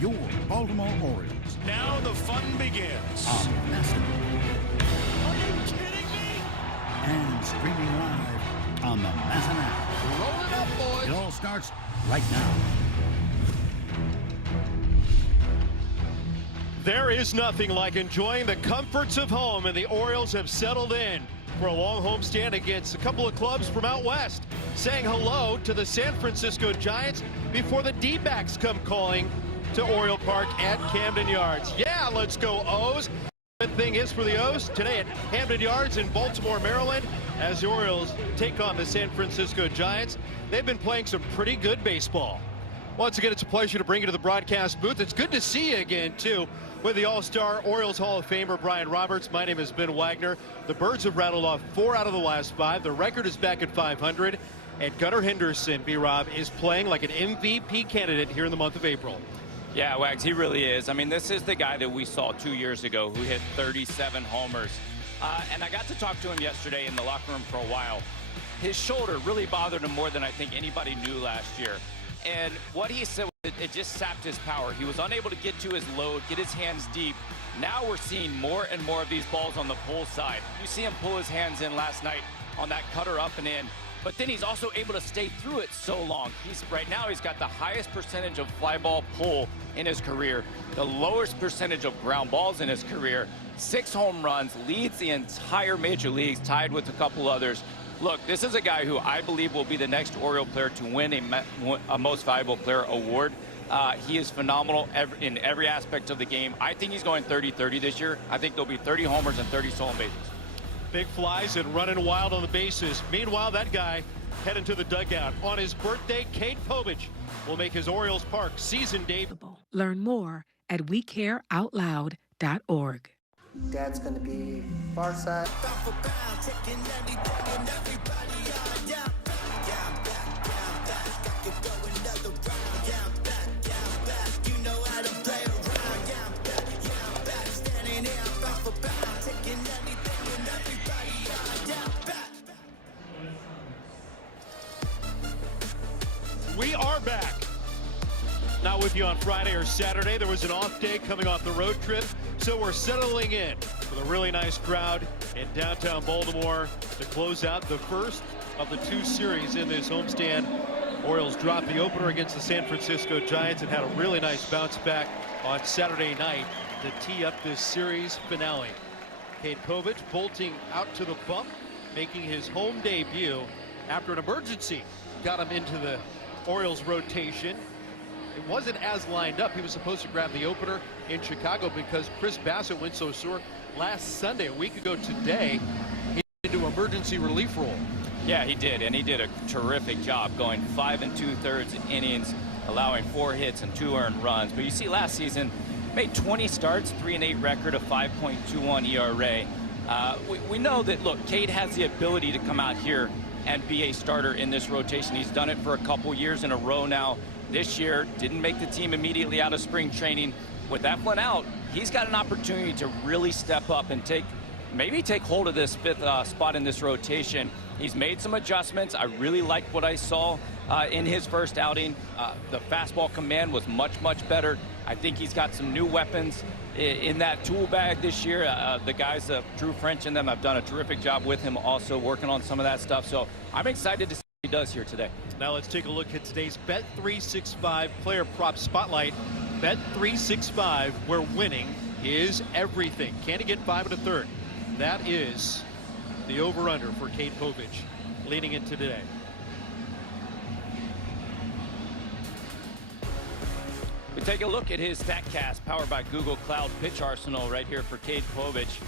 your Baltimore Orioles. Now the fun begins. On Master. Are you kidding me? And streaming live on the Master app. Roll it up, boys. It all starts right now. There is nothing like enjoying the comforts of home, and the Orioles have settled in for a long homestand against a couple of clubs from out west, saying hello to the San Francisco Giants before the D-backs come calling to Oriole Park at Camden Yards. Yeah, let's go O's. The thing is for the O's today at Camden Yards in Baltimore, Maryland, as the Orioles take on the San Francisco Giants. They've been playing some pretty good baseball. Once again, it's a pleasure to bring you to the broadcast booth. It's good to see you again, too, with the All-Star Orioles Hall of Famer Brian Roberts. My name is Ben Wagner. The Birds have rattled off 4 out of the last 5. The record is back at 500. And Gunnar Henderson, B-Rob, is playing like an MVP candidate here in the month of April. Yeah, Wags, he really is. I mean, this is the guy that we saw 2 years ago who hit 37 homers. And I got to talk to him yesterday in the locker room for a while. His shoulder really bothered him more than I think anybody knew last year. And what he said was it just sapped his power. He was unable to get to his load, get his hands deep. Now we're seeing more and more of these balls on the pull side. You see him pull his hands in last night on that cutter up and in. But then he's also able to stay through it so long. Right now he's got the highest percentage of fly ball pull in his career, the lowest percentage of ground balls in his career, 6 home runs, leads the entire major leagues, tied with a couple others. Look, this is a guy who I believe will be the next Oriole player to win a Most Valuable Player award. He is phenomenal in every aspect of the game. I think he's going 30-30 this year. I think there'll be 30 homers and 30 stolen bases. Big flies and running wild on the bases. Meanwhile, that guy heading to the dugout. On his birthday, Cade Povich will make his Orioles Park season debut. Learn more at wecareoutloud.org. Dad's gonna be far side. We are back. Not with you on Friday or Saturday. There was an off day coming off the road trip, so we're settling in with a really nice crowd in downtown Baltimore to close out the first of the 2 series in this homestand. Orioles dropped the opener against the San Francisco Giants and had a really nice bounce back on Saturday night to tee up this series finale. Cade Povich bolting out to the bump, making his home debut after an emergency got him into the Orioles rotation. It wasn't as lined up. He was supposed to grab the opener in Chicago because Chris Bassett went so sore last Sunday, a week ago today. He into emergency relief role. Yeah, he did, and he did a terrific job going 5 2/3 innings, allowing 4 hits and 2 earned runs. But you see last season, made 20 starts, 3-8 record, a 5.21 ERA. We know that, look, Cade has the ability to come out here and be a starter in this rotation. He's done it for a couple years in a row now. This year, didn't make the team immediately out of spring training. With that one out, he's got an opportunity to really step up and maybe take hold of this 5th spot in this rotation. He's made some adjustments. I really liked what I saw in his first outing. The fastball command was much, much better. I think he's got some new weapons in that tool bag this year. The guys, Drew French and them, have done a terrific job with him also working on some of that stuff. So I'm excited to see what he does here today. Now let's take a look at today's Bet365 player prop spotlight. Bet365, where winning is everything. Can he get 5 1/3? That is the over-under for Cade Povich leading into today. We take a look at his StatCast powered by Google Cloud pitch arsenal right here for Cade Povich.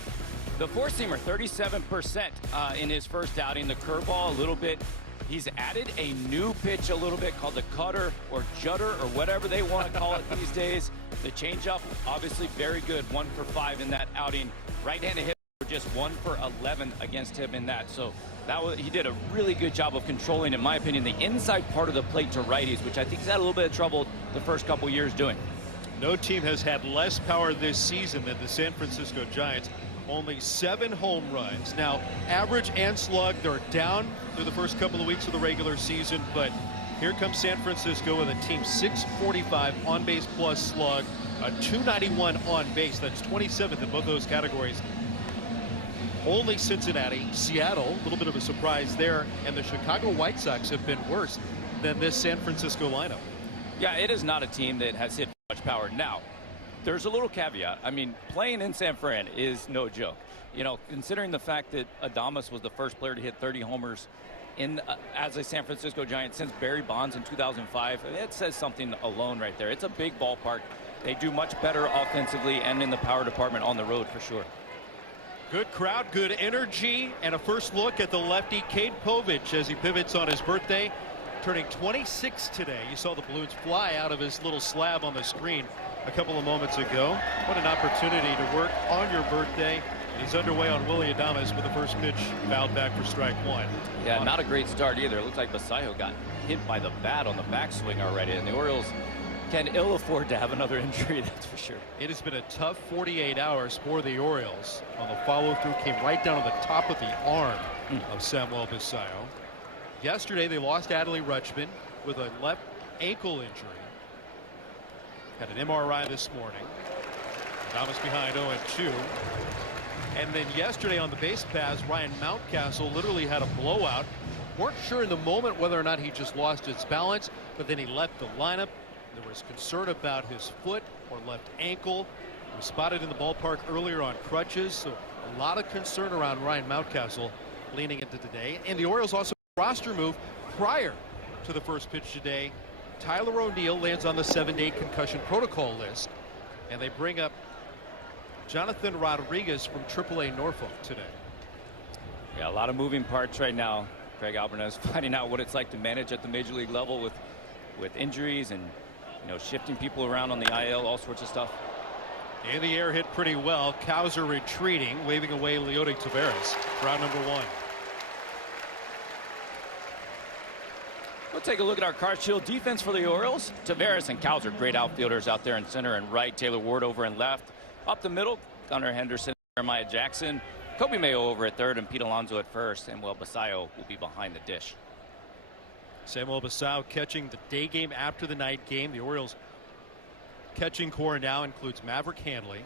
The 4-seamer, 37% in his first outing. The curveball a little bit. He's added a new pitch a little bit called the cutter or jutter or whatever they want to call it these days. The changeup, obviously very good, 1 for 5 in that outing. Right-handed hit, just 1 for 11 against him in that. So he did a really good job of controlling, in my opinion, the inside part of the plate to righties, which I think he's had a little bit of trouble the first couple years doing. No team has had less power this season than the San Francisco Giants. Only 7 home runs. Now, average and slug, they're down through the first couple of weeks of the regular season, but Here comes San Francisco with a team 645 on base plus slug, a 291 on base. That's 27th in both those categories. Only Cincinnati, Seattle, a little bit of a surprise there, and the Chicago White Sox have been worse than this San Francisco lineup. Yeah, it is not a team that has hit much power. Now, there's a little caveat. I mean, playing in San Fran is no joke. You know, considering the fact that Adames was the first player to hit 30 homers as a San Francisco Giant since Barry Bonds in 2005, it says something alone right there. It's a big ballpark. They do much better offensively and in the power department on the road for sure. Good crowd, good energy, and a first look at the lefty Cade Povich as he pivots on his birthday, turning 26 today. You saw the balloons fly out of his little slab on the screen a couple of moments ago. What an opportunity to work on your birthday. He's underway on Willy Adames with the first pitch fouled back for strike one. Yeah, not a great start either. It looks like Basayo got hit by the bat on the backswing already, and the Orioles can ill afford to have another injury, that's for sure. It has been a tough 48 hours for the Orioles. On the follow-through, came right down on the top of the arm of Samuel Basayo. Yesterday, they lost Adley Rutschman with a left ankle injury. Had an MRI this morning. Adames behind 0-2. And then yesterday on the base paths, Ryan Mountcastle literally had a blowout. Weren't sure in the moment whether or not he just lost his balance, but then he left the lineup. There was concern about his foot or left ankle. He was spotted in the ballpark earlier on crutches, so a lot of concern around Ryan Mountcastle leaning into today. And the Orioles also roster move prior to the first pitch today. Tyler O'Neill lands on the 7-day concussion protocol list, and they bring up Jonathan Rodriguez from AAA Norfolk today. Yeah, a lot of moving parts right now. Craig Albertez finding out what it's like to manage at the major league level with injuries and, you know, shifting people around on the IL, all sorts of stuff. And the air hit pretty well. Cowser retreating, waving away Leody Taveras. Round number one. We'll take a look at our Card Shield defense for the Orioles. Taveras and Cowser, great outfielders out there in center and right. Taylor Ward over and left. Up the middle, Gunnar Henderson, Jeremiah Jackson, Kobe Mayo over at third, and Pete Alonso at first. And well, Basayo will be behind the dish. Samuel Basayo catching the day game after the night game. The Orioles catching core now includes Maverick Hanley.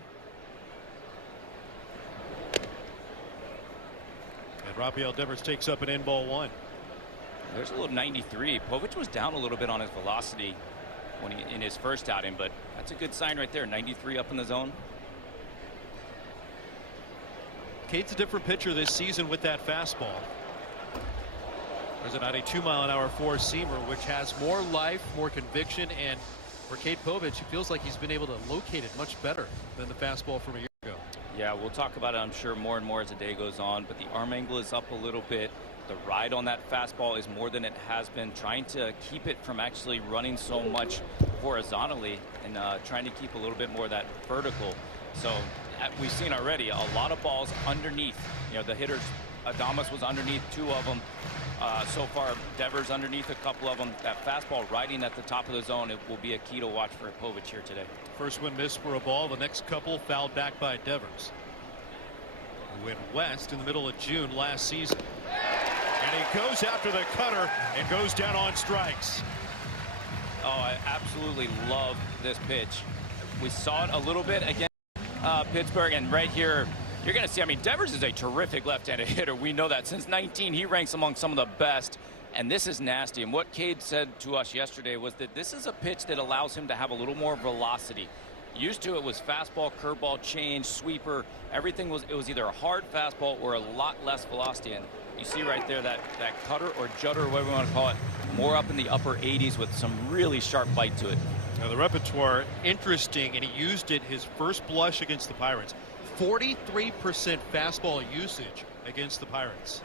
And Rafael Devers takes up an in ball one. There's a little 93. Povich was down a little bit on his velocity in his first outing, but that's a good sign right there. 93 up in the zone. Cade's a different pitcher this season with that fastball. There's a 92-mile-an-hour four-seamer, which has more life, more conviction, and for Cade Povich, he feels like he's been able to locate it much better than the fastball from a year ago. Yeah, we'll talk about it, I'm sure, more and more as the day goes on, but the arm angle is up a little bit. The ride on that fastball is more than it has been, trying to keep it from actually running so much horizontally and trying to keep a little bit more of that vertical. So we've seen already a lot of balls underneath. You know, the hitters, Adames was underneath 2 of them. So far, Devers underneath a couple of them. That fastball riding at the top of the zone, it will be a key to watch for Povich here today. First one missed for a ball. The next couple fouled back by Devers, who went west in the middle of June last season. And he goes after the cutter and goes down on strikes. Oh, I absolutely love this pitch. We saw it a little bit against Pittsburgh, and right here, you're going to see, I mean, Devers is a terrific left-handed hitter. We know that. Since 19, he ranks among some of the best, and this is nasty. And what Cade said to us yesterday was that this is a pitch that allows him to have a little more velocity. Used to it was fastball, curveball, change, sweeper. Everything was, it was either a hard fastball or a lot less velocity. And you see right there that cutter or jutter, or whatever you want to call it, more up in the upper 80s with some really sharp bite to it. Now the repertoire, interesting, and he used it his first blush against the Pirates. 43% fastball usage against the Pirates.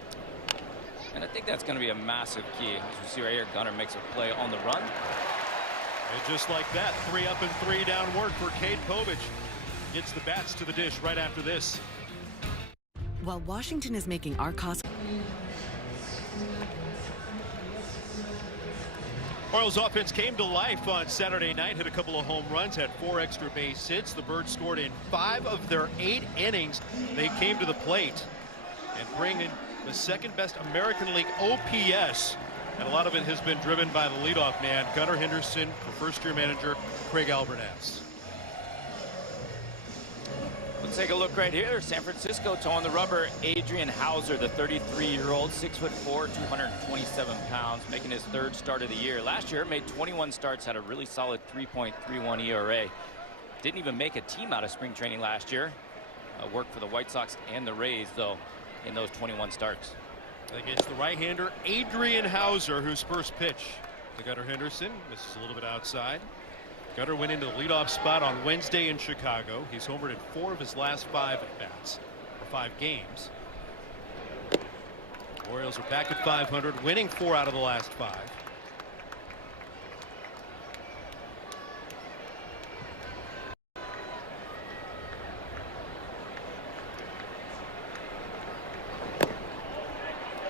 And I think that's going to be a massive key. As you see right here, Gunnar makes a play on the run. And just like that, 3 up and 3 down work for Cade Povich. Gets the bats to the dish right after this. While Washington is making our cost. Orioles offense came to life on Saturday night, hit a couple of home runs, had 4 extra base hits. The Birds scored in 5 of their 8 innings. They came to the plate and bring in the second best American League OPS And a lot of it has been driven by the leadoff man, Gunnar Henderson, for first-year manager Craig Albernas. Let's take a look right here. San Francisco towing the rubber. Adrian Hauser, the 33-year-old, 6'4", 227 pounds, making his third start of the year. Last year, made 21 starts, had a really solid 3.31 ERA. Didn't even make a team out of spring training last year. Worked for the White Sox and the Rays, though, in those 21 starts. Against the right-hander, Adrian Hauser, whose first pitch to Gunnar Henderson. Misses a little bit outside. Gunnar went into the leadoff spot on Wednesday in Chicago. He's homered in 4 of his last 5 at-bats, or 5 games. Orioles are back at 500, winning 4 out of the last 5.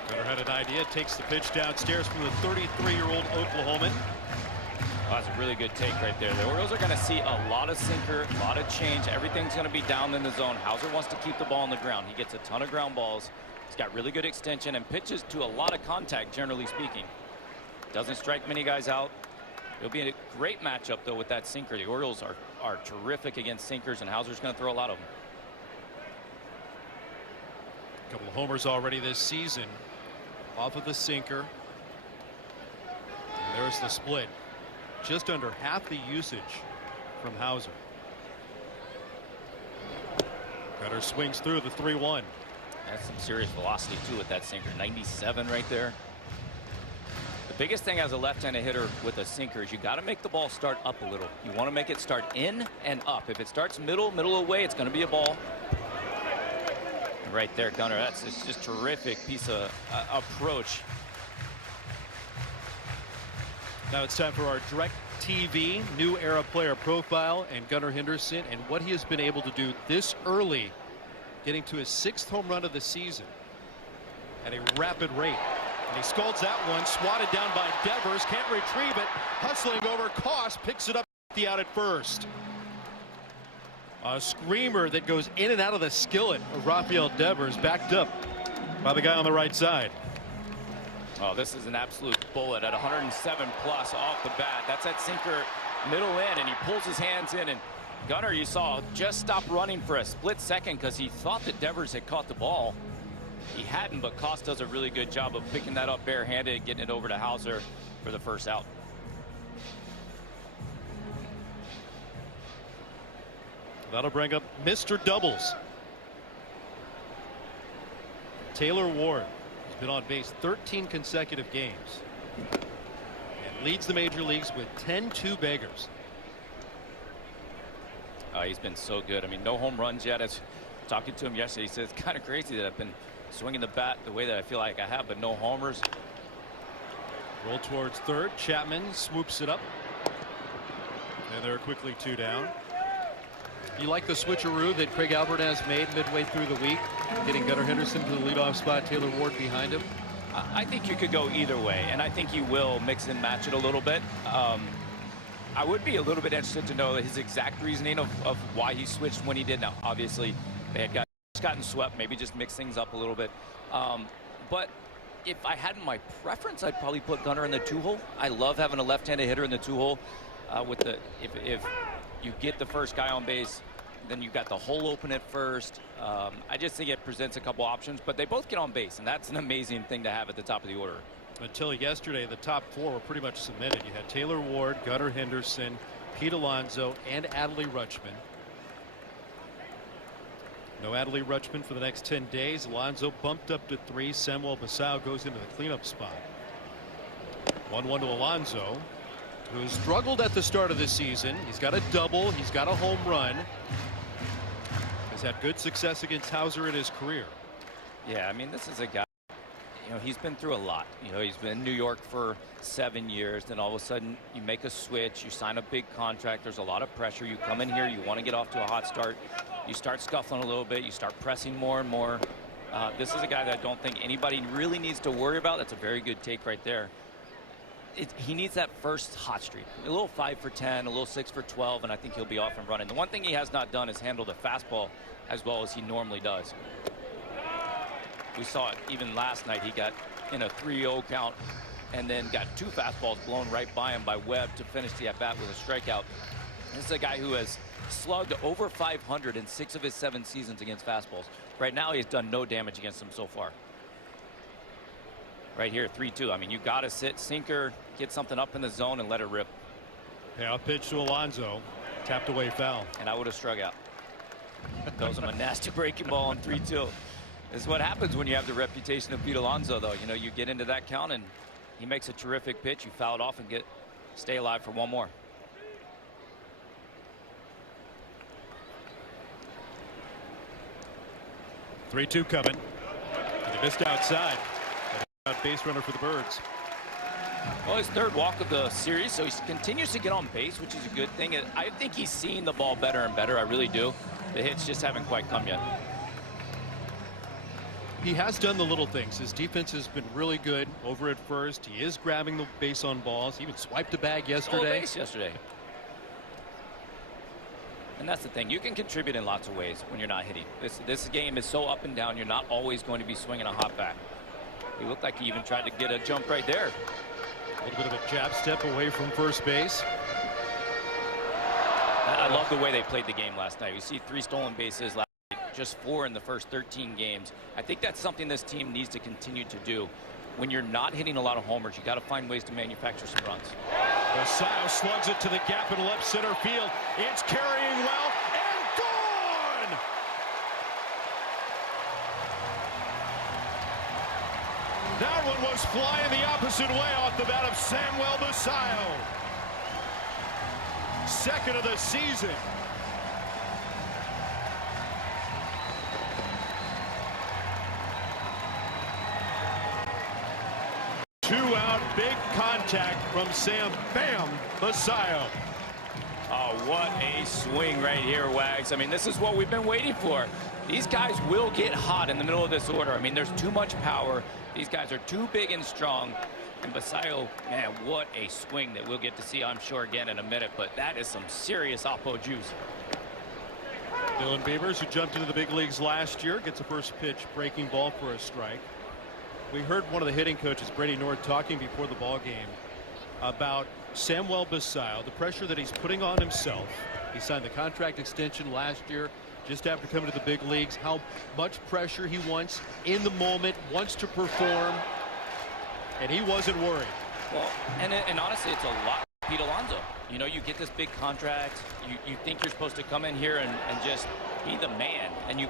Gunnar had an idea, takes the pitch downstairs from the 33-year-old Oklahoman. Oh, that's a really good take right there. The Orioles are going to see a lot of sinker, a lot of change. Everything's going to be down in the zone. Hauser wants to keep the ball on the ground. He gets a ton of ground balls. He's got really good extension and pitches to a lot of contact, generally speaking. Doesn't strike many guys out. It'll be a great matchup, though, with that sinker. The Orioles are terrific against sinkers, and Hauser's going to throw a lot of them. A couple of homers already this season off of the sinker. And there's the split. Just under half the usage from Hauser. Gunnar swings through the 3-1. That's some serious velocity too with that sinker. 97 right there. The biggest thing as a left-handed hitter with a sinker is you got to make the ball start up a little. You want to make it start in and up. If it starts middle away, it's going to be a ball. And right there, Gunnar, that's just terrific piece of approach. Now it's time for our DirecTV new era player profile and Gunnar Henderson and what he has been able to do this early, getting to his 6th home run of the season at a rapid rate. And he scalds that one, swatted down by Devers, can't retrieve it, hustling over Koss, picks it up at the out at first. A screamer that goes in and out of the skillet of Rafael Devers, backed up by the guy on the right side. Oh, this is an absolute bullet at 107 plus off the bat. That's that sinker middle in, and he pulls his hands in. And Gunnar, you saw, just stop running for a split second because he thought that Devers had caught the ball. He hadn't, but Koss does a really good job of picking that up barehanded and getting it over to Hauser for the first out. That'll bring up Mr. Doubles. Taylor Ward. Been on base 13 consecutive games and leads the major leagues with 10 two-baggers. He's been so good. I mean, no home runs yet. I was talking to him yesterday. He said it's kind of crazy that I've been swinging the bat the way that I feel like I have, but no homers. Roll towards third. Chapman swoops it up, and they're quickly 2 down. You like the switcheroo that Craig Albernas made midway through the week, getting Gunnar Henderson to the leadoff spot, Taylor Ward behind him? I think you could go either way, and I think you will mix and match it a little bit. I would be a little bit interested to know his exact reasoning of why he switched when he did. Now, obviously, they had gotten swept, maybe just mix things up a little bit. But if I had my preference, I'd probably put Gunnar in the 2-hole. I love having a left-handed hitter in the 2-hole. If you get the first guy on base, then you've got the hole open at first. I just think it presents a couple options, but they both get on base, and that's an amazing thing to have at the top of the order. Until yesterday, the top 4 were pretty much cemented. You had Taylor Ward, Gunnar Henderson, Pete Alonso, and Adley Rutschman. No Adley Rutschman for the next 10 days. Alonso bumped up to 3. Samuel Bassao goes into the cleanup spot. 1-1 to Alonso, who struggled at the start of the season. He's got a double. He's got a home run. Has had good success against Hauser in his career. Yeah, I mean, this is a guy, you know, he's been through a lot. You know, he's been in New York for 7 years. Then all of a sudden you make a switch. You sign a big contract. There's a lot of pressure. You come in here. You want to get off to a hot start. You start scuffling a little bit. You start pressing more and more. This is a guy that I don't think anybody really needs to worry about. That's a very good take right there. He needs that first hot streak, a little 5 for 10, a little 6 for 12, and I think he'll be off and running. The one thing he has not done is handle the fastball as well as he normally does. We saw it even last night. He got in a 3-0 count and then got 2 fastballs blown right by him by Webb to finish the at-bat with a strikeout. This is a guy who has slugged over 500 in 6 of his 7 seasons against fastballs. Right now, he's done no damage against them so far. Right here, 3-2. I mean, you got to sit, sinker, get something up in the zone, and let it rip. Payoff pitch to Alonso. Tapped away foul. And I would have struck out. Throws him a nasty breaking ball on 3-2. This is what happens when you have the reputation of Pete Alonso, though. You know, you get into that count, and he makes a terrific pitch. You foul it off and stay alive for one more. Three-two coming. And he missed outside. Base runner for the Birds. Well, his 3rd walk of the series, so he continues to get on base, which is a good thing. I think he's seeing the ball better and better. I really do. The hits just haven't quite come yet. He has done the little things. His defense has been really good over at first. He is grabbing the base on balls. He even swiped a bag yesterday. Base yesterday. And that's the thing. You can contribute in lots of ways when you're not hitting. This game is so up and down. You're not always going to be swinging a hot bat. He looked like he even tried to get a jump right there. A little bit of a jab step away from first base. I love the way they played the game last night. You see 3 stolen bases last night, just 4 in the first 13 games. I think that's something this team needs to continue to do. When you're not hitting a lot of homers, you got to find ways to manufacture some runs. Basallo slugs it to the gap in left center field. It's carrying well and gone! That one was flying the opposite way off the bat of Samuel Basallo. 2nd of the season. Two-out, big contact from Sam Bam Basallo. Oh, what a swing right here, Wags. I mean, this is what we've been waiting for. These guys will get hot in the middle of this order. I mean, there's too much power. These guys are too big and strong. And Basallo, man, what a swing that we'll get to see, I'm sure, again in a minute. But that is some serious oppo juice. Dylan Beavers, who jumped into the big leagues last year, gets a first pitch breaking ball for a strike. We heard one of the hitting coaches, Brady Nord, talking before the ball game about Samuel Basallo, the pressure that he's putting on himself. He signed the contract extension last year, just after coming to the big leagues. How much pressure he wants in the moment, wants to perform, and he wasn't worried. Well, and honestly, it's a lot like Pete Alonso. You know, you get this big contract, you think you're supposed to come in here and just be the man, and you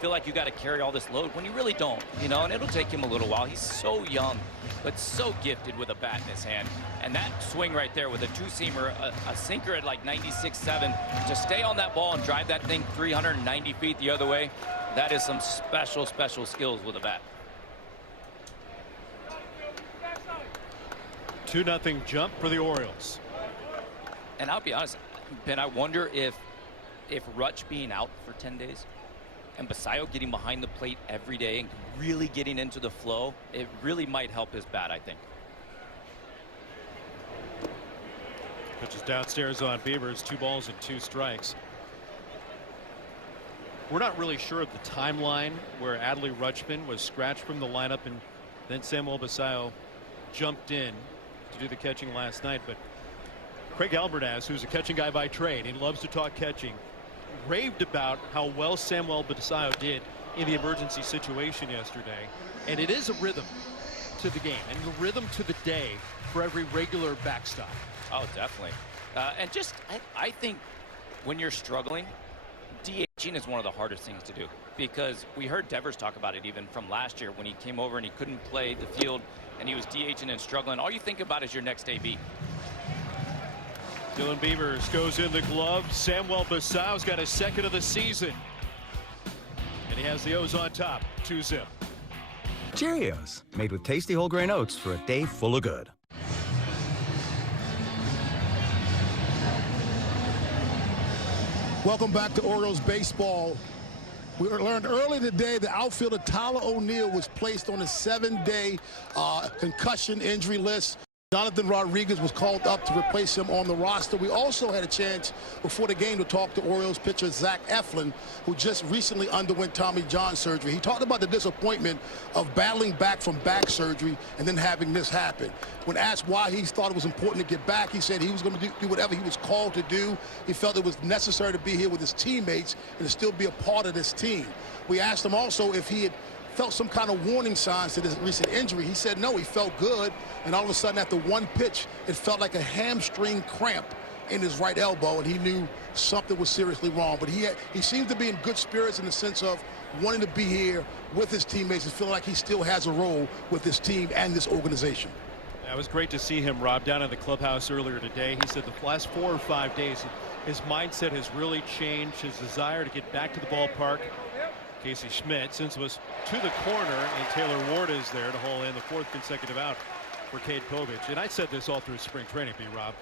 feel like you got to carry all this load when you really don't, you know, and it'll take him a little while. He's so young, but so gifted with a bat in his hand. And that swing right there with a 2-seamer, a sinker at like 96.7, to stay on that ball and drive that thing 390 feet the other way, that is some special skills with a bat. 2-0 jump for the Orioles. And I'll be honest, Ben, I wonder if Rutsch being out for 10 days and Basallo getting behind the plate every day and really getting into the flow, it really might help his bat, I think. Pitches downstairs on Beavers, 2 balls and 2 strikes. We're not really sure of the timeline where Adley Rutschman was scratched from the lineup and then Samuel Basallo jumped in to do the catching last night, but Craig Albertaz, who's a catching guy by trade, he loves to talk catching, raved about how well Samuel Basallo did in the emergency situation yesterday. And it is a rhythm to the game and a rhythm to the day for every regular backstop. Oh, definitely. And just, I think when you're struggling, DHing is one of the hardest things to do, because we heard Devers talk about it even from last year when he came over and he couldn't play the field and he was DHing and struggling. All you think about is your next AB. Dylan Beavers goes in the glove. Samuel Basallo's got his 2nd of the season. And he has the O's on top, 2-0. Cheerios, made with tasty whole grain oats for a day full of good. Welcome back to Orioles baseball. We learned early today the outfielder Tyler O'Neill was placed on a 7-day concussion injury list. Jonathan Rodriguez was called up to replace him on the roster. We also had a chance before the game to talk to Orioles pitcher Zach Eflin, who just recently underwent Tommy John surgery. He talked about the disappointment of battling back from back surgery and then having this happen. When asked why he thought it was important to get back, he said he was going to do whatever he was called to do. He felt it was necessary to be here with his teammates and to still be a part of this team. We asked him also if he had felt some kind of warning signs to this recent injury. He said no, he felt good, and all of a sudden after one pitch it felt like a hamstring cramp in his right elbow, and he knew something was seriously wrong. But he seems to be in good spirits in the sense of wanting to be here with his teammates and feeling like he still has a role with this team and this organization. It was great to see him, Rob, down in the clubhouse earlier today. He said the last 4 or 5 days his mindset has really changed, his desire to get back to the ballpark. Casey Schmidt since was to the corner, and Taylor Ward is there to haul in the 4th consecutive out for Cade Povich. And I said this all through spring training, B-Rob.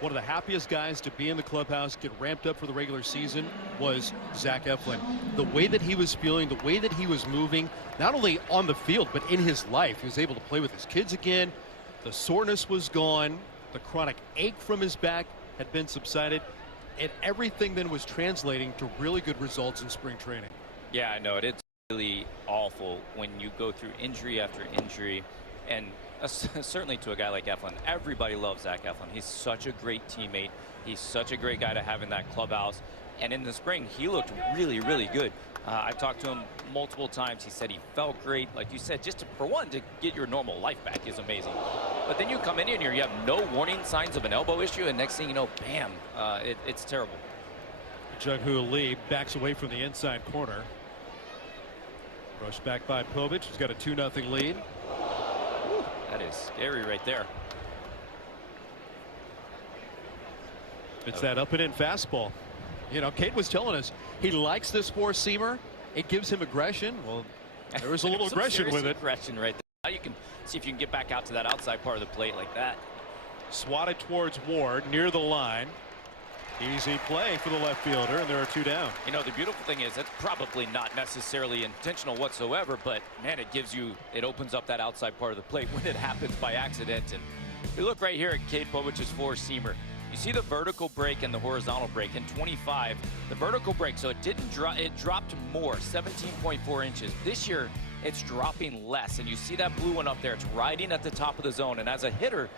One of the happiest guys to be in the clubhouse, get ramped up for the regular season, was Zach Eflin. The way that he was feeling, the way that he was moving, not only on the field, but in his life. He was able to play with his kids again. The soreness was gone. The chronic ache from his back had been subsided. And everything then was translating to really good results in spring training. Yeah, I know it. It's really awful when you go through injury after injury, and certainly to a guy like Eflin. Everybody loves Zach Eflin. He's such a great teammate. He's such a great guy to have in that clubhouse. And in the spring, he looked really, really good. I talked to him multiple times. He said he felt great. Like you said, just for one, to get your normal life back is amazing. But then you come in here, you have no warning signs of an elbow issue, and next thing you know, bam, it's terrible. Jung-Hoo Lee backs away from the inside corner. Rushed back by Povich, who's got a 2-0 lead. Whew, that is scary right there. It's that up and in fastball. You know, Cade was telling us he likes this 4-seamer. It gives him aggression. Well, there was a little aggression with it. Aggression right there. Now you can see if you can get back out to that outside part of the plate like that. Swatted towards Ward near the line. Easy play for the left fielder, and there are 2 down. You know, the beautiful thing is it's probably not necessarily intentional whatsoever, but man, it opens up that outside part of the plate when it happens by accident. And we look right here at Cade Povich's 4-seamer. You see the vertical break and the horizontal break. In 25, the vertical break, so it didn't drop, it dropped more, 17.4 inches. This year, it's dropping less, and you see that blue one up there. It's riding at the top of the zone, and as a hitter,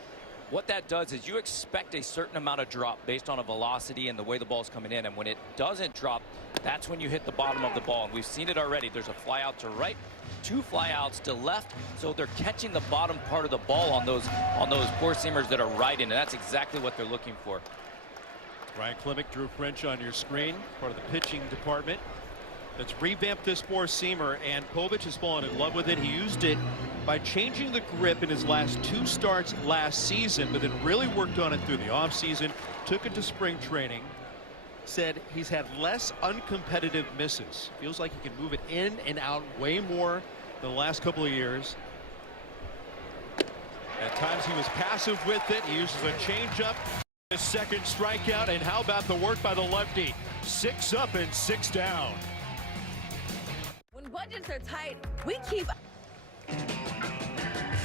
what that does is you expect a certain amount of drop based on a velocity and the way the ball's coming in, and when it doesn't drop, that's when you hit the bottom of the ball. And we've seen it already. There's a fly out to right, 2 flyouts to left, so they're catching the bottom part of the ball on those 4-seamers that are riding, and that's exactly what they're looking for. Ryan Klimek, Drew French on your screen, part of the pitching department. Let's revamp this 4-seamer, and Povich has fallen in love with it. He used it by changing the grip in his last 2 starts last season, but then really worked on it through the offseason, took it to spring training, said he's had less uncompetitive misses. Feels like he can move it in and out way more than the last couple of years. At times he was passive with it. He uses a changeup. His second strikeout, and how about the work by the lefty? 6 up and 6 down. When budgets are tight, we keep.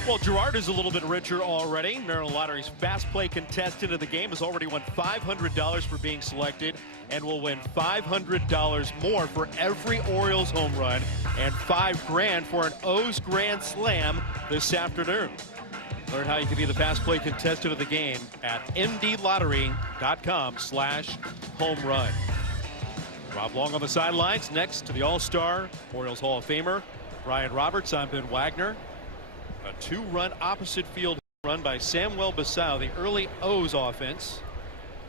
Well, Gerard is a little bit richer already. Maryland Lottery's fast play contestant of the game has already won $500 for being selected, and will win $500 more for every Orioles home run, and $5 grand for an O's Grand Slam this afternoon. Learn how you can be the fast play contestant of the game at mdlottery.com/homerun. Rob Long on the sidelines. Next to the All-Star Orioles Hall of Famer Ryan Roberts. I'm Ben Wagner. A 2-run opposite field run by Samuel Bassao, the early O's offense.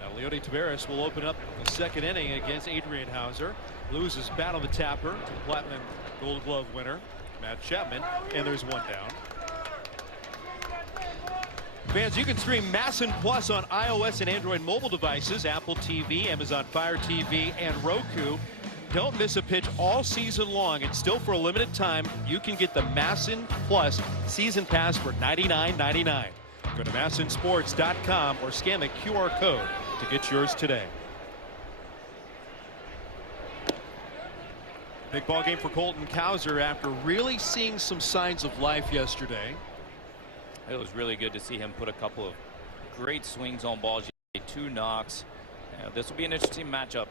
Now Leody Taveras will open up the 2nd inning against Adrian Hauser. Loses battle the tapper to the Platinum Gold Glove winner Matt Chapman, and there's 1 down. Fans, you can stream MASN Plus on iOS and Android mobile devices, Apple TV, Amazon Fire TV, and Roku. Don't miss a pitch all season long, and still for a limited time, you can get the MASN Plus season pass for $99.99. Go to MASNsports.com or scan the QR code to get yours today. Big ball game for Colton Cowser after really seeing some signs of life yesterday. It was really good to see him put a couple of great swings on balls. 2 knocks. This will be an interesting matchup.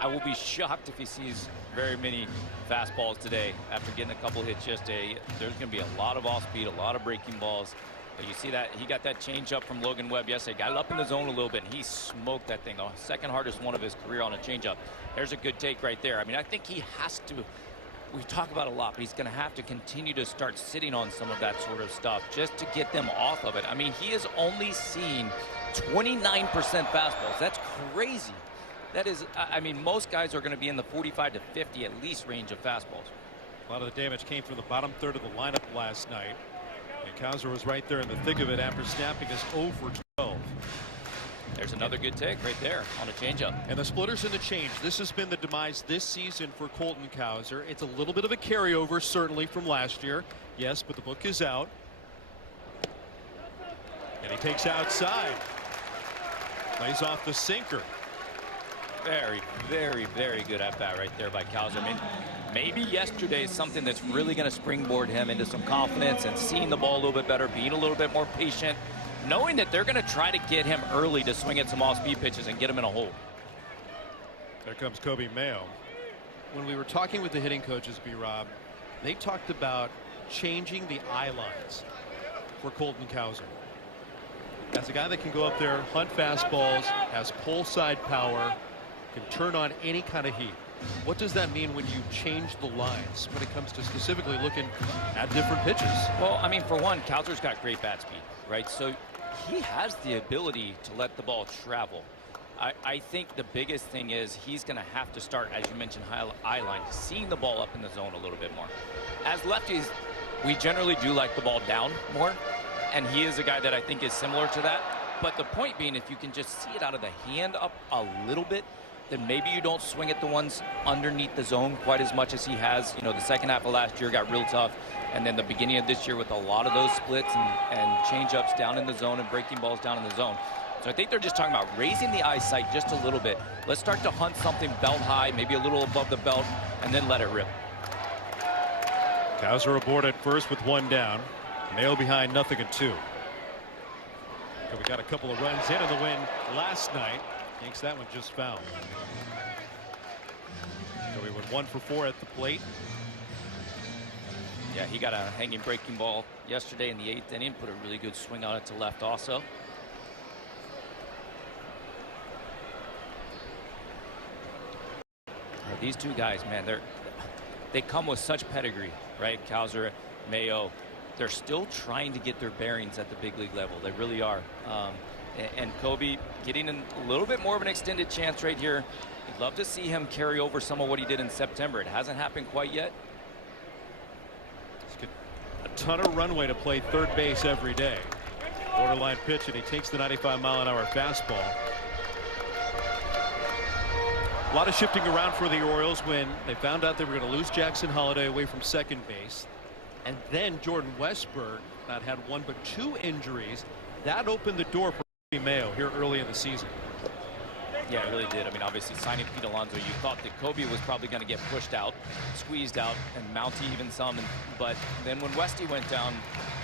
I will be shocked if he sees very many fastballs today after getting a couple hits yesterday. There's going to be a lot of off speed, a lot of breaking balls. But you see that he got that changeup from Logan Webb yesterday. Got it up in the zone a little bit, and he smoked that thing. The second hardest one of his career on a changeup. There's a good take right there. I mean, I think he has to. We talk about it a lot, but he's going to have to continue to start sitting on some of that sort of stuff just to get them off of it. I mean, he has only seen 29% fastballs. That's crazy. That is, I mean, most guys are going to be in the 45 to 50 at least range of fastballs. A lot of the damage came from the bottom third of the lineup last night. And Cowser was right there in the thick of it after snapping his 0 for 12. There's another good take right there on a changeup. And the splitters and the change. This has been the demise this season for Colton Cowser. It's a little bit of a carryover, certainly, from last year. Yes, but the book is out. And he takes outside. Plays off the sinker. Very, very, very good at bat right there by Cowser. I mean, maybe yesterday is something that's really going to springboard him into some confidence and seeing the ball a little bit better, being a little bit more patient, knowing that they're going to try to get him early to swing at some off-speed pitches and get him in a hole. There comes Kobe Mayo. When we were talking with the hitting coaches, B-Rob, they talked about changing the eye lines for Colton Cowser. As a guy that can go up there, hunt fastballs, has pull side power, can turn on any kind of heat. What does that mean when you change the lines when it comes to specifically looking at different pitches? Well, I mean, for one, Cowser's got great bat speed, right? So he has the ability to let the ball travel. I think the biggest thing is he's going to have to start, as you mentioned, eye line, seeing the ball up in the zone a little bit more. As lefties, we generally do like the ball down more, and he is a guy that I think is similar to that. But the point being, if you can just see it out of the hand up a little bit, then maybe you don't swing at the ones underneath the zone quite as much as he has. You know, the second half of last year got real tough, and then the beginning of this year with a lot of those splits and change-ups down in the zone and breaking balls down in the zone. So I think they're just talking about raising the eyesight just a little bit. Let's start to hunt something belt high, maybe a little above the belt, and then let it rip. Cowser aboard at first with 1 down. Mayo behind 0-2. So we got a couple of runs in the win last night. Yanks that one just foul. So we went 1 for 4 at the plate. Yeah, he got a hanging breaking ball yesterday in the 8th inning. Put a really good swing on it to left also. These two guys, man, they come with such pedigree, right? Cowser, Mayo, they're still trying to get their bearings at the big league level. They really are. And Kobe getting a little bit more of an extended chance right here. You'd love to see him carry over some of what he did in September. It hasn't happened quite yet. He's got a ton of runway to play third base every day. Borderline pitch, and he takes the 95-mile-an-hour fastball. A lot of shifting around for the Orioles when they found out they were going to lose Jackson Holliday away from second base. And then Jordan Westburg not had 1 but 2 injuries. That opened the door for Mayo here early in the season. Yeah, it really did. I mean, obviously signing Pete Alonso, you thought that Kobe was probably going to get pushed out, squeezed out, and Mountie even some. But then when Westy went down,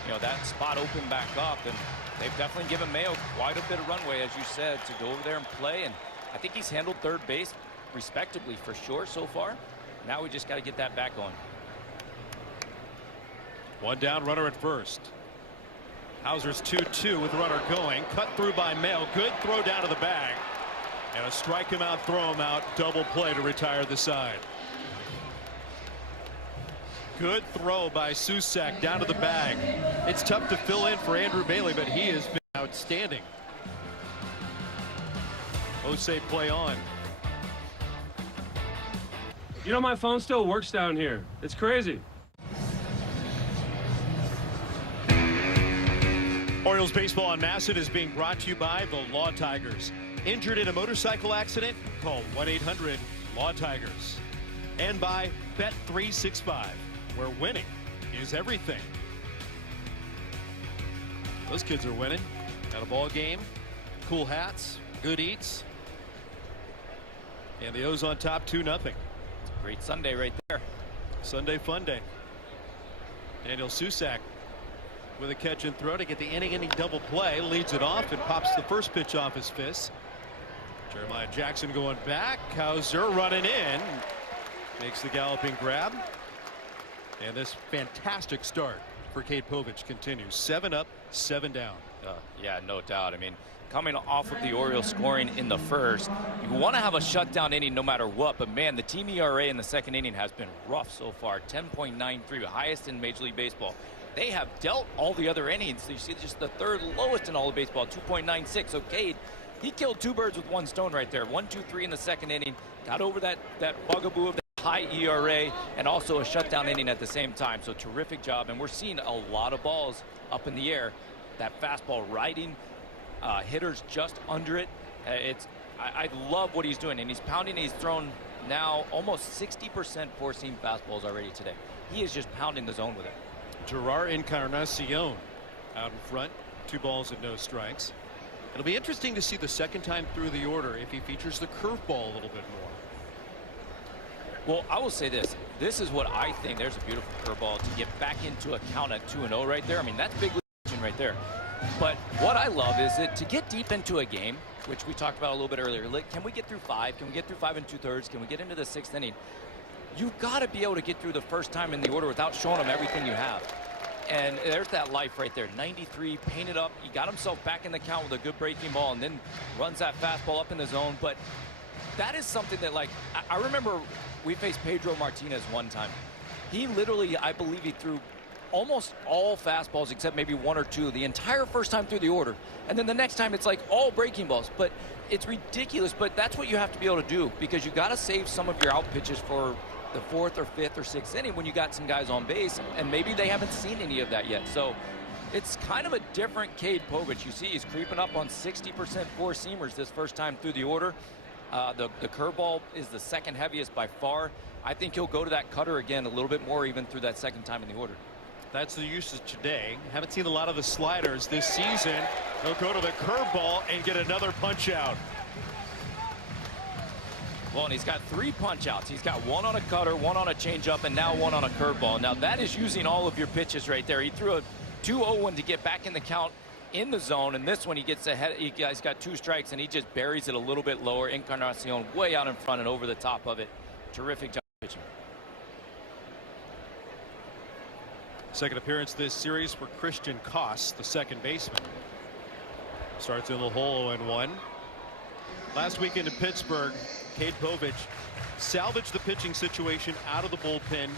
you know, that spot opened back up, and they've definitely given Mayo quite a bit of runway, as you said, to go over there and play. And I think he's handled third base respectably for sure so far. Now we just got to get that back on. 1 down, runner at first. Hauser's 2-2 with the runner going. Cut through by Mayo. Good throw down to the bag. And a strike him out, throw him out. Double play to retire the side. Good throw by Susac down to the bag. It's tough to fill in for Andrew Bailey, but he has been outstanding. Jose play on. You know, my phone still works down here. It's crazy. Orioles baseball on Masson is being brought to you by the Law Tigers. Injured in a motorcycle accident? Call 1-800-LAW-TIGERS. And by Bet365, where winning is everything. Those kids are winning at a ball game. Cool hats, good eats. And the O's on top 2-0. Great Sunday right there. Sunday fun day. Daniel Susac with a catch and throw to get the inning double play. Leads it off and pops the first pitch off his fist. Jeremiah Jackson going back. Hauser running in. Makes the galloping grab. And this fantastic start for Cade Povich continues. 7 up, 7 down. Yeah, no doubt. I mean, coming off of the Orioles scoring in the first, you want to have a shutdown inning no matter what. But, man, the team ERA in the second inning has been rough so far. 10.93, highest in Major League Baseball. They have dealt all the other innings. So you see just the third lowest in all of baseball, 2.96. So Cade, he killed 2 birds with 1 stone right there. 1, 2, 3 in the second inning. Got over that bugaboo of the high ERA and also a shutdown inning at the same time. So terrific job. And we're seeing a lot of balls up in the air. That fastball riding, hitters just under it. I love what he's doing. And he's pounding. He's thrown now almost 60% four-seam fastballs already today. He is just pounding the zone with it. Gerard Encarnacion out in front. 2 balls and no strikes. It'll be interesting to see the second time through the order if he features the curveball a little bit more. Well, I will say this. This is what I think. There's a beautiful curveball to get back into a count at 2-0 right there. I mean, that's big league right there. But what I love is that to get deep into a game, which we talked about a little bit earlier, like, can we get through 5? Can we get through 5 2/3? Can we get into the 6th inning? You've got to be able to get through the first time in the order without showing them everything you have. And there's that life right there. 93, painted up. He got himself back in the count with a good breaking ball and then runs that fastball up in the zone. But that is something that, like, I remember we faced Pedro Martinez one time. He literally, I believe he threw almost all fastballs except maybe 1 or 2 the entire first time through the order. And then the next time it's like all breaking balls. But it's ridiculous. But that's what you have to be able to do because you got to save some of your out pitches for the 4th or 5th or 6th inning when you got some guys on base, and maybe they haven't seen any of that yet. So it's kind of a different Cade Povich. You see he's creeping up on 60% four-seamers this first time through the order. The curveball is the second heaviest by far. I think he'll go to that cutter again a little bit more even through that second time in the order. That's the usage today. Haven't seen a lot of the sliders this season. He'll go to the curveball and get another punch out. Well, and he's got 3 punch outs. He's got 1 on a cutter, 1 on a changeup, and now 1 on a curveball. Now that is using all of your pitches right there. He threw a 2-0-1 to get back in the count in the zone, and this one he gets ahead. He's got 2 strikes, and he just buries it a little bit lower. Encarnacion way out in front and over the top of it. Terrific job pitching. Second appearance this series for Christian Koss, the second baseman. Starts in the hole 0-1. Last weekend in Pittsburgh, Cade Povich salvaged the pitching situation out of the bullpen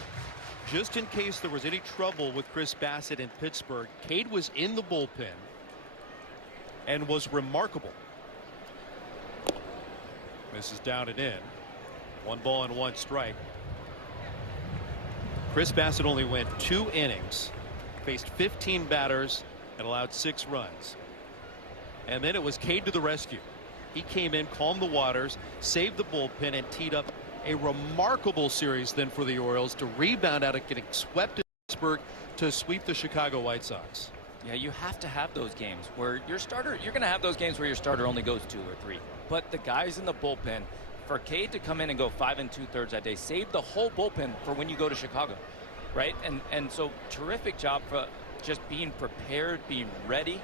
just in case there was any trouble with Chris Bassett in Pittsburgh. Cade was in the bullpen and was remarkable. This is down and in. 1 ball and 1 strike. Chris Bassett only went 2 innings, faced 15 batters, and allowed 6 runs. And then it was Cade to the rescue. He came in, calmed the waters, saved the bullpen, and teed up a remarkable series then for the Orioles to rebound out of getting swept in Pittsburgh to sweep the Chicago White Sox. Yeah, you have to have those games where your starter, you're going to have those games where your starter only goes 2 or 3. But the guys in the bullpen, for Cade to come in and go 5 2/3 that day, save the whole bullpen for when you go to Chicago, right? And so terrific job for just being prepared, being ready.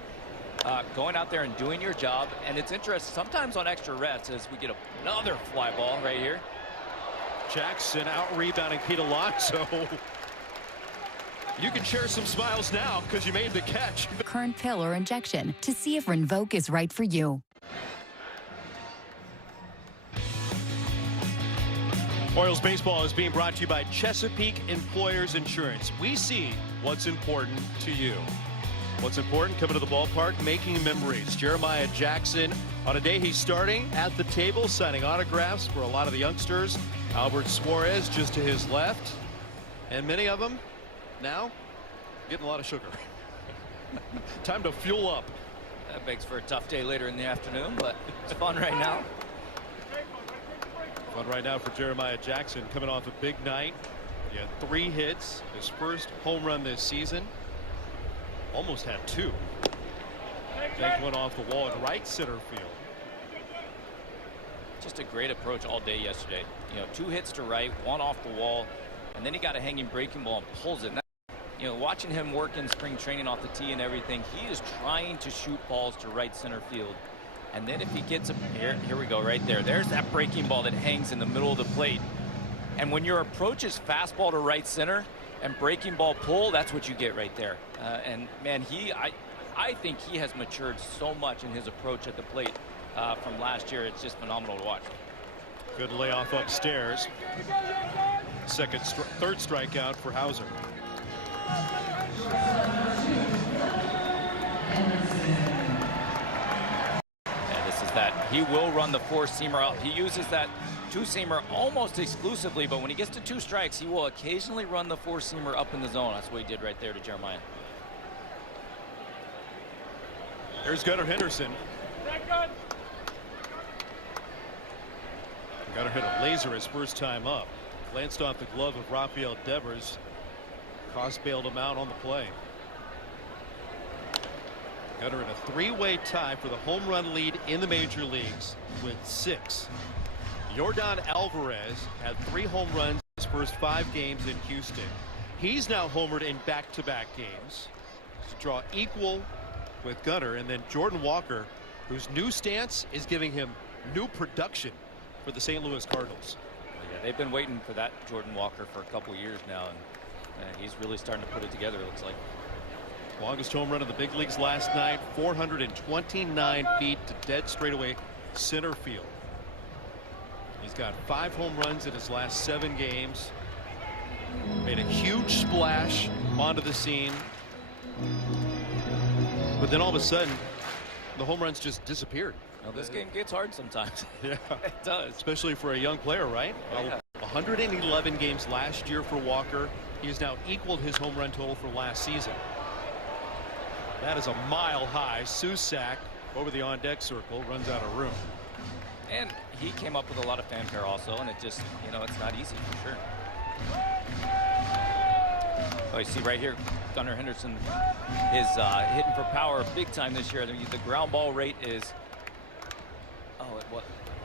Going out there and doing your job. And it's interesting sometimes on extra rest as we get another fly ball right here. Jackson out rebounding Pete Alonso. You can share some smiles now because you made the catch. Current pill or injection to see if Rinvoq is right for you. Orioles baseball is being brought to you by Chesapeake Employers Insurance. We see what's important to you. What's important? Coming to the ballpark, making memories. Jeremiah Jackson, on a day he's starting at the table, signing autographs for a lot of the youngsters. Albert Suarez just to his left. And many of them now getting a lot of sugar. Time to fuel up. That makes for a tough day later in the afternoon, but it's fun right now. Fun right now for Jeremiah Jackson, coming off a big night. He had 3 hits, his first home run this season. Almost had 2. Bank went off the wall in right center field. Just a great approach all day yesterday. You know, 2 hits to right, 1 off the wall, and then he got a hanging breaking ball and pulls it. you know, watching him work in spring training off the tee and everything, he is trying to shoot balls to right center field. And then if he gets here we go right there. There's that breaking ball that hangs in the middle of the plate. And when your approach is fastball to right center and breaking ball pull, that's what you get right there. And man, I think he has matured so much in his approach at the plate from last year. It's just phenomenal to watch. Good layoff upstairs. Third strikeout for Hauser. Yeah, this is that. He will run the four-seamer out. He uses that two-seamer almost exclusively, but when he gets to 2 strikes, he will occasionally run the four-seamer up in the zone. That's what he did right there to Jeremiah. There's Gunnar Henderson. Gunnar hit a laser his first time up. Glanced off the glove of Rafael Devers. Cross bailed him out on the play. Gunnar in a 3-way tie for the home run lead in the major leagues with 6. Yordan Alvarez had 3 home runs in his first 5 games in Houston. He's now homered in back-to-back games to draw equal with Gunnar. And then Jordan Walker, whose new stance is giving him new production for the St. Louis Cardinals. Yeah, they've been waiting for that Jordan Walker for a couple years now, and he's really starting to put it together, it looks like. Longest home run in the big leagues last night, 429 feet to dead straightaway center field. He's got 5 home runs in his last 7 games. Made a huge splash onto the scene. But then all of a sudden, the home runs just disappeared. Well, this game gets hard sometimes. Yeah, it does. Especially for a young player, right? Oh, yeah. 111 games last year for Walker. He has now equaled his home run total from last season. That is a mile high. Susac over the on-deck circle, runs out of room. And he came up with a lot of fanfare also, and it just, you know, it's not easy for sure. Oh, you see right here, Gunnar Henderson is hitting for power big time this year. The ground ball rate is,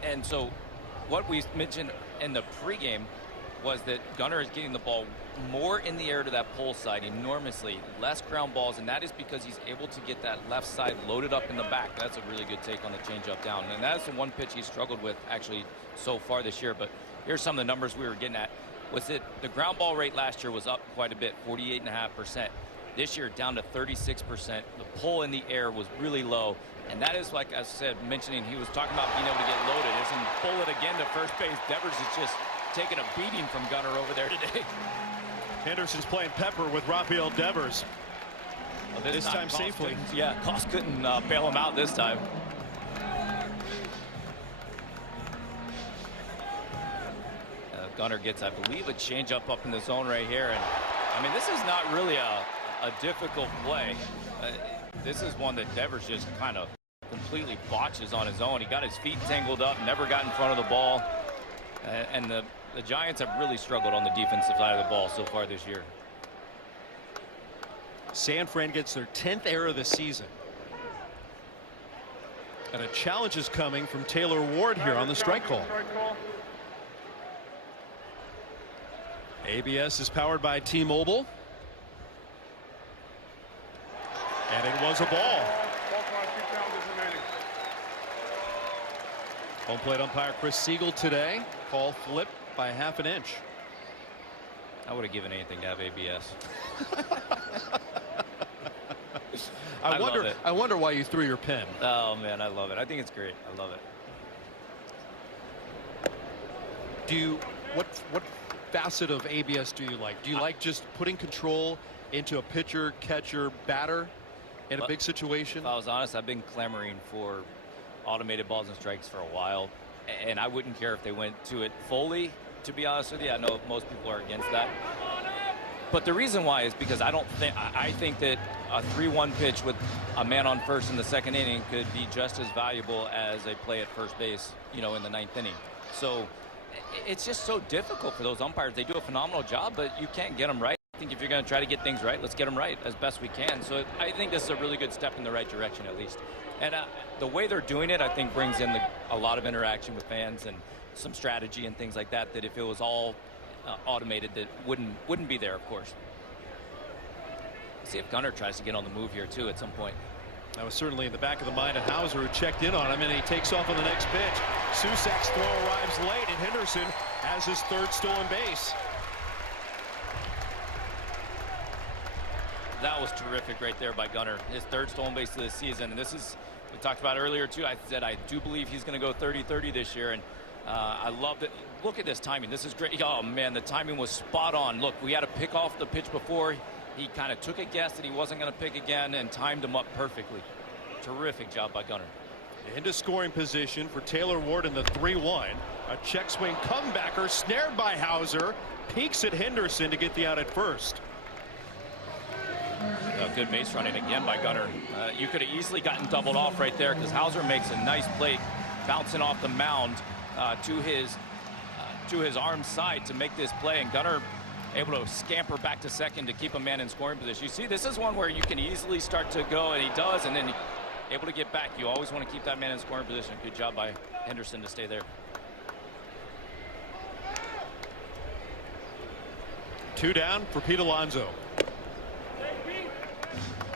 and so what we mentioned in the pregame was that Gunnar is getting the ball more in the air to that pole side enormously, less ground balls, and that is because he's able to get that left side loaded up in the back. That's a really good take on the changeup down, and that's the one pitch he struggled with actually so far this year. But here's some of the numbers we were getting at. Was it the ground ball rate last year was up quite a bit, 48.5%. This year down to 36%. The pull in the air was really low, and that is, like I said, mentioning he was talking about being able to get loaded. As in pull it again to first base. Devers is just taking a beating from Gunnar over there today. Henderson's playing pepper with Rafael Devers. Well, this time safely. Yeah, Koss couldn't bail him out this time. Gunnar gets, I believe, a changeup up in the zone right here. And I mean, this is not really a difficult play. This is one that Devers just kind of completely botches on his own. He got his feet tangled up, never got in front of the ball. And the Giants have really struggled on the defensive side of the ball so far this year. San Fran gets their 10th error of the season. And a challenge is coming from Taylor Ward here on the strike call. ABS is powered by T-Mobile. And it was a ball. Home plate umpire Chris Siegel today. Call flipped by ½ an inch. I would have given anything to have ABS. I wonder why you threw your pen. Oh man, I love it. I think it's great. I love it. What facet of ABS do you like? Do you like just putting control into a pitcher, catcher, batter in a big situation? If I was honest, I've been clamoring for automated balls and strikes for a while, and I wouldn't care if they went to it fully, to be honest with you. I know most people are against that, but the reason why is because I think that a 3-1 pitch with a man on first in the second inning could be just as valuable as a play at first base, you know, in the 9th inning. So it's just so difficult for those umpires. They do a phenomenal job, but you can't get them right. I think if you're going to try to get things right, let's get them right as best we can. So I think this is a really good step in the right direction, at least. And the way they're doing it, I think, brings in a lot of interaction with fans and some strategy and things like that. That if it was all automated, that wouldn't be there, of course. See if Gunnar tries to get on the move here too at some point. That was certainly in the back of the mind of Hauser, who checked in on him, and he takes off on the next pitch. Susak's throw arrives late, and Henderson has his third stolen base. That was terrific right there by Gunnar. His third stolen base of the season. And this is, we talked about earlier too. I said I do believe he's going to go 30-30 this year. And I loved it. Look at this timing. This is great. Oh man, the timing was spot on. Look, we had to pick off the pitch before. He kind of took a guess that he wasn't going to pick again and timed him up perfectly. Terrific job by Gunnar. Into scoring position for Taylor Ward in the 3-1. A check swing comebacker snared by Hauser. Peeks at Henderson to get the out at first. Good base running again by Gunnar. You could have easily gotten doubled off right there because Hauser makes a nice play bouncing off the mound to his arm side to make this play, and Gunnar able to scamper back to second to keep a man in scoring position. You see, this is one where you can easily start to go, and he does, and then able to get back. You always want to keep that man in scoring position. Good job by Henderson to stay there. 2 down for Pete Alonso.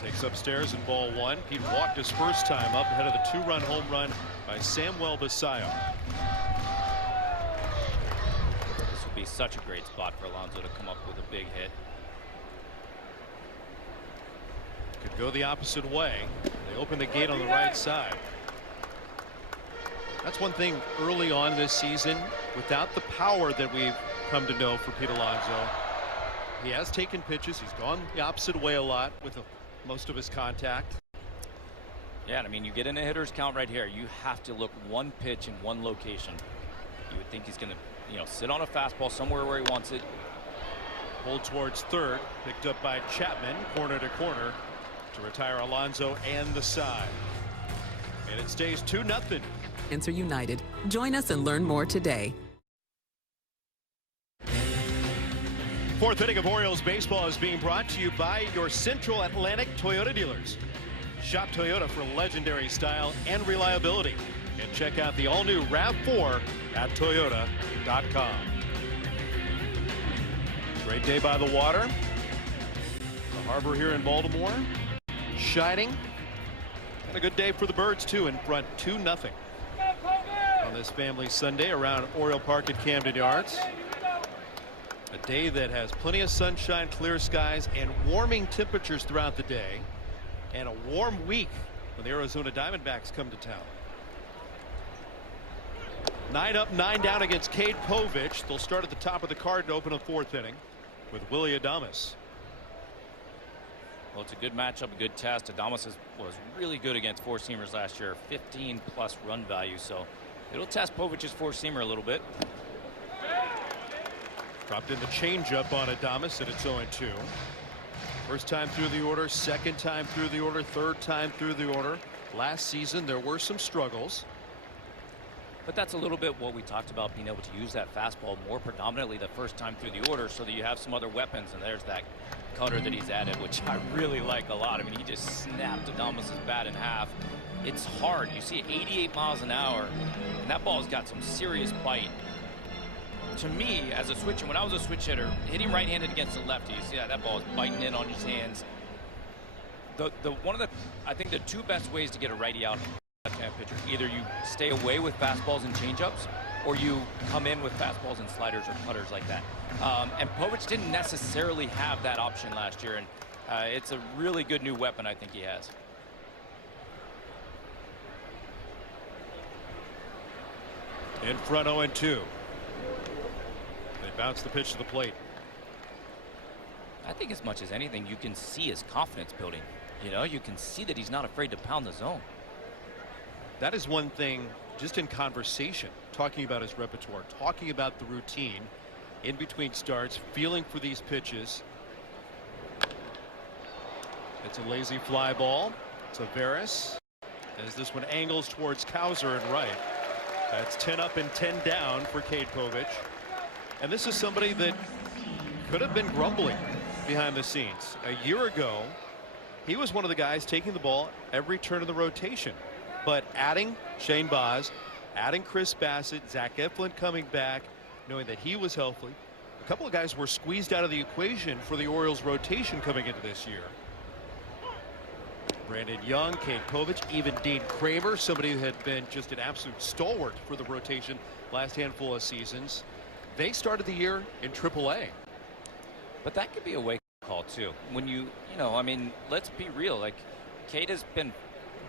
Takes upstairs in ball 1. Pete walked his first time up ahead of the 2-run home run by Samuel Basayo. This would be such a great spot for Alonso to come up with a big hit. Could go the opposite way. They open the gate on the right side. That's one thing early on this season, without the power that we've come to know for Pete Alonso. He has taken pitches. He's gone the opposite way a lot with most of his contact. Yeah, I mean, you get in a hitter's count right here. You have to look one pitch in one location. You would think he's going to, sit on a fastball somewhere where he wants it. Pulled towards third, picked up by Chapman, corner to corner, to retire Alonso and the side. And it stays 2-0. Answer United. Join us and learn more today. Fourth inning of Orioles baseball is being brought to you by your Central Atlantic Toyota dealers. Shop Toyota for legendary style and reliability. And check out the all-new RAV4 at Toyota.com. Great day by the water. The harbor here in Baltimore. Shining. And a good day for the Birds, too, in front 2-0. On this family Sunday around Oriole Park at Camden Yards. A day that has plenty of sunshine, clear skies, and warming temperatures throughout the day. And a warm week when the Arizona Diamondbacks come to town. 9 up, 9 down against Cade Povich. They'll start at the top of the card to open the fourth inning with Willie Adames. Well, it's a good matchup, a good test. Adames was really good against four-seamers last year, 15+ run value. So it'll test Povich's four-seamer a little bit. Dropped in the changeup on Adames, and it's 0-2. First time through the order, second time through the order, third time through the order. Last season there were some struggles. But that's a little bit what we talked about, being able to use that fastball more predominantly the first time through the order so that you have some other weapons. And there's that cutter that he's added, which I really like a lot. I mean, he just snapped Adames' bat in half. It's hard. You see 88 miles an hour, and that ball's got some serious bite. To me, as a switcher, when I was a switch hitter, hitting right-handed against the lefty, you see that ball is biting in on his hands. I think the two best ways to get a righty out left-hand pitcher, either you stay away with fastballs and changeups, or you come in with fastballs and sliders or cutters like that. And Povich didn't necessarily have that option last year, and it's a really good new weapon I think he has. In front 0-2. They bounce the pitch to the plate. I think as much as anything, you can see his confidence building. You can see that he's not afraid to pound the zone. That is one thing, just in conversation, talking about his repertoire, talking about the routine in between starts, feeling for these pitches. It's a lazy fly ball. It's a Veras. As this one angles towards Hauser and right. That's 10 up and 10 down for Cade Povich. And this is somebody that could have been grumbling behind the scenes. A year ago, he was one of the guys taking the ball every turn of the rotation. But adding Shane Baz, adding Chris Bassett, Zach Eflin coming back, knowing that he was healthy. A couple of guys were squeezed out of the equation for the Orioles rotation coming into this year. Brandon Young, Kate Povich, even Dean Kramer, somebody who had been just an absolute stalwart for the rotation last handful of seasons. They started the year in AAA. But that could be a wake-up call too. When you know, I mean, let's be real. Like, Kate has been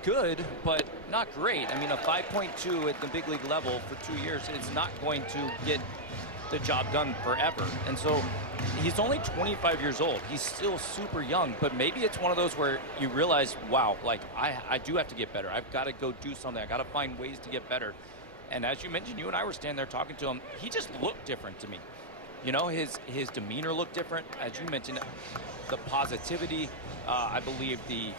good, but not great. I mean, a 5.2 at the big league level for 2 years is not going to get the job done forever. And so he's only 25 years old. He's still super young, but maybe it's one of those where you realize, wow, like I do have to get better. I've got to go do something. I got to find ways to get better. And as you mentioned, you and I were standing there talking to him. He just looked different to me. You know, his demeanor looked different. As you mentioned, the positivity, I believe the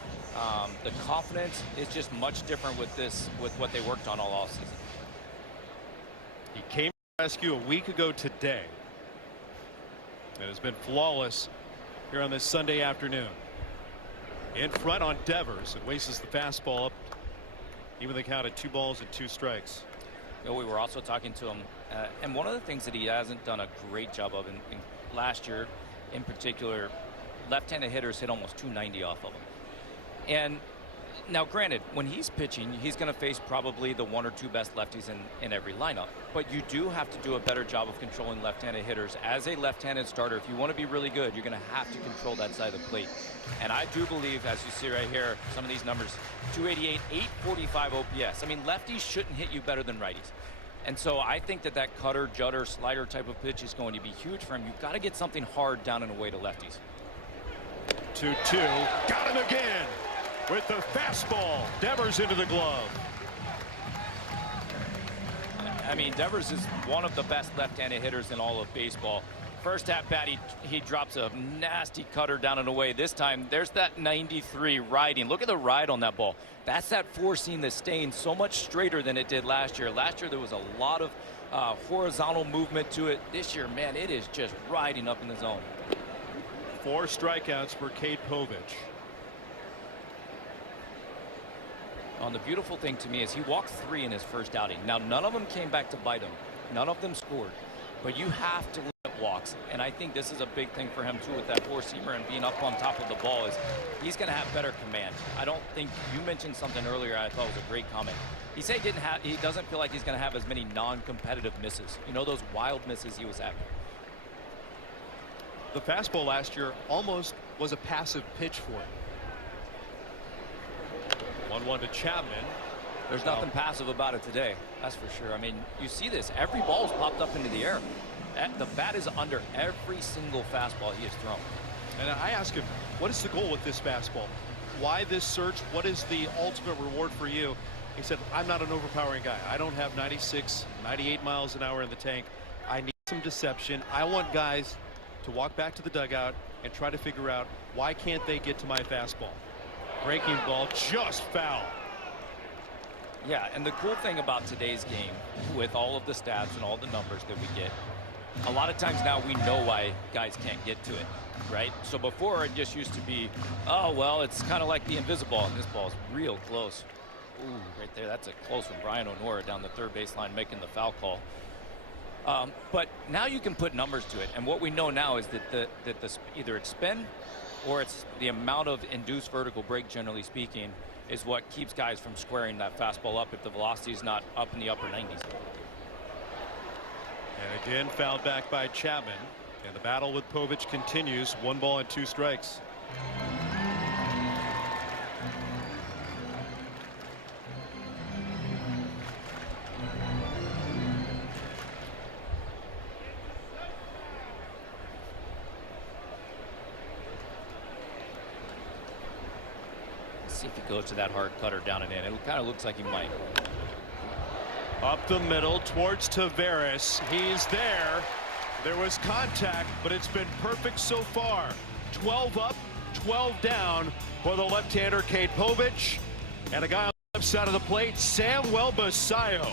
confidence is just much different with what they worked on all season. He came to the rescue a week ago today. It has been flawless here on this Sunday afternoon. In front on Devers, and wastes the fastball up. Even the count at 2 balls and 2 strikes. You know, we were also talking to him, and one of the things that he hasn't done a great job of in last year, in particular, left-handed hitters hit almost 290 off of him. And now, granted, when he's pitching, he's going to face probably the 1 or 2 best lefties in every lineup. But you do have to do a better job of controlling left-handed hitters. As a left-handed starter, if you want to be really good, you're going to have to control that side of the plate. And I do believe, as you see right here, some of these numbers, 288, 845 OPS. I mean, lefties shouldn't hit you better than righties. And so I think that cutter, jutter, slider type of pitch is going to be huge for him. You've got to get something hard down and away to lefties. 2-2. Got him again with the fastball. Devers into the glove. I mean, Devers is one of the best left-handed hitters in all of baseball. First at bat, he drops a nasty cutter down and away. This time, there's that 93 riding. Look at the ride on that ball. That's that four-seam that's staying so much straighter than it did last year. Last year, there was a lot of horizontal movement to it. This year, man, it is just riding up in the zone. 4 strikeouts for Kate Povich. The beautiful thing to me is he walked 3 in his first outing. Now, none of them came back to bite him. None of them scored. But you have to limit walks. And I think this is a big thing for him, too, with that four-seamer and being up on top of the ball is he's going to have better command. I don't think you mentioned something earlier I thought was a great comment. He said he doesn't feel like he's going to have as many non-competitive misses. You know, those wild misses he was having. The fastball last year almost was a passive pitch for him. 1-1 to Chapman. There's nothing passive about it today. That's for sure. I mean, you see this. Every ball's popped up into the air. The bat is under every single fastball he has thrown. And I ask him, what is the goal with this fastball? Why this search? What is the ultimate reward for you? He said, I'm not an overpowering guy. I don't have 96, 98 miles an hour in the tank. I need some deception. I want guys to walk back to the dugout and try to figure out why can't they get to my fastball. Breaking ball, just foul. Yeah, and the cool thing about today's game, with all of the stats and all the numbers that we get, a lot of times now we know why guys can't get to it, right? So before it just used to be, oh, well, it's kind of like the invisible, and this ball's real close. Ooh, right there, that's a close one. Brian O'Nora down the third baseline making the foul call. But now you can put numbers to it, and what we know now is that either it's spin or it's the amount of induced vertical break, generally speaking, is what keeps guys from squaring that fastball up if the velocity is not up in the upper 90s. And again, fouled back by Chapman. And the battle with Povich continues. 1 ball and 2 strikes. See if he goes to that hard cutter down and in. It kind of looks like he might. Up the middle towards Taveras. He's there. There was contact, but it's been perfect so far. 12 up, 12 down for the left-hander Kate Povich. And a guy on the left side of the plate, Samuel Basayo,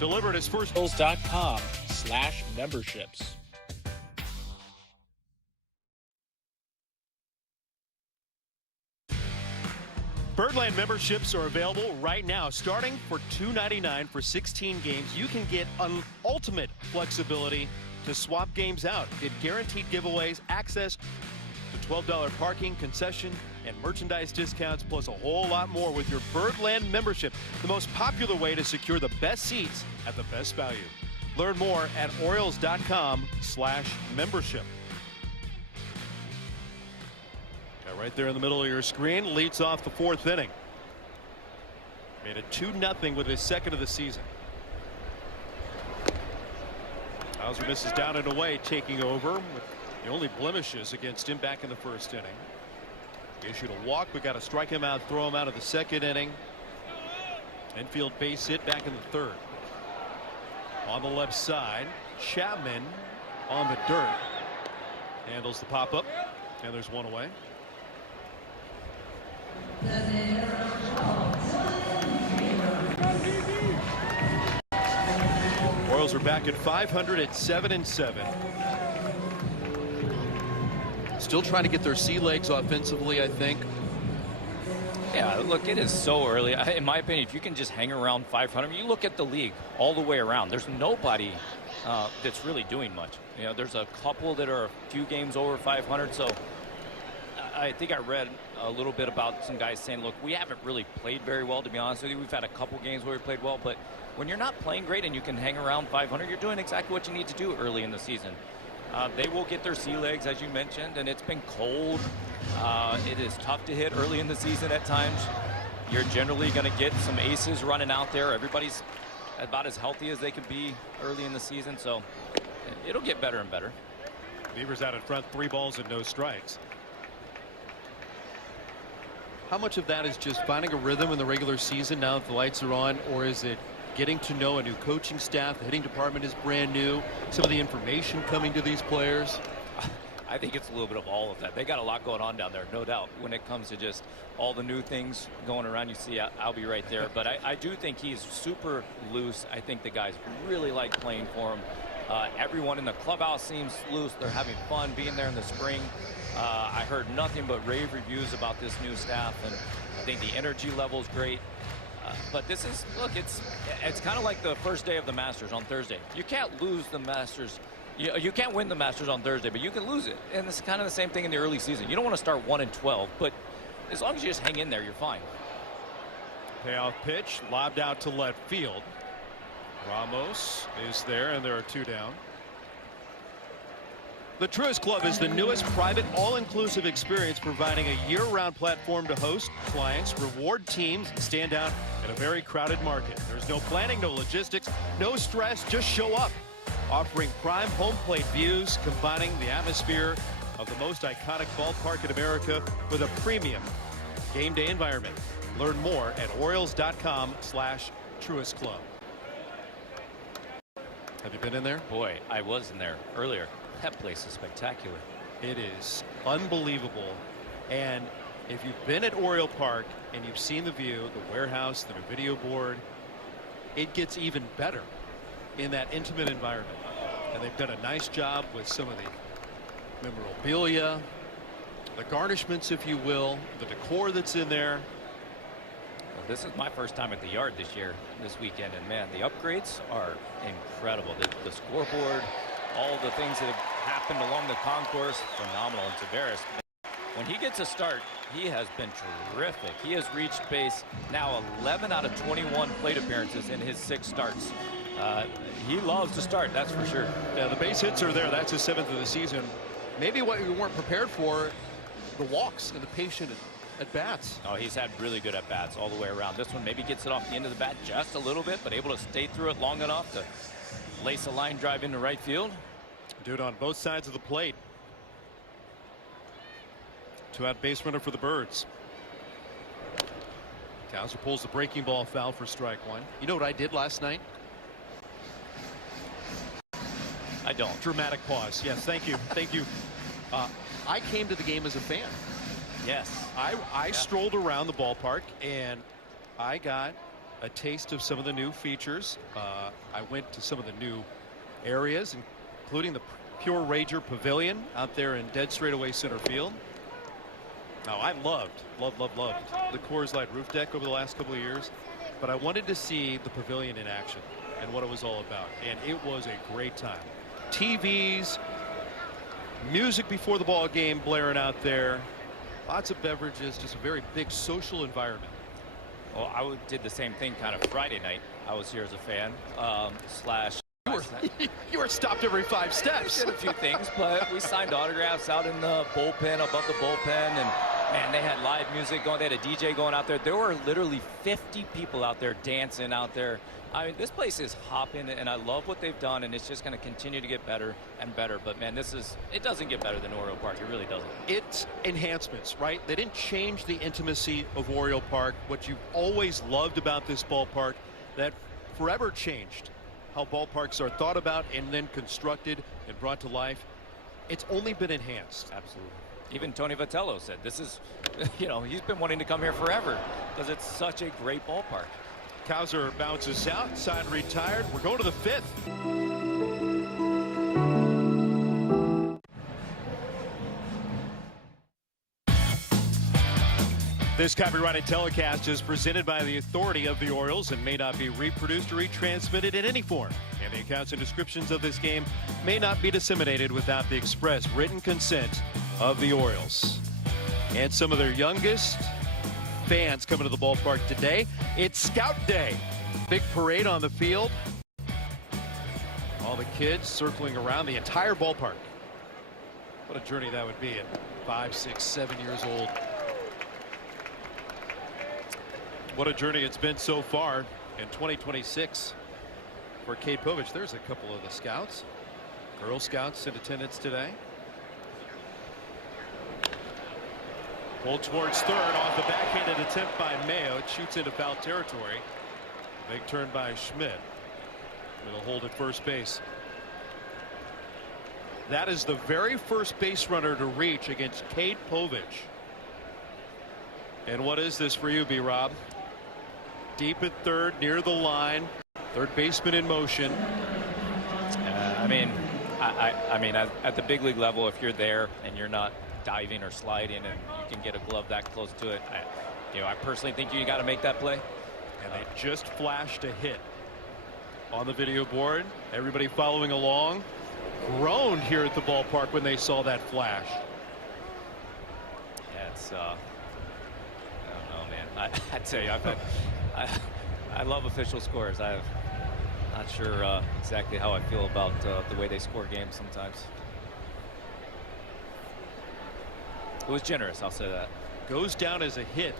delivered his first. Orioles.com/memberships. Birdland memberships are available right now, starting for $2.99 for 16 games. You can get ultimate flexibility to swap games out, get guaranteed giveaways, access to $12 parking, concession, and merchandise discounts, plus a whole lot more with your Birdland membership, the most popular way to secure the best seats at the best value. Learn more at Orioles.com/membership. Right there in the middle of your screen, leads off the 4th inning. Made it 2-0 with his 2nd of the season. Hauser misses down and away, taking over with the only blemishes against him back in the 1st inning. He issued a walk, but got to strike him out, throw him out of the 2nd inning. Infield base hit back in the 3rd. On the left side, Chapman on the dirt. Handles the pop-up, and there's one away. Orioles are back at 500 at 7-7. Still trying to get their sea legs offensively, I think. Yeah, look, it is so early. In my opinion, if you can just hang around 500, you look at the league all the way around. There's nobody that's really doing much. You know, there's a couple that are a few games over 500. So I think I read a little bit about some guys saying, look, we haven't really played very well, to be honest with you. We've had a couple games where we played well, but when you're not playing great and you can hang around 500, you're doing exactly what you need to do early in the season. They will get their sea legs, as you mentioned, and it's been cold. It is tough to hit early in the season at times. You're generally going to get some aces running out there. Everybody's about as healthy as they could be early in the season, so it'll get better and better. Beavers out in front, 3 balls and no strikes. How much of that is just finding a rhythm in the regular season now that the lights are on, or is it getting to know a new coaching staff? The hitting department is brand new. Some of the information coming to these players. I think it's a little bit of all of that. They got a lot going on down there, no doubt, when it comes to just all the new things going around. You see, I'll be right there. But I do think he's super loose. I think the guys really like playing for him. Everyone in the clubhouse seems loose. They're having fun being there in the spring. I heard nothing but rave reviews about this new staff, and I think the energy level is great. But this is, look, it's kind of like the first day of the Masters on Thursday. You can't lose the Masters. You can't win the Masters on Thursday, but you can lose it. And it's kind of the same thing in the early season. You don't want to start 1-12, but as long as you just hang in there, you're fine. Payoff pitch, lobbed out to left field. Ramos is there, and there are 2 down. The Truist Club is the newest private all-inclusive experience, providing a year-round platform to host clients, reward teams, and stand out in a very crowded market. There's no planning, no logistics, no stress, just show up. Offering prime home plate views, combining the atmosphere of the most iconic ballpark in America with a premium game day environment. Learn more at Orioles.com/Truist Club. Have you been in there? Boy, I was in there earlier. That place is spectacular. It is unbelievable. And if you've been at Oriole Park and you've seen the view, the warehouse, the new video board, it gets even better in that intimate environment. And they've done a nice job with some of the memorabilia, the garnishments, if you will, the decor that's in there. Well, this is my first time at the Yard this weekend, and man, the upgrades are incredible. The scoreboard, all the things that have happened along the concourse, phenomenal. And Tavares, when he gets a start, he has been terrific. He has reached base now 11 out of 21 plate appearances in his 6 starts. He loves to start, that's for sure. Yeah, the base hits are there. That's his 7th of the season. Maybe what you weren't prepared for, the walks and the patient at bats. Oh, he's had really good at bats all the way around. This one maybe gets it off the end of the bat just a little bit, but able to stay through it long enough to lace a line drive into right field. Do it on both sides of the plate. 2-out base runner for the Birds. Hauser pulls the breaking ball foul for strike 1. You know what I did last night? I don't. Dramatic pause. Yes, thank you. Thank you. I came to the game as a fan. Yes. I strolled around the ballpark and I got a taste of some of the new features. I went to some of the new areas, including the Pure Rager Pavilion out there in dead straightaway center field. Now, I loved the Coors Light roof deck over the last couple of years, but I wanted to see the pavilion in action and what it was all about, and it was a great time. TVs, Music before the ball game blaring out there. Lots of beverages, just a very big social environment. Well, I did the same thing kind of Friday night. I was here as a fan, slash. You were stopped every 5 steps. We did a few things, but we signed autographs out in the bullpen, above the bullpen, and man, they had live music going. They had a DJ going out there. There were literally 50 people out there dancing out there. I mean, this place is hopping, and I love what they've done, and it's just going to continue to get better and better. But man, it doesn't get better than Oriole Park. It really doesn't. It's enhancements, right? They didn't change the intimacy of Oriole Park. What you've always loved about this ballpark, that forever changed how ballparks are thought about and then constructed and brought to life. It's only been enhanced. Absolutely. Even Tony Vitello said this is, you know, he's been wanting to come here forever because it's such a great ballpark. Cowser bounces out, side retired. We're going to the 5th. This copyrighted telecast is presented by the authority of the Orioles and may not be reproduced or retransmitted in any form. And the accounts and descriptions of this game may not be disseminated without the express written consent of the Orioles. And some of their youngest fans coming to the ballpark today. It's Scout Day. Big parade on the field. All the kids circling around the entire ballpark. What a journey that would be at 5, 6, 7 years old. What a journey it's been so far in 2026 for Cade Povich. There's a couple of the scouts, Girl Scouts in attendance today. Pulled towards third off the backhanded attempt by Mayo. It shoots into foul territory. Big turn by Schmidt. With a hold at first base. That is the very first base runner to reach against Cade Povich. And what is this for you, B-Rob? Deep at third, near the line. Third baseman in motion. I mean, at the big league level, if you're there and you're not diving or sliding and you can get a glove that close to it, I personally think you got to make that play. And they just flashed a hit on the video board. Everybody following along groaned here at the ballpark when they saw that flash. Yeah, it's I don't know, man. I tell you, I love official scores. I'm not sure exactly how I feel about the way they score games sometimes. It was generous, I'll say that. Goes down as a hit.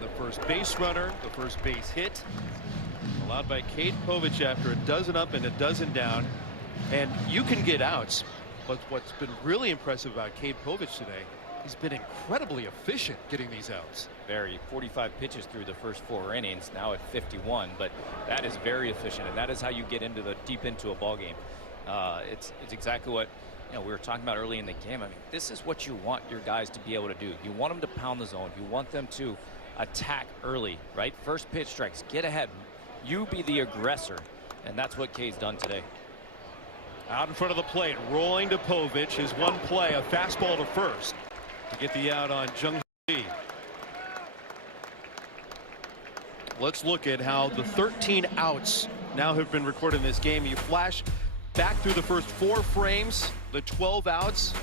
The first base runner, the first base hit, allowed by Cade Povich after a dozen up and a dozen down. And you can get outs, but what's been really impressive about Cade Povich today, he's been incredibly efficient getting these outs. Very 45 pitches through the first 4 innings, now at 51, but that is very efficient, and that is how you get into deep into a ball game. It's exactly what we were talking about early in the game. I mean, this is what you want your guys to be able to do. You want them to pound the zone. You want them to attack early, right? First pitch strikes, get ahead. You be the aggressor, and that's what Cade's done today. Out in front of the plate, rolling to Povich. His one play, a fastball to first to get the out on Jung Lee. Let's look at how the 13 outs now have been recorded in this game. You flash back through the first 4 frames, the 12 outs,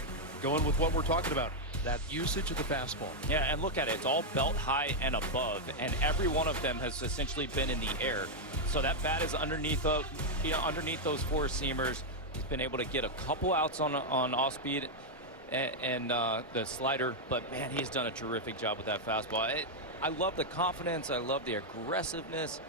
going with what we're talking about, that usage of the fastball. Yeah, and look at it. It's all belt high and above, and every one of them has essentially been in the air. So that bat is underneath underneath those 4-seamers. He's been able to get a couple outs on off speed and the slider, but man, he's done a terrific job with that fastball. I love the confidence. I love the aggressiveness.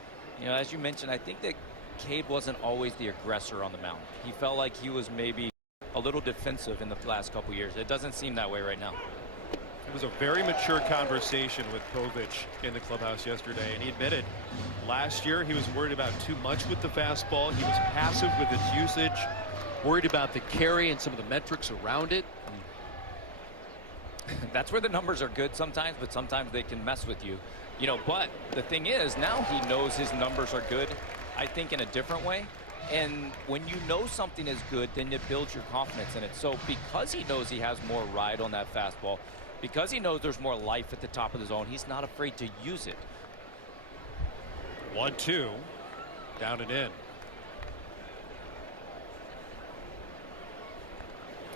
As you mentioned, I think that Cade wasn't always the aggressor on the mound. He felt like he was maybe a little defensive in the last couple years. It doesn't seem that way right now. It was a very mature conversation with Povich in the clubhouse yesterday, and he admitted last year he was worried about too much with the fastball. He was passive with its usage, worried about the carry and some of the metrics around it. That's where the numbers are good sometimes, but sometimes they can mess with you. But the thing is, now he knows his numbers are good, I think, in a different way. And when you know something is good, then it builds your confidence in it. So because he knows he has more ride on that fastball, because he knows there's more life at the top of the zone, he's not afraid to use it. 1-2, down and in.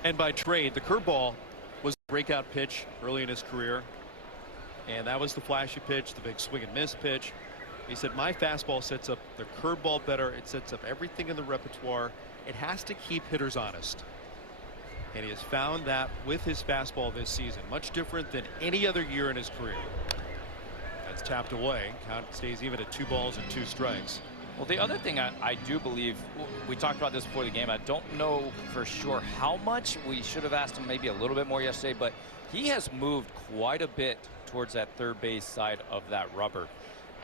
And by trade, the curveball was a breakout pitch early in his career. And that was the flashy pitch, the big swing and miss pitch. He said, my fastball sets up the curveball better. It sets up everything in the repertoire. It has to keep hitters honest. And he has found that with his fastball this season, much different than any other year in his career. That's tapped away. Count stays even at 2 balls and 2 strikes. Well, the other thing I do believe, we talked about this before the game. I don't know for sure how much. We should have asked him maybe a little bit more yesterday, but he has moved quite a bit towards that third base side of that rubber.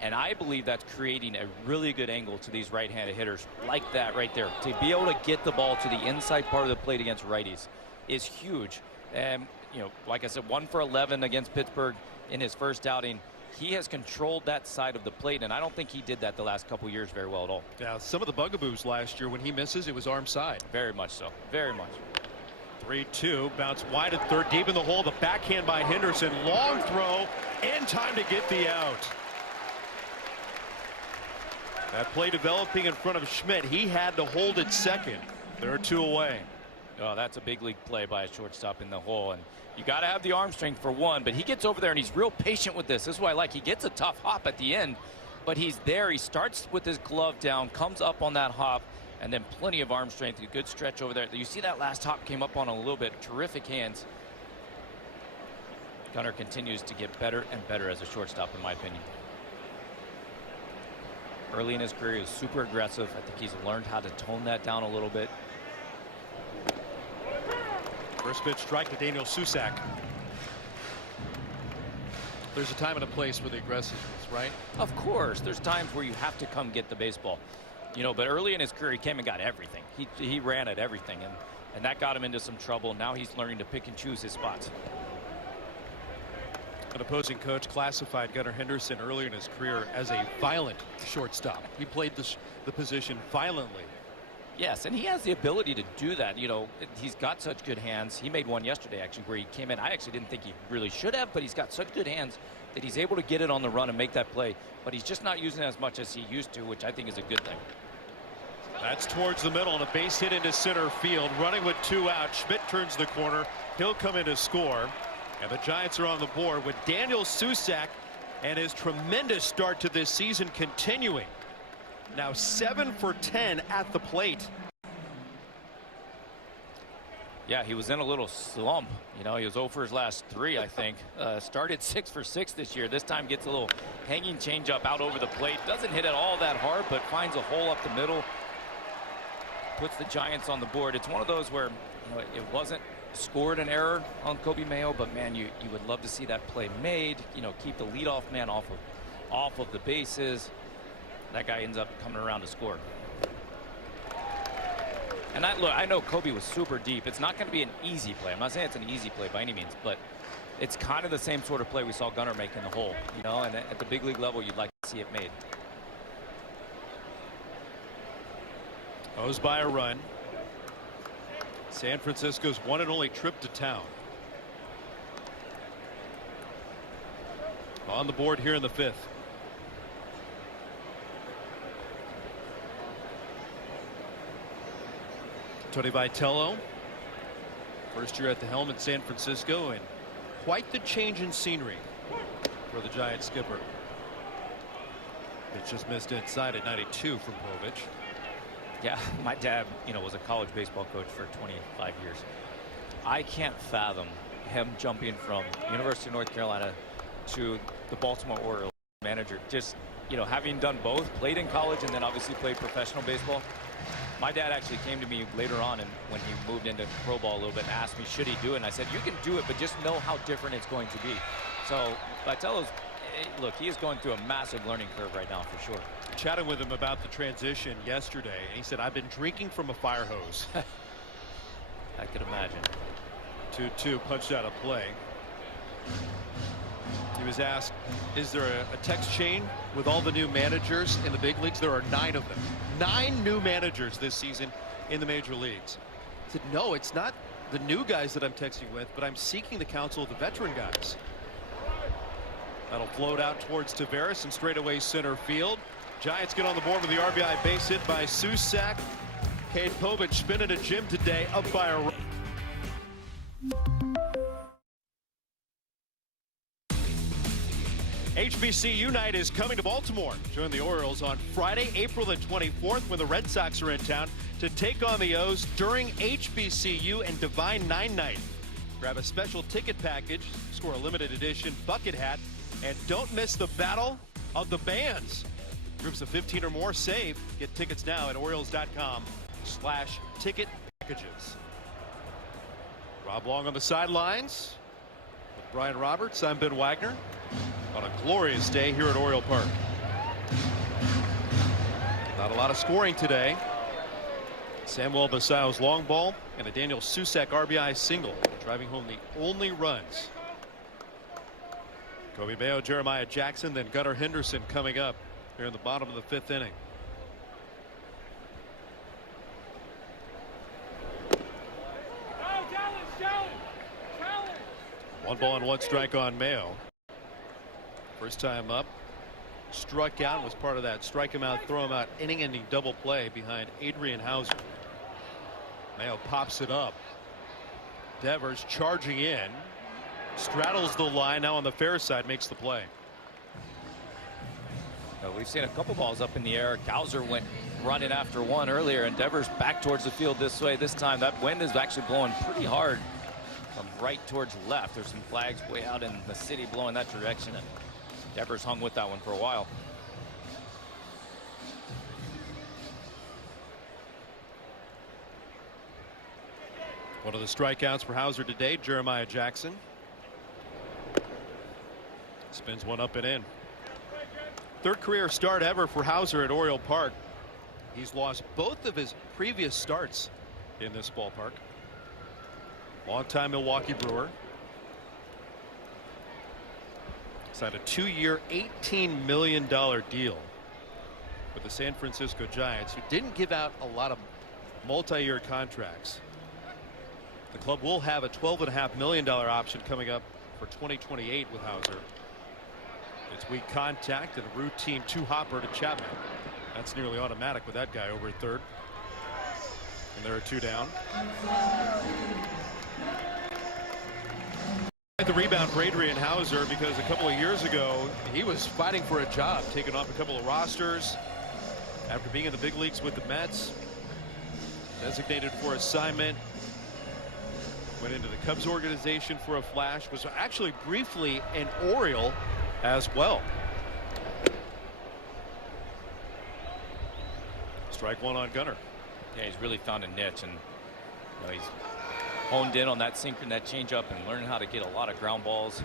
And I believe that's creating a really good angle to these right-handed hitters like that right there. To be able to get the ball to the inside part of the plate against righties is huge. And, you know, like I said, 1 for 11 against Pittsburgh in his first outing. He has controlled that side of the plate, and I don't think he did that the last couple years very well at all. Yeah, some of the bugaboos last year when he misses, it was arm side. Very much so. Very much. 3-2, bounce wide at third, deep in the hole. The backhand by Henderson. Long throw in time to get the out. That play developing in front of Schmidt. He had to hold it second. There are 2 away. Oh, that's a big league play by a shortstop in the hole. And you got to have the arm strength for one, but he gets over there and he's real patient with this. This is what I like. He gets a tough hop at the end, but he's there. He starts with his glove down, comes up on that hop, and then plenty of arm strength. A good stretch over there. You see that last hop came up on a little bit. Terrific hands. Gunnar continues to get better and better as a shortstop, in my opinion. Early in his career, he was super aggressive. I think he's learned how to tone that down a little bit. First pitch strike to Daniel Susak. There's a time and a place for the aggressiveness, right? Of course. There's times where you have to come get the baseball. You know, but early in his career, he came and got everything. He ran at everything, and that got him into some trouble. Now he's learning to pick and choose his spots. An opposing coach classified Gunnar Henderson earlier in his career as a violent shortstop. He played the position violently. Yes, and he has the ability to do that. You know, he's got such good hands. He made one yesterday, actually, where he came in. I actually didn't think he really should have, but he's got such good hands that he's able to get it on the run and make that play. But he's just not using it as much as he used to, which I think is a good thing. That's towards the middle, and a base hit into center field. Running with 2 out. Schmidt turns the corner. He'll come in to score. And the Giants are on the board with Daniel Susak and his tremendous start to this season continuing. Now 7 for 10 at the plate. Yeah, he was in a little slump. You know, he was 0 for his last 3, I think. Started 6 for 6 this year. This time gets a little hanging changeup out over the plate. Doesn't hit it all that hard, but finds a hole up the middle. Puts the Giants on the board. It's one of those where, you know, it wasn't scored an error on Kobe Mayo, but man, you would love to see that play made. You know, keep the leadoff man off of the bases. That guy ends up coming around to score. And look, I know Kobe was super deep. It's not going to be an easy play. I'm not saying it's an easy play by any means, but it's kind of the same sort of play we saw Gunnar make in the hole. You know, and at the big league level, you'd like to see it made. Goes by a run. San Francisco's one and only trip to town. On the board here in the 5th. Tony Vitello, first year at the helm in San Francisco, and quite the change in scenery for the Giants skipper. It's just missed inside at 92 from Povich. Yeah, my dad, you know, was a college baseball coach for 25 years. I can't fathom him jumping from University of North Carolina to the Baltimore Orioles manager. Just, you know, having done both, played in college and then obviously played professional baseball. My dad actually came to me later on, and when he moved into pro ball a little bit, and asked me, should he do it? And I said, you can do it, but just know how different it's going to be. So Vitello's, look, he is going through a massive learning curve right now for sure. Chatting with him about the transition yesterday, and he said, I've been drinking from a fire hose. I could imagine. 2-2 punched out a play. He was asked, is there a text chain with all the new managers in the big leagues? There are 9 of them. 9 new managers this season in the major leagues. He said, no, it's not the new guys that I'm texting with, but I'm seeking the counsel of the veteran guys. That'll float out towards Tavares and straightaway center field. Giants get on the board with the RBI base hit by Susak. Cade Povich spinning a gym today up by a HBCU night is coming to Baltimore. Join the Orioles on Friday, April the 24th, when the Red Sox are in town to take on the O's during HBCU and Divine Nine Night. Grab a special ticket package, score a limited edition bucket hat, and don't miss the battle of the bands. Groups of 15 or more save. Get tickets now at Orioles.com/ticket packages. Rob Long on the sidelines with Brian Roberts. I'm Ben Wagner on a glorious day here at Oriole Park. Not a lot of scoring today. Samuel Basal's long ball and a Daniel Susac RBI single, driving home the only runs. Kobe Mayo, Jeremiah Jackson, then Gunnar Henderson coming up here in the bottom of the 5th inning. One ball and one strike on Mayo. First time up, struck out, was part of that strike him out, throw him out, inning-ending double play behind Adrian Hauser. Mayo pops it up. Devers charging in, straddles the line, now on the fair side, makes the play. We've seen a couple balls up in the air. Hauser went running after one earlier, and Devers back towards the field this way. This time that wind is actually blowing pretty hard from right towards left. There's some flags way out in the city blowing that direction, and Devers hung with that one for a while. One of the strikeouts for Hauser today, Jeremiah Jackson. Spins one up and in. Third career start ever for Hauser at Oriole Park. He's lost both of his previous starts in this ballpark. Longtime Milwaukee Brewer. Signed a 2-year, $18 million deal with the San Francisco Giants, who didn't give out a lot of multi-year contracts. The club will have a $12.5 million option coming up for 2028 with Hauser. It's weak contact and a routine 2-hopper to Chapman. That's nearly automatic with that guy over at third. And there are 2 down. The rebound for Adrian Hauser, because a couple of years ago he was fighting for a job, taking off a couple of rosters after being in the big leagues with the Mets. Designated for assignment. Went into the Cubs organization for a flash. Was actually briefly an Oriole as well. Strike one on Gunnar. Yeah, he's really found a niche, and he's honed in on that sinker and that changeup and learning how to get a lot of ground balls.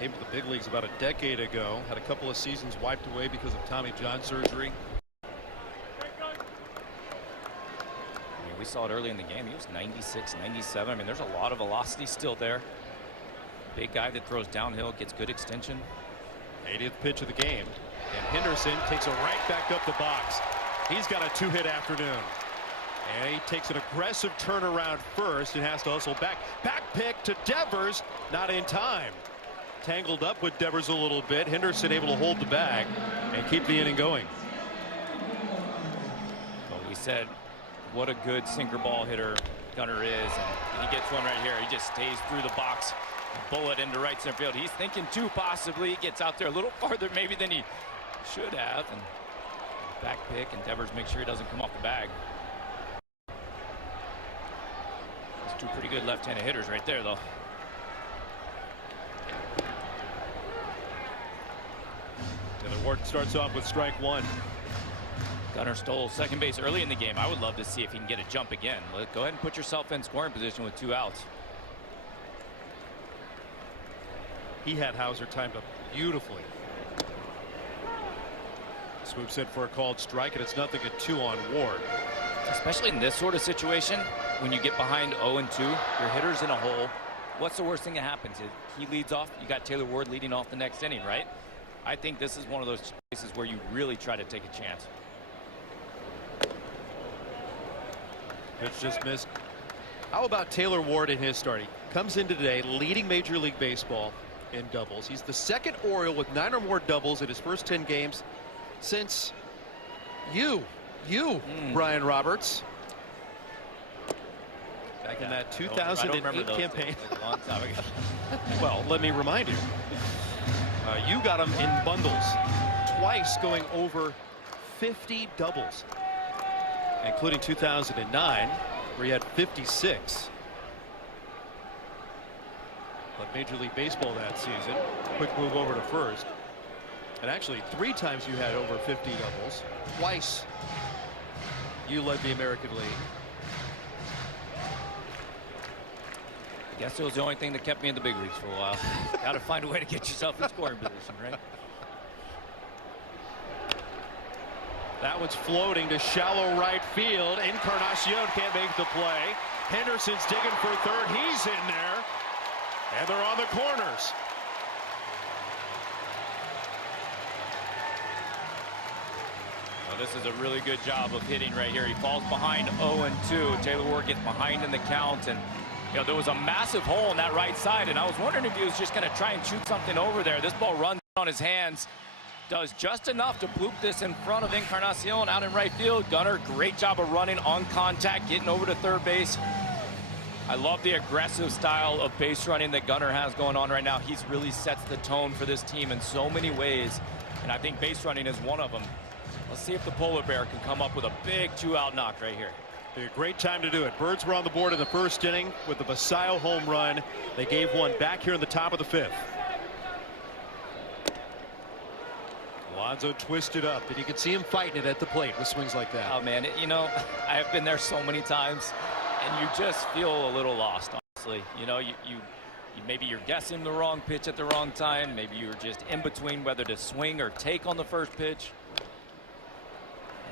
Came to the big leagues about a decade ago. Had a couple of seasons wiped away because of Tommy John surgery. We saw it early in the game. He was 96, 97. I mean, there's a lot of velocity still there. Big guy that throws downhill, gets good extension. 80th pitch of the game, and Henderson takes a right back up the box. He's got a 2-hit afternoon, and he takes an aggressive turnaround first and has to hustle back. Back pick to Devers, not in time. Tangled up with Devers a little bit. Henderson able to hold the bag and keep the inning going. Well, we said what a good sinker ball hitter Gunnar is, and he gets one right here. He just stays through the box, bullet into right center field. He's thinking 2 possibly. He gets out there a little farther maybe than he should have, and back pick, and Devers makes sure he doesn't come off the bag. There's 2 pretty good left-handed hitters right there, though. Taylor Ward starts off with strike 1. Gunnar stole second base early in the game. I would love to see if he can get a jump again. Go ahead and put yourself in scoring position with 2 outs. He had Hauser timed up beautifully. Swoops in for a called strike, and it's 0-2 on Ward. Especially in this sort of situation, when you get behind 0-2, your hitter's in a hole. What's the worst thing that happens? If he leads off, you got Taylor Ward leading off the next inning, right? I think this is one of those cases where you really try to take a chance. Pitch just missed. How about Taylor Ward in his start? He comes in today leading Major League Baseball in doubles. He's the second Oriole with 9 or more doubles in his first 10 games since Brian Roberts. back in that 2008 campaign. Like a long time ago. Well, let me remind you. You got them in bundles, twice going over 50 doubles, including 2009, where you had 56. But Major League Baseball that season, quick move over to first. And actually 3 times you had over 50 doubles. Twice you led the American League. I guess it was the only thing that kept me in the big leagues for a while. Got to find a way to get yourself in scoring position, right? That one's floating to shallow right field. Encarnacion can't make the play. Henderson's digging for third. He's in there. And they're on the corners. Well, this is a really good job of hitting right here. He falls behind 0-2. Taylor Ward gets behind in the count, and you know, there was a massive hole in that right side, and I was wondering if he was just going to try and shoot something over there. This ball runs on his hands, does just enough to bloop this in front of Encarnacion out in right field. Gunnar, great job of running on contact, getting over to third base. I love the aggressive style of base running that Gunnar has going on right now. He's really sets the tone for this team in so many ways, and I think base running is one of them. Let's see if the polar bear can come up with a big 2-out knock right here. A great time to do it. Birds were on the board in the first inning with the Basayo home run. They gave one back here in the top of the 5th. Alonso twisted up, and you can see him fighting it at the plate with swings like that. Oh man, you know, I have been there so many times, and you just feel a little lost, honestly. You know, you maybe you're guessing the wrong pitch at the wrong time. Maybe you're just in between whether to swing or take on the first pitch.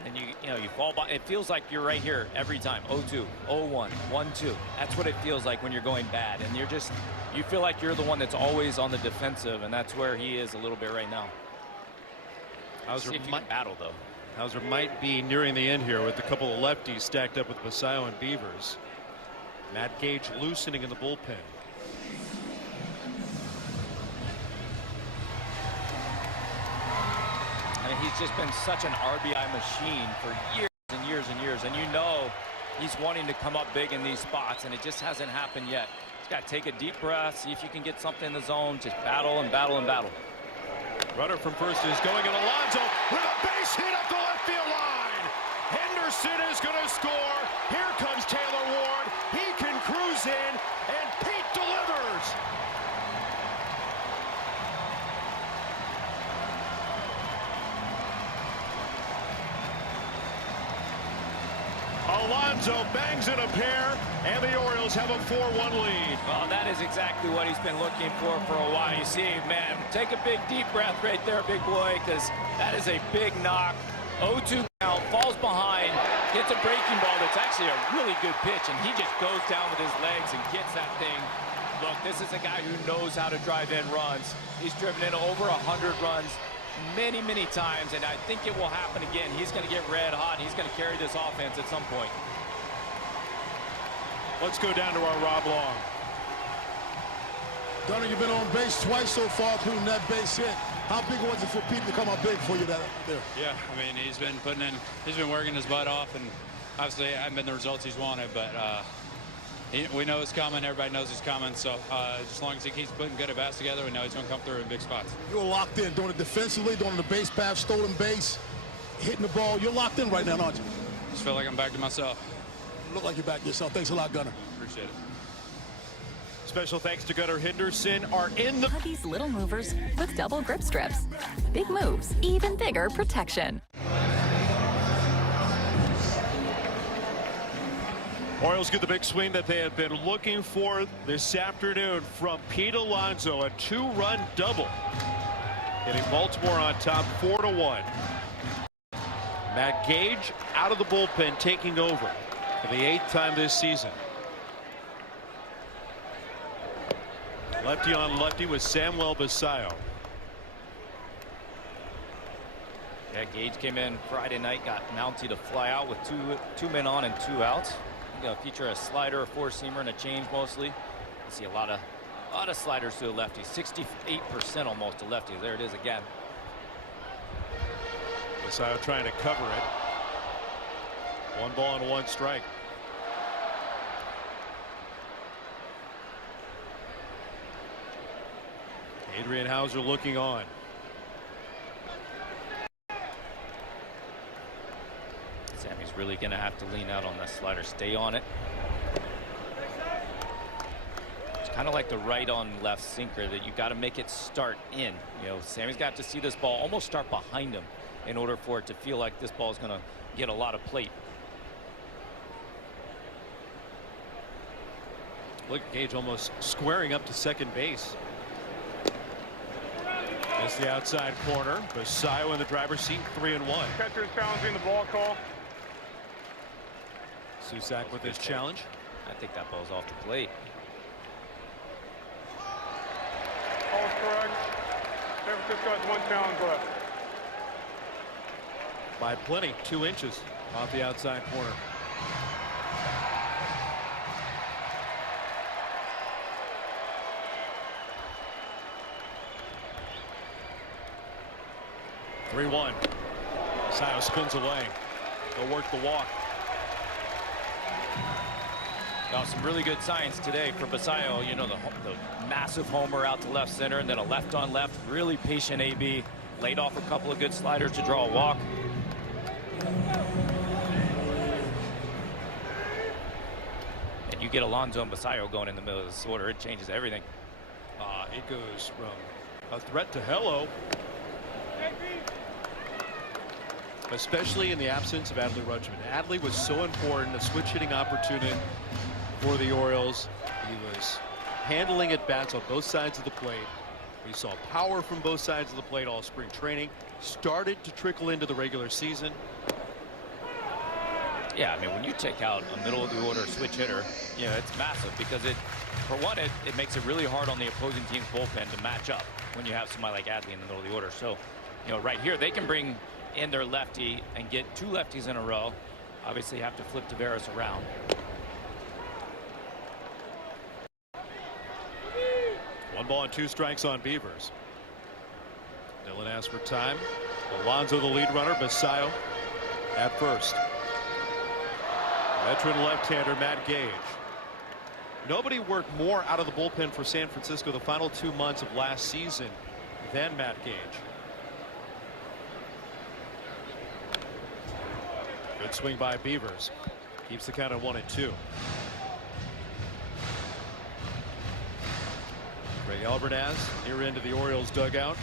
And you know, you fall by. It feels like you're right here every time. 0-2, 0-1, 1-2. That's what it feels like when you're going bad, and you feel like you're the one that's always on the defensive, and that's where he is a little bit right now. Hauser see if you can battle though. Hauser might be nearing the end here with a couple of lefties stacked up with Basayo and Beavers. Matt Gage loosening in the bullpen. I mean, he's just been such an RBI machine for years and years and years, and you know he's wanting to come up big in these spots, and it just hasn't happened yet. He's got to take a deep breath, see if you can get something in the zone, just battle and battle and battle. Runner from first is going, and Alonso with a base hit up the left field line. Henderson is going to score. Here comes Taylor Ward. He can cruise in, and Pete delivers. Alonso bangs in a pair, and the Orioles have a 4-1 lead. Well, that is exactly what he's been looking for a while. You see, man, take a big deep breath right there, big boy, because that is a big knock. 0-2 count, falls behind, gets a breaking ball that's actually a really good pitch, and he just goes down with his legs and gets that thing. Look, this is a guy who knows how to drive in runs. He's driven in over 100 runs many, many times, and I think it will happen again. He's going to get red hot. He's going to carry this offense at some point. Let's go down to our Rob Long. Gunnar, you've been on base twice so far, including that base hit. How big was it for Pete to come up big for you there? Yeah, I mean, he's been working his butt off, and obviously it hasn't been the results he's wanted, but we know it's coming. Everybody knows it's coming, so as long as he keeps putting good at bats together, we know he's going to come through in big spots. You're locked in, doing it defensively, doing the base path, stolen base, hitting the ball. You're locked in right now, aren't you? Just feel like I'm back to myself. Look like you're back to yourself. Thanks a lot, Gunnar. Appreciate it. Special thanks to Gunnar Henderson. Are in the Huggies Little Movers with double grip strips. Big moves, even bigger protection. Orioles get the big swing that they have been looking for this afternoon from Pete Alonso, a 2-run double, hitting Baltimore on top 4-1. Matt Gage out of the bullpen, taking over for the 8th time this season. Lefty on lefty with Samuel Basayo. Yeah, Gage came in Friday night, got Mounty to fly out with two men on and 2 outs. Going to feature a slider, a four-seamer, and a change mostly. You see a lot of sliders to the lefty. 68% almost to lefty. There it is again. Basayo trying to cover it. 1 ball and 1 strike. Adrian Hauser looking on. Sammy's really going to have to lean out on that slider, stay on it. It's kind of like the right on left sinker that you got to make it start in. You know, Sammy's got to see this ball almost start behind him in order for it to feel like this ball is going to get a lot of plate. Look, Gage almost squaring up to second base. That's the outside corner. Basayo in the driver's seat, 3-1. Catcher's challenging the ball call. Susac with his challenge. I think that ball's off the plate. All's correct. San Francisco has 1 challenge left. By plenty, 2 inches off the outside corner. (3-1). Basayo spins away. He'll work the walk. Now, some really good signs today for Basayo. You know, the massive homer out to left center, and then a left on left. Really patient AB. Laid off a couple of good sliders to draw a walk. And you get Alonso and Basayo going in the middle of this order, it changes everything. It goes from a threat to hello. Especially in the absence of Adley Rutschman. Adley was so important, a switch hitting opportunity for the Orioles. He was handling at bats on both sides of the plate. We saw power from both sides of the plate all spring training. Started to trickle into the regular season. Yeah, I mean, when you take out a middle of the order switch hitter, you know, it's massive because for one, it makes it really hard on the opposing team's bullpen to match up when you have somebody like Adley in the middle of the order. So, you know, right here, they can bring in their lefty and get 2 lefties in a row. Obviously have to flip Taveras around. One ball and 2 strikes on Beavers. Dylan asks for time. Alonso the lead runner. Basayo at first. Veteran left-hander Matt Gage. Nobody worked more out of the bullpen for San Francisco the final 2 months of last season than Matt Gage. Good swing by Beavers. Keeps the count at 1-2. Greg Albernaz near into the Orioles dugout.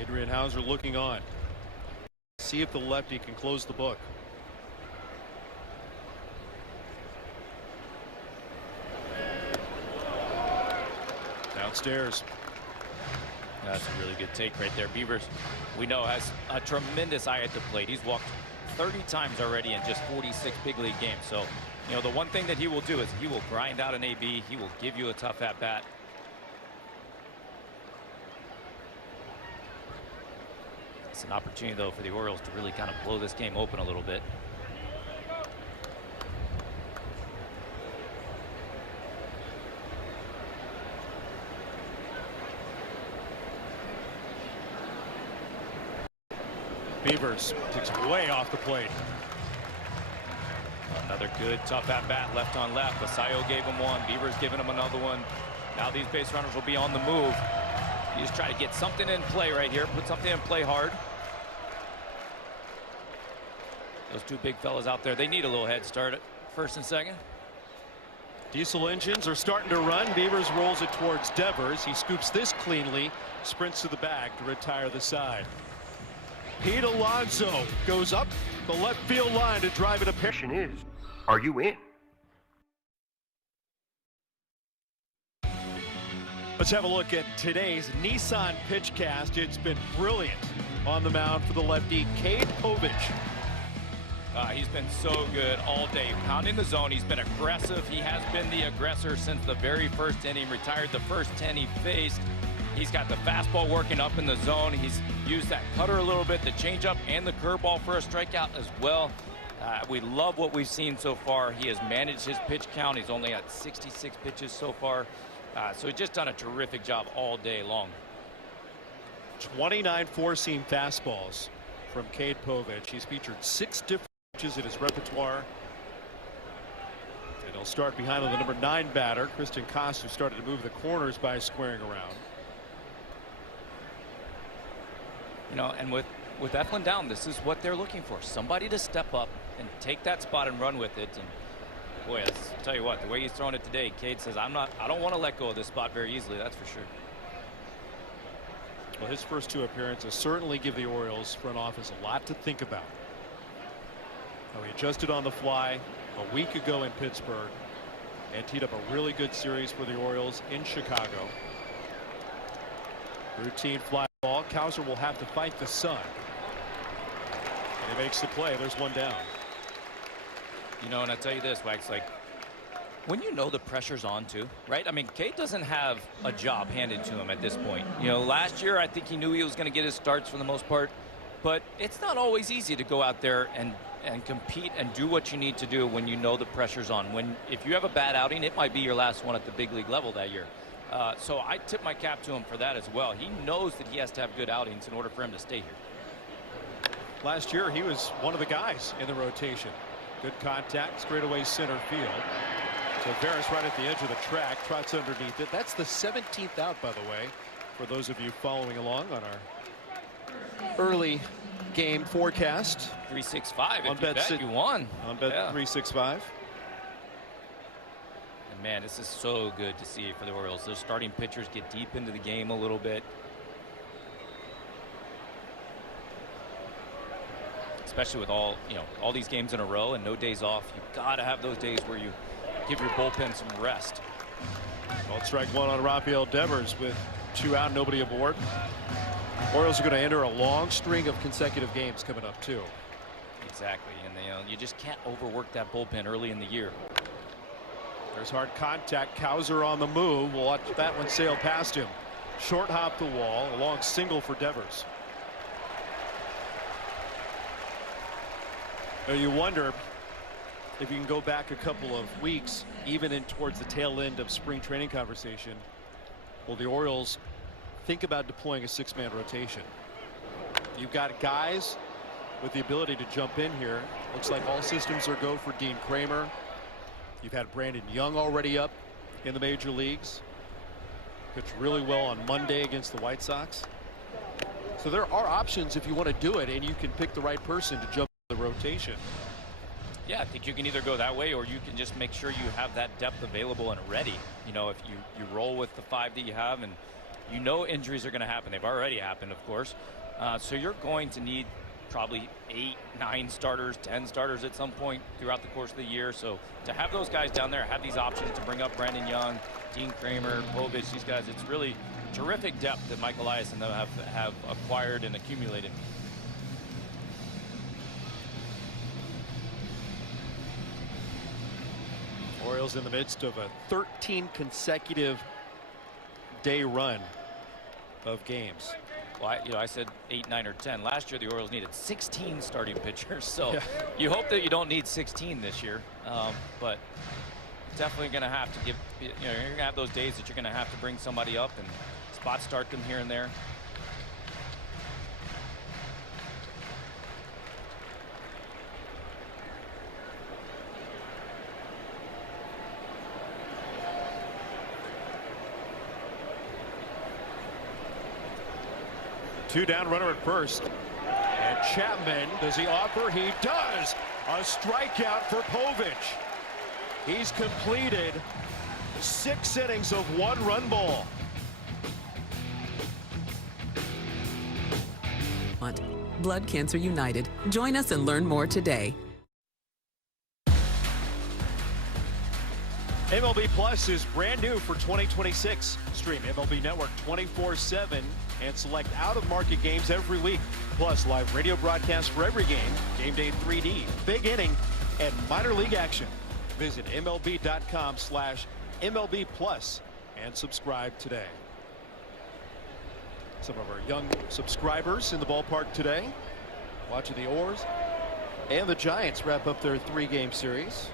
Adrian Hauser looking on. See if the lefty can close the book. Downstairs. That's a really good take right there. Beavers, we know, has a tremendous eye at the plate. He's walked 30 times already in just 46 big league games. So, you know, the one thing that he will do is he will grind out an AB. He will give you a tough at bat. It's an opportunity, though, for the Orioles to really kind of blow this game open a little bit. Beavers takes way off the plate. Another good tough at bat left on left. Basayo gave him one. Beavers giving him another one. Now these base runners will be on the move. You just try to get something in play right here. Put something in play hard. Those 2 big fellas out there, they need a little head start at first and second. Diesel engines are starting to run. Beavers rolls it towards Devers. He scoops this cleanly, sprints to the bag to retire the side. Pete Alonso goes up the left field line to drive it a pitch. Are you in? Let's have a look at today's Nissan pitchcast. It's been brilliant on the mound for the lefty, Cade Povich. He's been so good all day, pounding the zone. He's been aggressive. He has been the aggressor since the very first inning. Retired the first 10 he faced. He's got the fastball working up in the zone. He's used that cutter a little bit, the changeup, and the curveball for a strikeout as well. We love what we've seen so far. He has managed his pitch count. He's only at 66 pitches so far. So he's just done a terrific job all day long. 29 four-seam fastballs from Cade Povich. He's featured 6 different pitches in his repertoire. And They'll start behind on the number 9 batter. Christian Costa started to move the corners by squaring around. You know, and with Eflin down, this is what they're looking for. Somebody to step up and take that spot and run with it. And boy, I'll tell you what, the way he's throwing it today, Cade says, I don't want to let go of this spot very easily, that's for sure. Well, his first 2 appearances certainly give the Orioles front office a lot to think about. Now, he adjusted on the fly a week ago in Pittsburgh and teed up a really good series for the Orioles in Chicago. Routine fly ball. Cowser will have to fight the sun. And he makes the play. There's one down. You know, and I tell you this, Wax, like, when you know the pressure's on too, right? I mean, Cade doesn't have a job handed to him at this point. You know, last year I think he knew he was going to get his starts for the most part, but it's not always easy to go out there and compete and do what you need to do when you know the pressure's on. If you have a bad outing, it might be your last one at the big league level that year. So I tip my cap to him for that as well. He knows that he has to have good outings in order for him to stay here. Last year he was one of the guys in the rotation. Good contact, straightaway center field. So Veras right at the edge of the track, trots underneath it. That's the 17th out, by the way, for those of you following along on our early game forecast. 365 on if you bet, you won. On bet 365. And man, this is so good to see for the Orioles. Those starting pitchers get deep into the game a little bit. Especially with all these games in a row and no days off. You've got to have those days where you give your bullpen some rest. Well, strike one on Rafael Devers with 2 out, nobody aboard. Orioles are going to enter a long string of consecutive games coming up too. Exactly, and you just can't overwork that bullpen early in the year. There's hard contact. Cowser on the move. We'll watch that one sail past him. Short hop the wall. A long single for Devers. Now you wonder if you can go back a couple of weeks, even in towards the tail end of spring training conversation. Will the Orioles think about deploying a 6-man rotation? You've got guys with the ability to jump in here. Looks like all systems are go for Dean Kramer. You've had Brandon Young already up in the major leagues. Pitched really well on Monday against the White Sox. So there are options if you want to do it, and you can pick the right person to jump in the rotation. Yeah, I think you can either go that way, or you can just make sure you have that depth available and ready. You know, if you roll with the 5 that you have, and you know injuries are going to happen. They've already happened, of course. So you're going to need probably 8, 9 starters, 10 starters at some point throughout the course of the year. So to have those guys down there, have these options to bring up Brandon Young, Dean Kramer, Povich, these guys, it's really terrific depth that Mike Elias and them have acquired and accumulated. Orioles in the midst of a 13 consecutive day run of games. Well, I said 8, 9, or 10. Last year the Orioles needed 16 starting pitchers, so you hope that you don't need 16 this year. But definitely going to have to give, you're going to have those days that you're going to have to bring somebody up and spot start them here and there. Two down, runner at first. And Chapman, does he offer? He does. A strikeout for Povich. He's completed 6 innings of 1-run ball. Blood Cancer United. Join us and learn more today. MLB Plus is brand new for 2026. Stream MLB Network 24/7 and select out-of-market games every week. Plus live radio broadcasts for every game, game day 3D, big inning, and minor league action. Visit MLB.com/MLB Plus and subscribe today. Some of our young subscribers in the ballpark today, watching the Orioles and the Giants wrap up their 3-game series.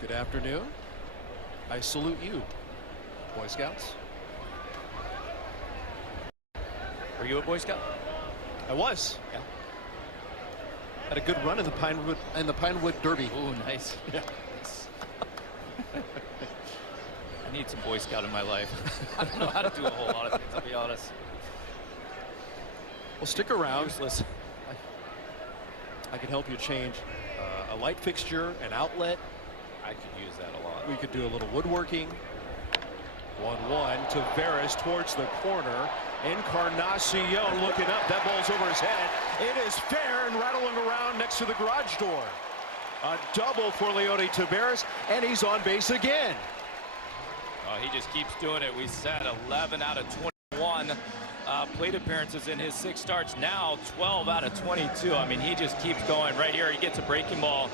Good afternoon. I salute you, Boy Scouts. Were you a Boy Scout? I was. Yeah. Had a good run in the Pinewood Derby. Oh, nice. Yeah. I need some Boy Scout in my life. I don't know how to do a whole lot of things, I'll be honest. Well, stick around. Useless. I can help you change a light fixture, an outlet. I could use that a lot. We could do a little woodworking. 1-1 to Veras towards the corner. Encarnacion looking up. That ball's over his head. It is fair and rattling around next to the garage door. A double for Leody Taveras, and he's on base again. Oh, he just keeps doing it. We said 11 out of 21 plate appearances in his 6 starts. Now 12 out of 22. I mean, he just keeps going. Right here, he gets a breaking ball,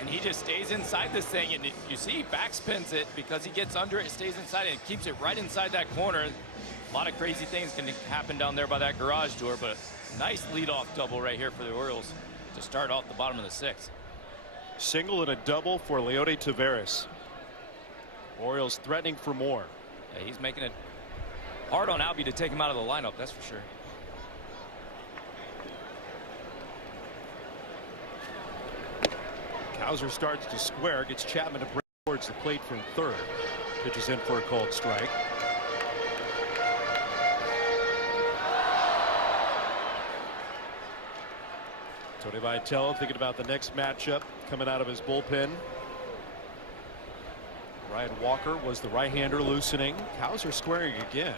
and he just stays inside this thing. And you see, he backspins it because he gets under it, stays inside, and keeps it right inside that corner. A lot of crazy things can happen down there by that garage door, but nice leadoff double right here for the Orioles to start off the bottom of the 6th. Single and a double for Leody Taveras. Orioles threatening for more. Yeah, he's making it hard on Albie to take him out of the lineup, that's for sure. Cowser starts to square, gets Chapman to break towards the plate from third. Pitches in for a called strike. Tony Vitello thinking about the next matchup coming out of his bullpen. Ryan Walker was the right-hander loosening. Cowser squaring again.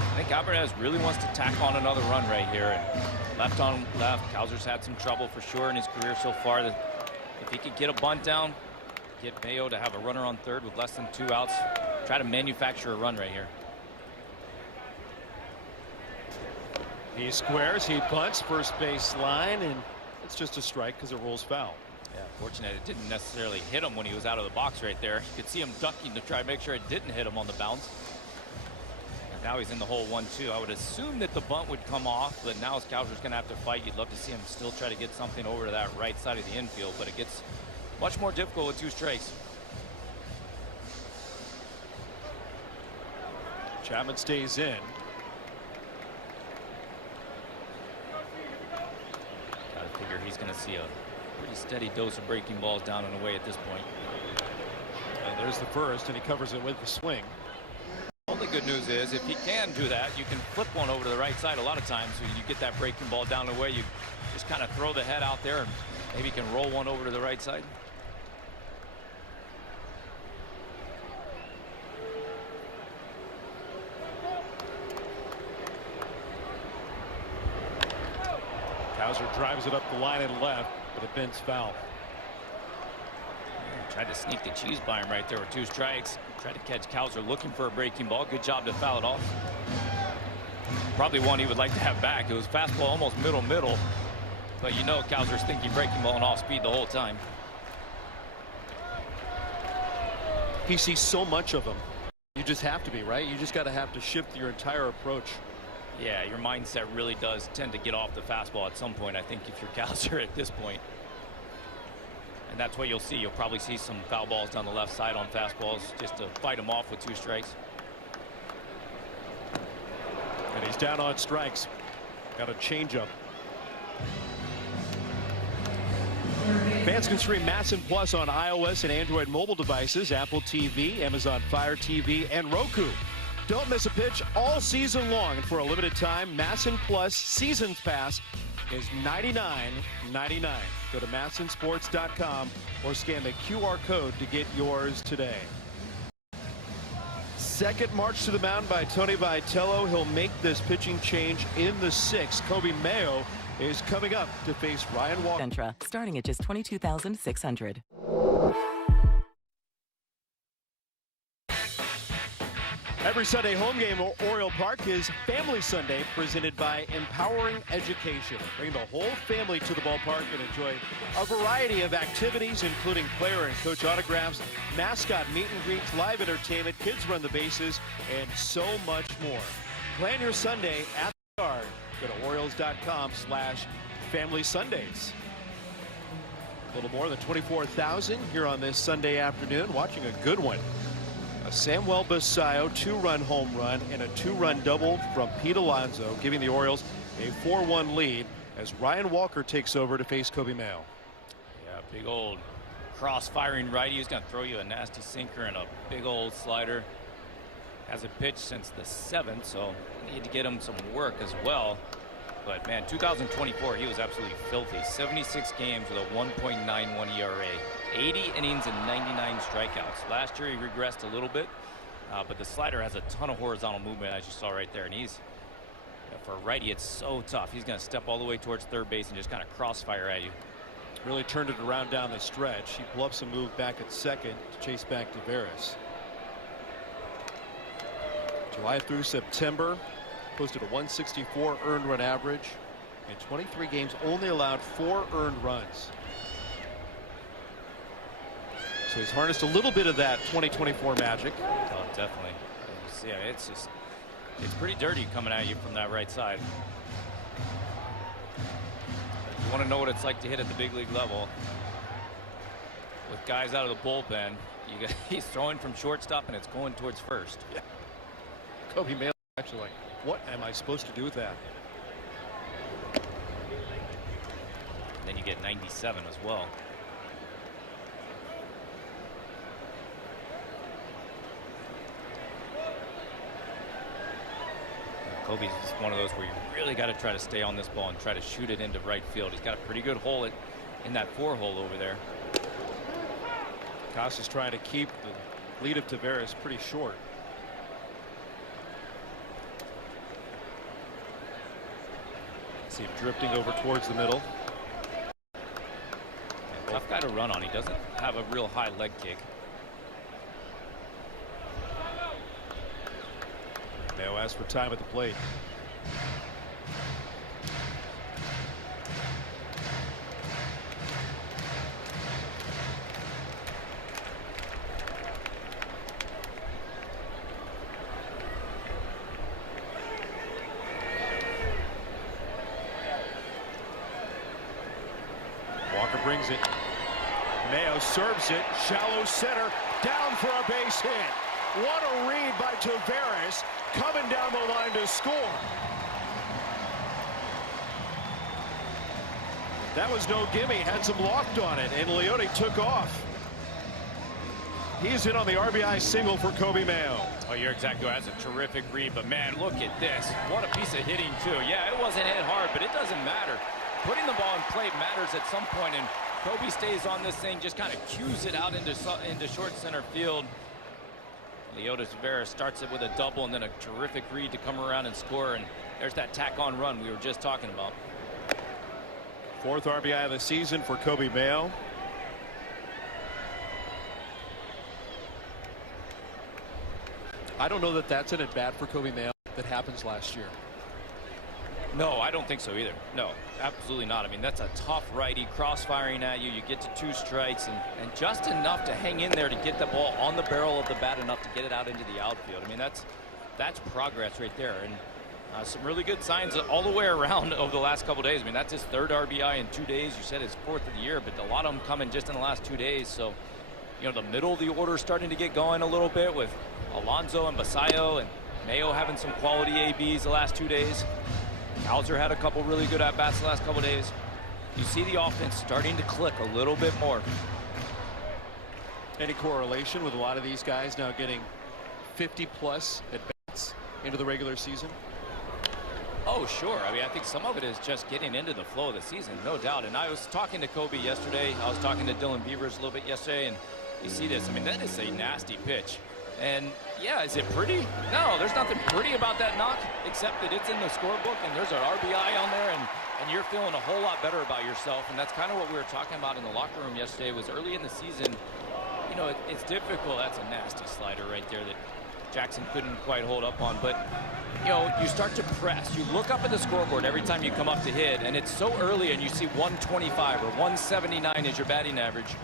I think Alvarez really wants to tack on another run right here. And left on left, Cowser's had some trouble for sure in his career so far. If he could get a bunt down, get Mayo to have a runner on third with less than 2 outs, try to manufacture a run right here. He squares, he bunts first base line, and it's just a strike because it rolls foul. Yeah, fortunate it didn't necessarily hit him when he was out of the box right there. You could see him ducking to try to make sure it didn't hit him on the bounce. And now he's in the hole 1-2. I would assume that the bunt would come off, but now Cowser's going to have to fight. You'd love to see him still try to get something over to that right side of the infield, but it gets much more difficult with 2 strikes. Chapman stays in. Gotta figure he's going to see a pretty steady dose of breaking balls down and away at this point. And there's the first, and he covers it with the swing. Only good news is if he can do that, you can flip one over to the right side a lot of times. So you get that breaking ball down the way, you just kind of throw the head out there and maybe can roll one over to the right side. Cowser drives it up the line and left, but it bends foul. Tried to sneak the cheese by him right there with 2 strikes. Tried to catch Cowser looking for a breaking ball. Good job to foul it off. Probably one he would like to have back. It was fastball almost middle. But you know Cowser's thinking breaking ball and off speed the whole time. He sees so much of them. You just have to be, right? You just got to have to shift your entire approach. Yeah, your mindset really does tend to get off the fastball at some point, I think, if you're Cowser at this point. And that's what you'll see. You'll probably see some foul balls down the left side on fastballs just to fight them off with 2 strikes. And he's down on strikes. Got a changeup. Fans can stream Masson Plus on iOS and Android mobile devices, Apple TV, Amazon Fire TV, and Roku. Don't miss a pitch all season long. And for a limited time, Masson Plus Seasons Pass is $99.99. Go to massonsports.com or scan the QR code to get yours today. Second march to the mound by Tony Vitello. He'll make this pitching change in the 6th. Kobe Mayo is coming up to face Ryan Walker. Sentra, starting at just $22,600. Every Sunday home game at Oriole Park is Family Sunday, presented by Empowering Education. Bring the whole family to the ballpark and enjoy a variety of activities, including player and coach autographs, mascot meet and greets, live entertainment, kids run the bases, and so much more. Plan your Sunday at the yard. Go to Orioles.com/Family Sundays. A little more than 24,000 here on this Sunday afternoon, watching a good one. A Samuel Basayo 2-run home run and a 2-run double from Pete Alonso, giving the Orioles a 4-1 lead as Ryan Walker takes over to face Kobe Mayo. Yeah, big old cross-firing righty. He's going to throw you a nasty sinker and a big old slider. Hasn't pitched since the 7th, so need to get him some work as well. But man, 2024, he was absolutely filthy. 76 games with a 1.91 ERA, 80 innings and 99 strikeouts. Last year he regressed a little bit, but the slider has a ton of horizontal movement, as you saw right there. And he's, for a righty, it's so tough. He's going to step all the way towards third base and just kind of crossfire at you. Really turned it around down the stretch. He bluffs a move back at second to chase back Taveras. July through September, posted a 164 earned run average. In 23 games, only allowed 4 earned runs. So he's harnessed a little bit of that 2024 magic. Oh, definitely. Yeah, it's pretty dirty coming at you from that right side. If you want to know what it's like to hit at the big league level with guys out of the bullpen, he's throwing from shortstop and it's going towards first. Yeah. Kobe Mayo actually like, what am I supposed to do with that? And then you get 97 as well. Kobe's just one of those where you really got to try to stay on this ball and try to shoot it into right field. He's got a pretty good hole in that 4-hole over there. Casas trying to keep the lead of Taveras pretty short. See him drifting over towards the middle. Tough guy to run on. He doesn't have a real high leg kick. Mayo asks for time at the plate. Walker brings it. Mayo serves it. Shallow center. Down for a base hit. What a read by Taveras, coming down the line to score. That was no gimme. Had some loft on it, and Leone took off. He's in on the RBI single for Kobe Mayo. Oh, you're exactly right. That's a terrific read, but man, look at this. What a piece of hitting, too. Yeah, it wasn't hit hard, but it doesn't matter. Putting the ball in play matters at some point, and Kobe stays on this thing, just kind of cues it out into short center field. Leotis Vera starts it with a double and then a terrific read to come around and score, and there's that tack-on run we were just talking about. 4th RBI of the season for Kobe Mayo. I don't know that that's an at-bat for Kobe Mayo that happens last year. No, I don't think so either. No, absolutely not. I mean, that's a tough righty cross-firing at you. You get to 2 strikes and just enough to hang in there to get the ball on the barrel of the bat, enough to get it out into the outfield. I mean, that's progress right there. And some really good signs all the way around over the last couple days. I mean, that's his 3rd RBI in 2 days. You said his 4th of the year, but a lot of them coming just in the last 2 days. So, you know, the middle of the order starting to get going a little bit with Alonso and Basayo, and Mayo having some quality ABs the last 2 days. Hauser had a couple really good at-bats the last couple days. You see the offense starting to click a little bit more. Any correlation with a lot of these guys now getting 50+ at-bats into the regular season? Oh, sure. I mean, I think some of it is just getting into the flow of the season, no doubt. And I was talking to Kobe yesterday. I was talking to Dylan Beavers a little bit yesterday, and you see this. I mean, that is a nasty pitch. And yeah, is it pretty? No, there's nothing pretty about that knock, except that it's in the scorebook and there's an RBI on there, and you're feeling a whole lot better about yourself. And that's kind of what we were talking about in the locker room yesterday. Was early in the season, you know, it's difficult. That's a nasty slider right there that Jackson couldn't quite hold up on. But you know, you start to press. You look up at the scoreboard every time you come up to hit, and it's so early, and you see 125 or 179 is your batting average.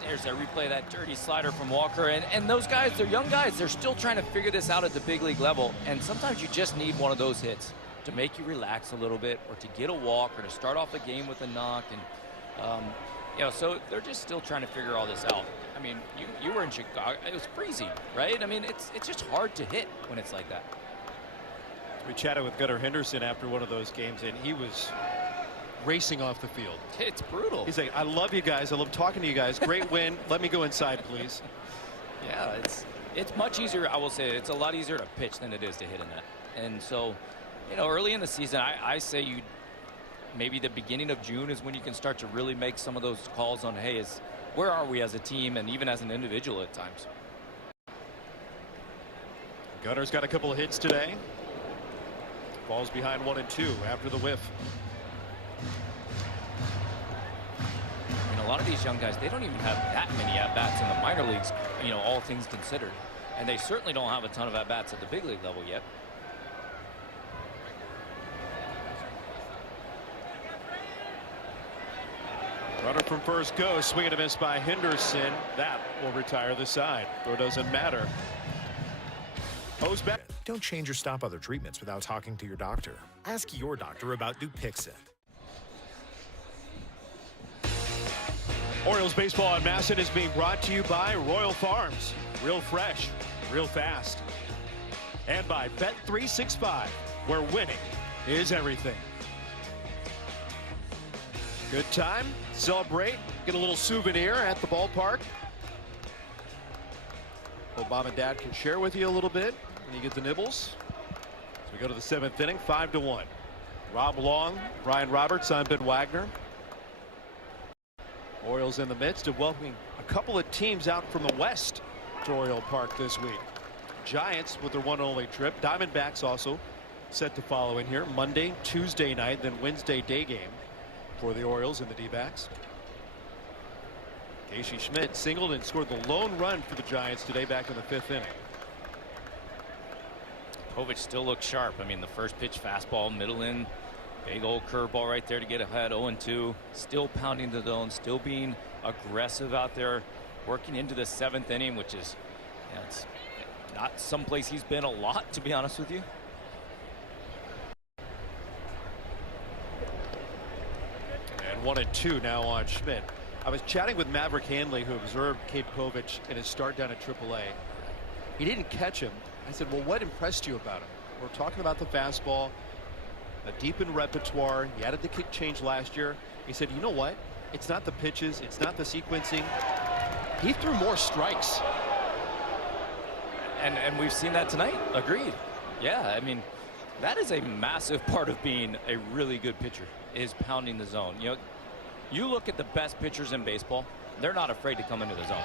There's a replay of that dirty slider from Walker. And those guys, they're young guys. They're still trying to figure this out at the big league level. And sometimes you just need one of those hits to make you relax a little bit, or to get a walk, or to start off the game with a knock. And, you know, so they're just still trying to figure all this out. I mean, you were in Chicago. It was freezing, right? I mean, it's just hard to hit when it's like that. We chatted with Gunnar Henderson after one of those games, and he was racing off the field. It's brutal. He's like, I love you guys. I love talking to you guys. Great win. Let me go inside, please. Yeah, it's much easier. I will say it's a lot easier to pitch than it is to hit a net. And so, you know, early in the season, I say maybe the beginning of June is when you can start to really make some of those calls on, hey, where are we as a team and even as an individual at times. Gunner's got a couple of hits today. Falls behind 1-2 after the whiff. And a lot of these young guys, they don't even have that many at-bats in the minor leagues, you know, all things considered. And they certainly don't have a ton of at-bats at the big league level yet. Runner from first goes, swing and a miss by Henderson. That will retire the side. Throw doesn't matter. Goes back. Don't change or stop other treatments without talking to your doctor. Ask your doctor about Dupixent. Orioles baseball on Masson is being brought to you by Royal Farms. Real fresh, real fast. And by Bet365, where winning is everything. Good time, celebrate, get a little souvenir at the ballpark. Hope Mom and Dad can share with you a little bit when you get the nibbles. As we go to the 7th inning, 5-1. Rob Long, Brian Roberts, I'm Ben Wagner. Orioles in the midst of welcoming a couple of teams out from the West to Oriole Park this week. Giants with their one and only trip. Diamondbacks also set to follow in here Monday, Tuesday night, then Wednesday day game for the Orioles and the D-backs. Casey Schmidt singled and scored the lone run for the Giants today back in the 5th inning. Povich still looks sharp. I mean, the first pitch fastball, middle in, big old curveball right there to get ahead. 0-2, still pounding the zone, still being aggressive out there, working into the 7th inning, which is, yeah, it's not someplace he's been a lot, to be honest with you. And 1-2 now on Schmidt. I was chatting with Maverick Hanley, who observed Cade Povich in his start down at AAA. He didn't catch him. I said, well, what impressed you about him? We're talking about the fastball, a deepened repertoire. He added the kick change last year. He said, you know what? It's not the pitches. It's not the sequencing. He threw more strikes. And we've seen that tonight. Agreed. Yeah, I mean, that is a massive part of being a really good pitcher, is pounding the zone. You know, you look at the best pitchers in baseball, they're not afraid to come into the zone.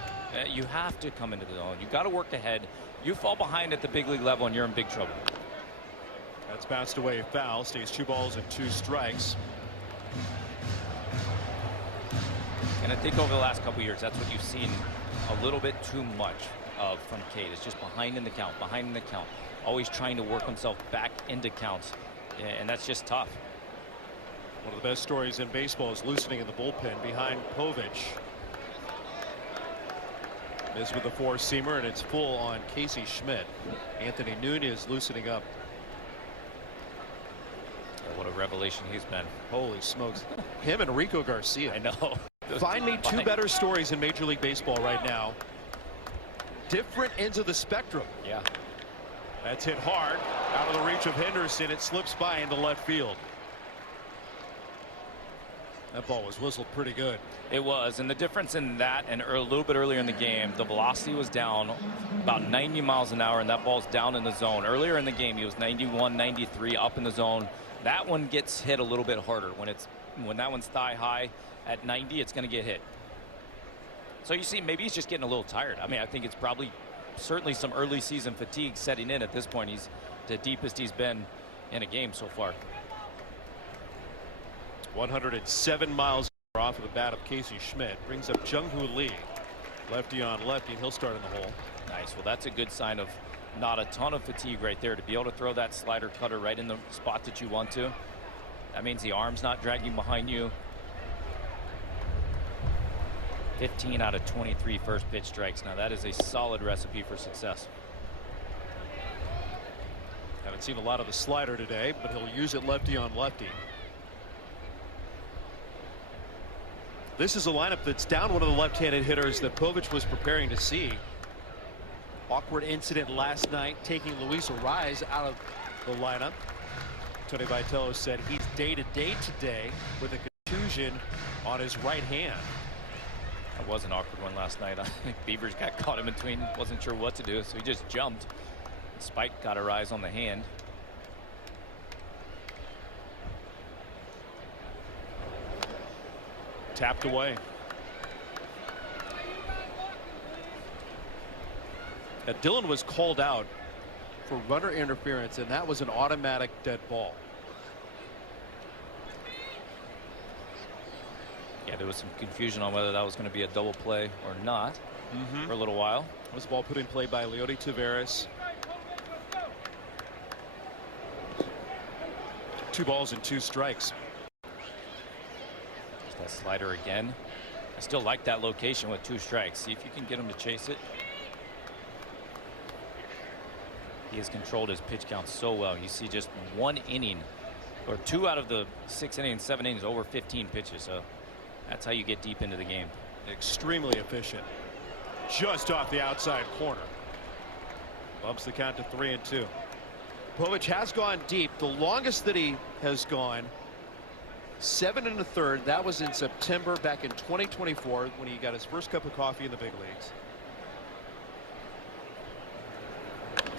You have to come into the zone. You got to work ahead. You fall behind at the big league level and you're in big trouble. That's bounced away foul. Stays 2 balls and 2 strikes. And I think over the last couple of years, that's what you've seen a little bit too much of from Cade. It's just behind in the count, always trying to work himself back into counts. And that's just tough. One of the best stories in baseball is loosening in the bullpen behind Povich. Is with the 4-seamer, and it's full on Casey Schmidt. Anthony Nunez loosening up. What a revelation he's been. Holy smokes. Him and Rico Garcia. I know. Find me 2 better stories in Major League Baseball right now. Different ends of the spectrum. Yeah. That's hit hard. Out of the reach of Henderson. It slips by into left field. That ball was whistled pretty good. It was, and the difference in that and a little bit earlier in the game, the velocity was down about 90 miles an hour, and that ball's down in the zone. Earlier in the game, he was 91, 93 up in the zone. That one gets hit a little bit harder. When that one's thigh high at 90, it's going to get hit. So you see, maybe he's just getting a little tired. I mean, I think it's probably certainly some early season fatigue setting in at this point. He's the deepest he's been in a game so far. 107 miles off of the bat of Casey Schmidt. Brings up Jung-Hoo Lee. Lefty on lefty, and he'll start in the hole. Nice. Well, that's a good sign of not a ton of fatigue right there. To be able to throw that slider cutter right in the spot that you want to. That means the arm's not dragging behind you. 15 out of 23 first pitch strikes. Now that is a solid recipe for success. Haven't seen a lot of the slider today, but he'll use it lefty on lefty. This is a lineup that's down one of the left-handed hitters that Povich was preparing to see. Awkward incident last night, taking Luis Arraez out of the lineup. Tony Vitello said he's day-to-day today with a contusion on his right hand. That was an awkward one last night. I think Beavers got caught in between, wasn't sure what to do, so he just jumped. Spike got a rise on the hand. Tapped away. Dillon was called out for runner interference, and that was an automatic dead ball. Yeah, there was some confusion on whether that was going to be a double play or not for a little while. That was a ball put in play by Leody Taveras. 2 balls and 2 strikes. There's that slider again. I still like that location with 2 strikes. See if you can get him to chase it. He has controlled his pitch count so well. You see just 1 inning, or 2 out of the 6 innings, 7 innings, over 15 pitches. So that's how you get deep into the game. Extremely efficient. Just off the outside corner. Bumps the count to 3-2. Povich has gone deep. The longest that he has gone, 7 1/3. That was in September back in 2024 when he got his first cup of coffee in the big leagues.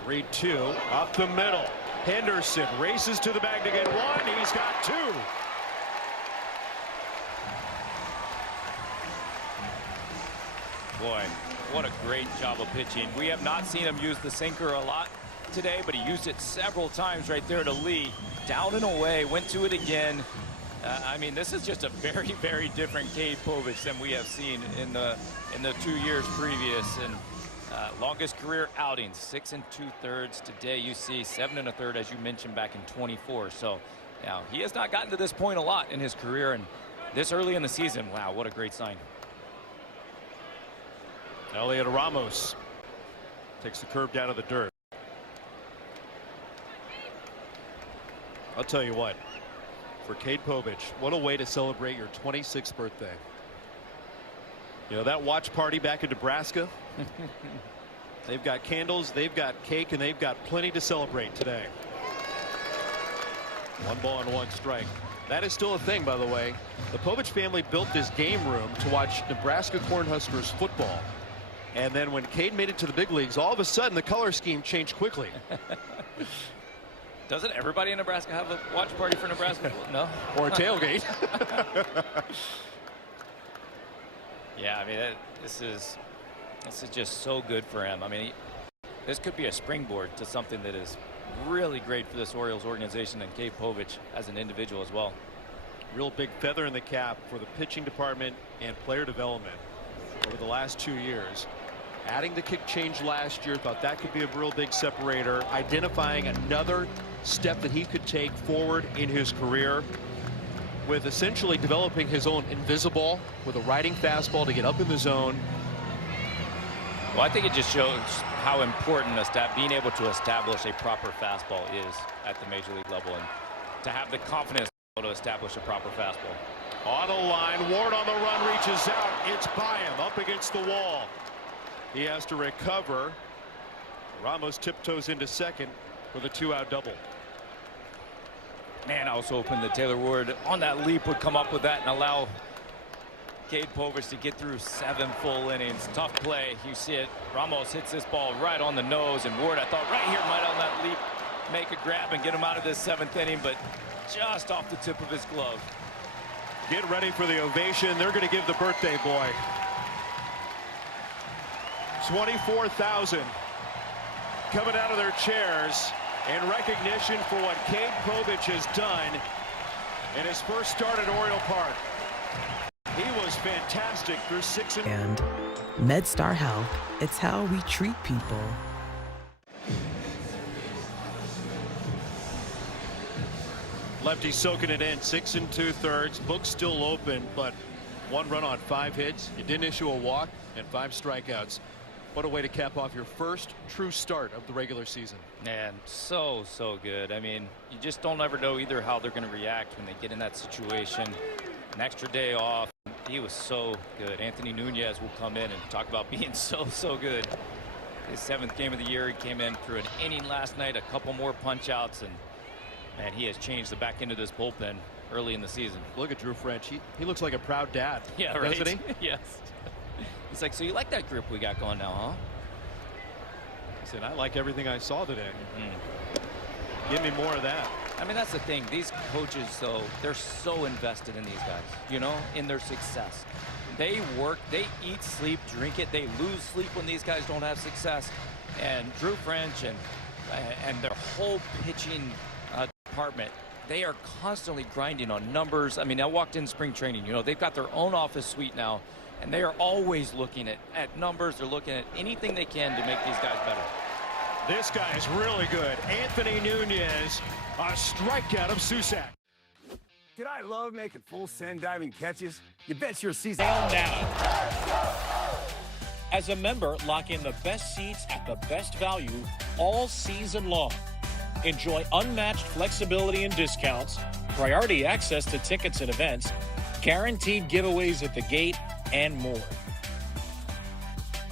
3-2 up the middle. Henderson races to the bag to get 1. He's got 2. Boy, what a great job of pitching. We have not seen him use the sinker a lot today, but he used it several times right there to Lee. Down and away, went to it again. I mean, this is just a very, very different Cade Povich than we have seen in the 2 years previous. And longest career outings, 6 2/3. Today you see 7 1/3, as you mentioned, back in 24. So now he has not gotten to this point a lot in his career, and this early in the season, wow, what a great sign. Elliot Ramos takes the curve down to the dirt. I'll tell you what, for Cade Povich, what a way to celebrate your 26th birthday. You know, that watch party back in Nebraska, they've got candles, they've got cake, and they've got plenty to celebrate today. 1 ball and 1 strike. That is still a thing, by the way. The Povich family built this game room to watch Nebraska Cornhuskers football. And then when Cade made it to the big leagues, all of a sudden the color scheme changed quickly. Doesn't everybody in Nebraska have a watch party for Nebraska? No. Or a tailgate. Yeah, I mean, this is just so good for him. I mean, this could be a springboard to something that is really great for this Orioles organization and Cade Povich as an individual as well. Real big feather in the cap for the pitching department and player development over the last 2 years. Adding the kick change last year, thought that could be a real big separator. Identifying another step that he could take forward in his career, with essentially developing his own invisible with a riding fastball to get up in the zone. Well, I think it just shows how important being able to establish a proper fastball is at the major league level, and to have the confidence to establish a proper fastball. On the line, Ward on the run, reaches out. It's by him, up against the wall. He has to recover. Ramos tiptoes into second for the 2-out double. Man, I was hoping that Taylor Ward on that leap would come up with that and allow Cade Povich to get through 7 full innings. Tough play. You see it. Ramos hits this ball right on the nose, and Ward, I thought right here, might on that leap make a grab and get him out of this 7th inning, but just off the tip of his glove. Get ready for the ovation. They're going to give the birthday boy. 24,000 coming out of their chairs in recognition for what Cade Povich has done in his first start at Oriole Park. He was fantastic through 6 and MedStar Health. It's how we treat people. Lefty soaking it in, 6 2/3. Book still open, but 1 run on 5 hits. You didn't issue a walk and 5 strikeouts. What a way to cap off your first true start of the regular season. Man, so good. I mean, you just don't ever know either how they're going to react when they get in that situation. An extra day off. He was so good. Anthony Nunez will come in and talk about being so good. his 7th game of the year. He came in through an inning last night, a couple more punch outs, and man, he has changed the back end of this bullpen early in the season. Look at Drew French. He looks like a proud dad. Yeah, right. Doesn't he? Yes. He's like, so you like that group we got going now, huh? He said, I like everything I saw today. Mm-hmm. Give me more of that. I mean, that's the thing. These coaches, though, they're so invested in these guys, you know, in their success. They work, they eat, sleep, drink it. They lose sleep when these guys don't have success. And Drew French and their whole pitching department, they are constantly grinding on numbers. I mean, I walked in spring training, you know, they've got their own office suite now, and they are always looking at numbers. They're looking at anything they can to make these guys better. This guy is really good. Anthony Nunez, a strikeout of Susac. Did I love making full send diving catches? You bet your season down. As a member, lock in the best seats at the best value all season long. Enjoy unmatched flexibility and discounts, priority access to tickets and events, guaranteed giveaways at the gate, and more.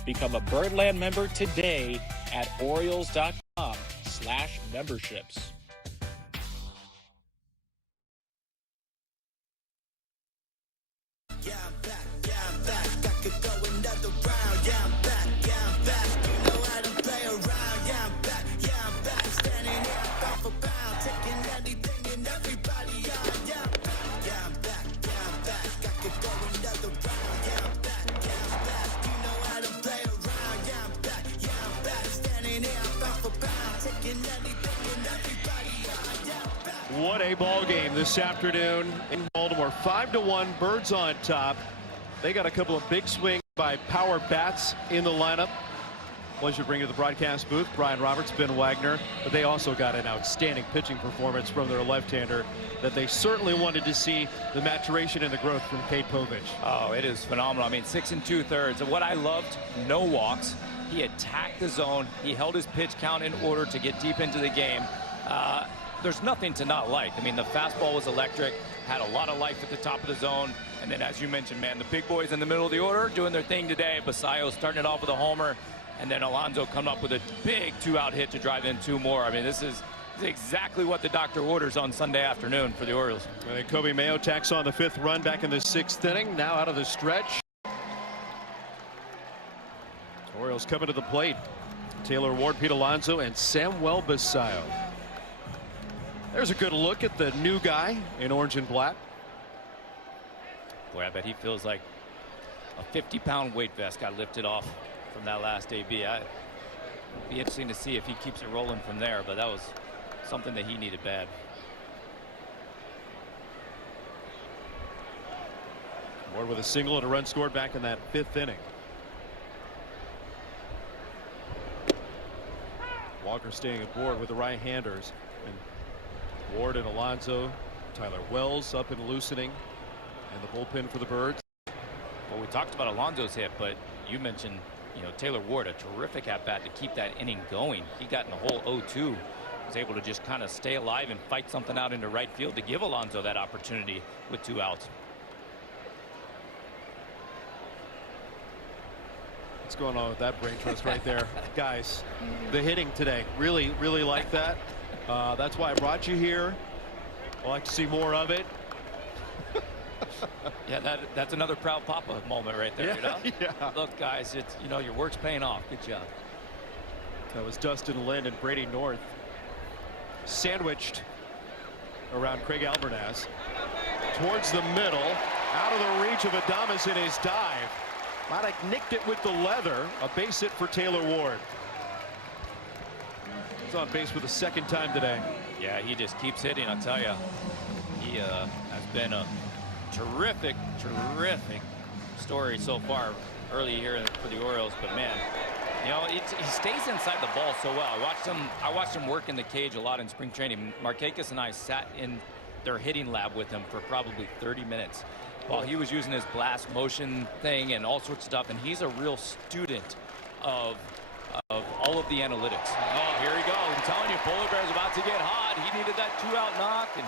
Become a Birdland member today at Orioles.com/memberships. Yeah, I'm back, I could go another round. Yeah, I'm back, you know how to play around. Yeah, I'm back, standing here pound for pound, taking anything and everybody on. Yeah, I'm back, I could go another round. Yeah, I'm back, you know how to play around. Yeah, I'm back, standing here pound for pound, taking anything and everybody on. Yeah, I'm back. What a ball game this afternoon in Baltimore. 5-1, Birds on top. They got a couple of big swings by power bats in the lineup. Pleasure to bring you to the broadcast booth, Brian Roberts, Ben Wagner. But they also got an outstanding pitching performance from their left-hander that they certainly wanted to see the maturation and the growth from Kate Povich. Oh, it is phenomenal. I mean, 6 2/3. And what I loved, no walks. He attacked the zone. He held his pitch count in order to get deep into the game. There's nothing to not like. I mean, the fastball was electric, had a lot of life at the top of the zone. And then, as you mentioned, man, the big boys in the middle of the order doing their thing today. Basayo starting it off with a homer, and then Alonso coming up with a big 2-out hit to drive in 2 more. I mean, this is exactly what the doctor orders on Sunday afternoon for the Orioles. And Kobe Mayo tacks on the 5th run back in the 6th inning. Now out of the stretch. Orioles coming to the plate. Taylor Ward, Pete Alonso, and Samuel Basayo. There's a good look at the new guy in orange and black. Boy, I bet he feels like a 50-pound weight vest got lifted off from that last AB. It'd be interesting to see if he keeps it rolling from there, but that was something that he needed bad. Ward with a single and a run scored back in that 5th inning. Walker staying aboard with the right-handers. And Ward and Alonso, Tyler Wells up and loosening, and the bullpen for the Birds. Well, we talked about Alonso's hit, but you mentioned, you know, Taylor Ward, a terrific at-bat to keep that inning going. He got in the whole 0-2, was able to just kind of stay alive and fight something out into right field to give Alonso that opportunity with 2 outs. What's going on with that brain trust right there? Guys, the hitting today, really like that. That's why I brought you here. I'd like to see more of it. Yeah, that's another proud papa moment right there. Yeah, you know? yeah. Look, guys, it's, you know, your work's paying off. Good job. That was Dustin Lind and Brady North sandwiched around Craig Albernaz towards the middle, out of the reach of Adames in his dive. Maddox nicked it with the leather. A base hit for Taylor Ward. He's on base for the 2nd time today. Yeah, he just keeps hitting, I'll tell you. He has been a terrific story so far early here for the Orioles. But man, you know, he stays inside the ball so well. I watched him work in the cage a lot in spring training. Markakis and I sat in their hitting lab with him for probably 30 minutes while he was using his blast motion thing and all sorts of stuff. And he's a real student of all of the analytics. Oh, here he goes. I'm telling you, Polar Bear's about to get hot. He needed that 2-out knock, and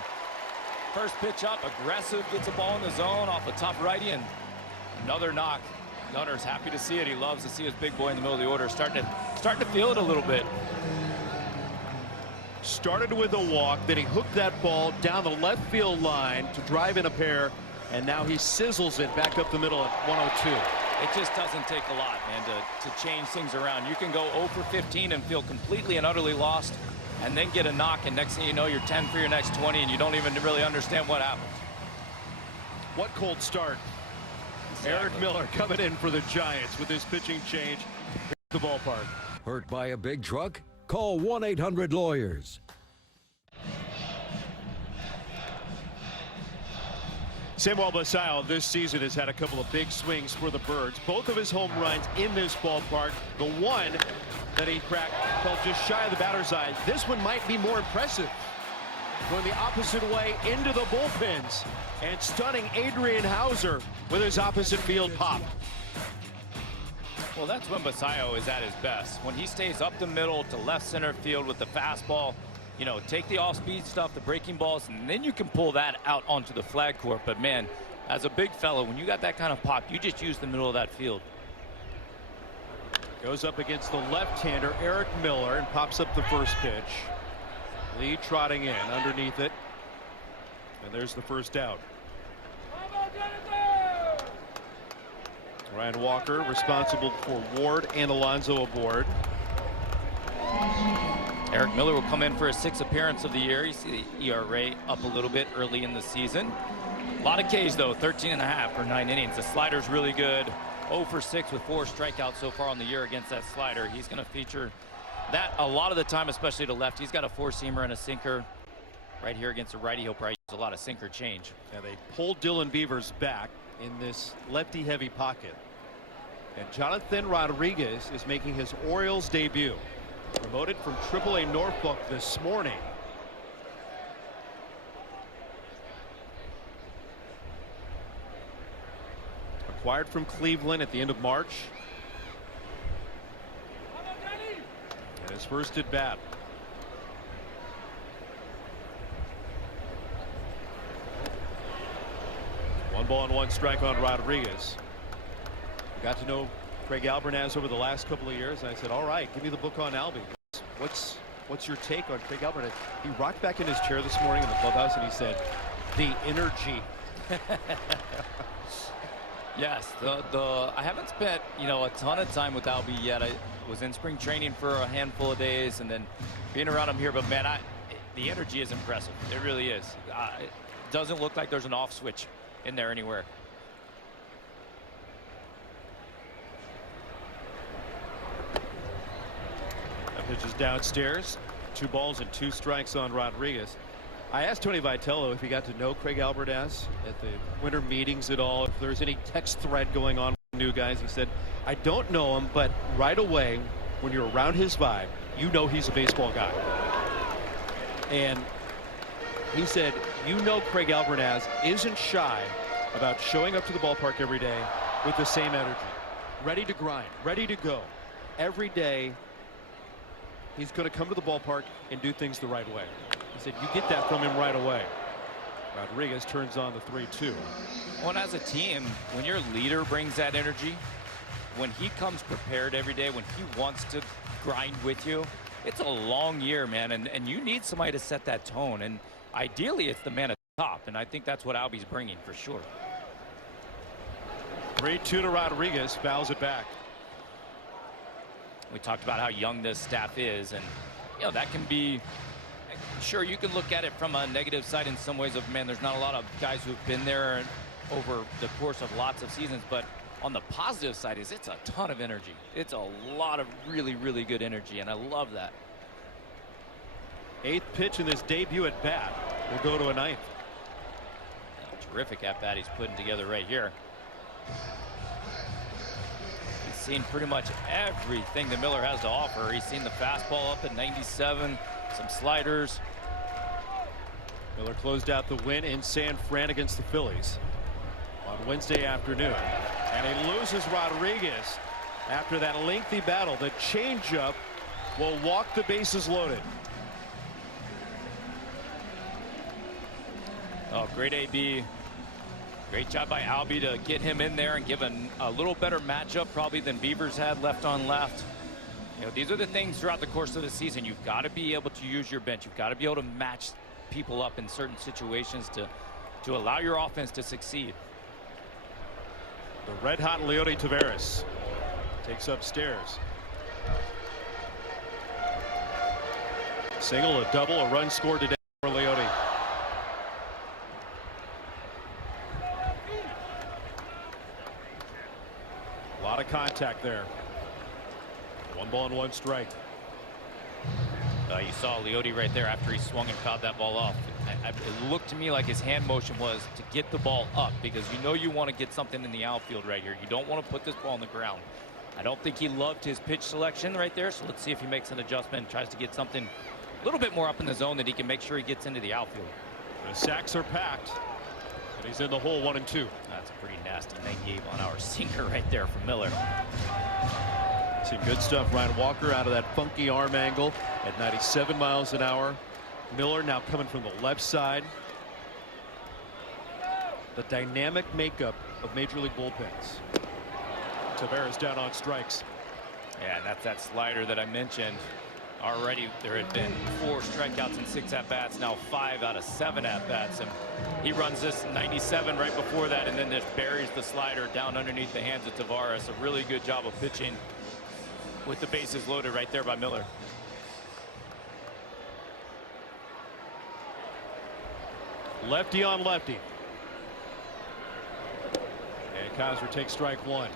first pitch up, aggressive, gets a ball in the zone off a tough righty, and another knock Gunner's happy to see it. He loves to see his big boy in the middle of the order starting to feel it a little bit. Started with a walk, then he hooked that ball down the left field line to drive in a pair, and now he sizzles it back up the middle at 102. It just doesn't take a lot, man, to change things around. You can go 0 for 15 and feel completely and utterly lost, and then get a knock, and next thing you know, you're 10 for your next 20, and you don't even really understand what happened. What cold start. Exactly. Eric Miller coming in for the Giants with his pitching change at the ballpark. Hurt by a big truck? Call 1-800-LAWYERS. Samuel Basallo this season has had a couple of big swings for the Birds. Both of his home runs in this ballpark. The one that he cracked fell just shy of the batter's eye. This one might be more impressive. Going the opposite way into the bullpens and stunning Adrian Hauser with his opposite field pop. Well, that's when Basallo is at his best. When he stays up the middle to left center field with the fastball, you know, take the off-speed stuff, the breaking balls, and then you can pull that out onto the flag court. But man, as a big fellow, when you got that kind of pop, you just use the middle of that field. Goes up against the left-hander Eric Miller and pops up the first pitch. Lee trotting in underneath it, and there's the first out. Ryan Walker responsible for Ward and Alonso aboard. Eric Miller will come in for his 6th appearance of the year. You see the ERA up a little bit early in the season. A lot of Ks though, 13.5 for 9 innings. The slider's really good. 0 for 6 with 4 strikeouts so far on the year against that slider. He's going to feature that a lot of the time, especially to left. He's got a 4-seamer and a sinker. Right here against a righty, he'll probably use a lot of sinker change. Yeah, they pulled Dylan Beavers back in this lefty-heavy pocket. And Jonathan Rodriguez is making his Orioles debut. Promoted from AAA Norfolk this morning. Acquired from Cleveland at the end of March. And his first at bat. One ball and 1 strike on Rodriguez. Got to know Craig Albernaz over the last couple of years, and I said, all right, give me the book on Albie. What's your take on Craig Albernaz? He rocked back in his chair this morning in the clubhouse, and he said, the energy. Yes, I haven't spent, you know, a ton of time with Albie yet. I was in spring training for a handful of days, and then being around him here. But man, the energy is impressive. It really is. It doesn't look like there's an off switch in there anywhere. Pitches downstairs. 2 balls and 2 strikes on Rodriguez. I asked Tony Vitello if he got to know Craig Albernaz at the winter meetings at all, if there's any text thread going on with new guys. He said, I don't know him, but right away when you're around his vibe, you know he's a baseball guy. And he said, you know, Craig Albernaz isn't shy about showing up to the ballpark every day with the same energy, ready to grind, ready to go every day. He's going to come to the ballpark and do things the right way. He said you get that from him right away. Rodriguez turns on the 3-2. Well, and as a team, when your leader brings that energy, when he comes prepared every day, when he wants to grind with you, it's a long year, man, and you need somebody to set that tone, and ideally it's the man at the top, and I think that's what Albie's bringing for sure. 3-2 to Rodriguez, fouls it back. We talked about how young this staff is, and you know that can be, sure, you can look at it from a negative side in some ways of, man, there's not a lot of guys who've been there over the course of lots of seasons, but on the positive side is it's a ton of energy. It's a lot of really, really good energy, and I love that. 8th pitch in this debut at bat will go to a 9th. Yeah, terrific at bat he's putting together right here. Seen pretty much everything that Miller has to offer. He's seen the fastball up at 97, some sliders. Miller closed out the win in San Fran against the Phillies on Wednesday afternoon, and he loses Rodriguez after that lengthy battle. The changeup will walk the bases loaded. Oh, great AB. Great job by Albie to get him in there and give a little better matchup probably than Beavers had left on left. You know, these are the things throughout the course of the season. You've got to be able to use your bench. You've got to be able to match people up in certain situations to allow your offense to succeed. The red-hot Leody Taveras takes upstairs. Single, a double, a run scored today for Leody. A lot of contact there. 1 ball and 1 strike. You saw Leody right there after he swung and fouled that ball off. It looked to me like his hand motion was to get the ball up, because you know you want to get something in the outfield right here. You don't want to put this ball on the ground. I don't think he loved his pitch selection right there, so let's see if he makes an adjustment and tries to get something a little bit more up in the zone that he can make sure he gets into the outfield. The sacks are packed, and he's in the hole 1 and 2. That's a pretty nasty 98-mile-an-hour sinker right there from Miller. Some good stuff. Ryan Walker out of that funky arm angle at 97 miles an hour. Miller now coming from the left side. The dynamic makeup of Major League bullpens. Taveras down on strikes. Yeah, and that's that slider that I mentioned. Already there had been 4 strikeouts and 6 at-bats, now 5 out of 7 at-bats, and he runs this 97 right before that and then just buries the slider down underneath the hands of Taveras. A really good job of pitching with the bases loaded right there by Miller. Lefty on lefty. And Kaiser takes strike 1.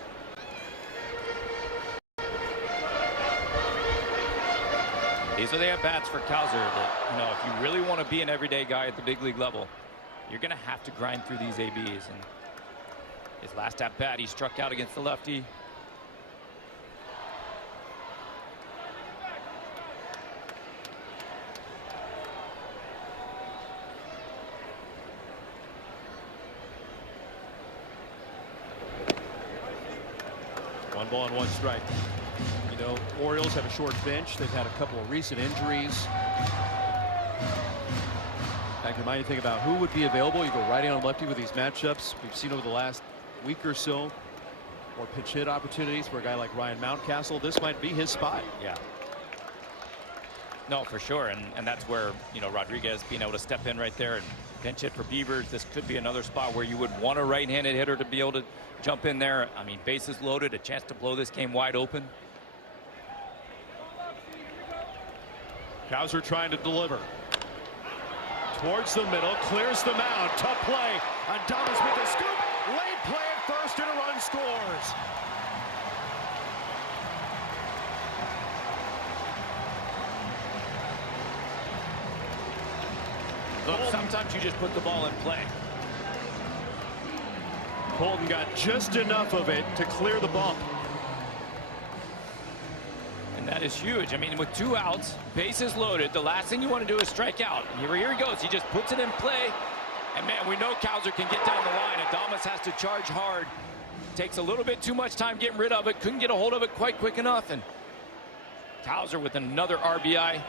These are the at-bats for Kaiser that, you know, if you really want to be an everyday guy at the big league level, you're going to have to grind through these ABs. And his last at-bat, he struck out against the lefty. One ball and 1 strike. You know, Orioles have a short bench. They've had a couple of recent injuries. That can remind you think about who would be available. You go righty on lefty with these matchups. We've seen over the last week or so more pitch hit opportunities for a guy like Ryan Mountcastle. This might be his spot. Yeah. No, for sure. And that's where, you know, Rodriguez being able to step in right there and pinch hit for Beavers. This could be another spot where you would want a right-handed hitter to be able to jump in there. I mean, bases loaded, a chance to blow this game wide open. Kaiser trying to deliver. Towards the middle, clears the mound. Tough play. Adames with a scoop. Late play at first and a run scores. Look, sometimes you just put the ball in play. Colton got just enough of it to clear the bump. And that is huge. I mean, with 2 outs, bases loaded, the last thing you want to do is strike out. Here he goes. He just puts it in play. And, man, we know Kaiser can get down the line. Adames has to charge hard. Takes a little bit too much time getting rid of it. Couldn't get a hold of it quite quick enough. And Kaiser with another RBI.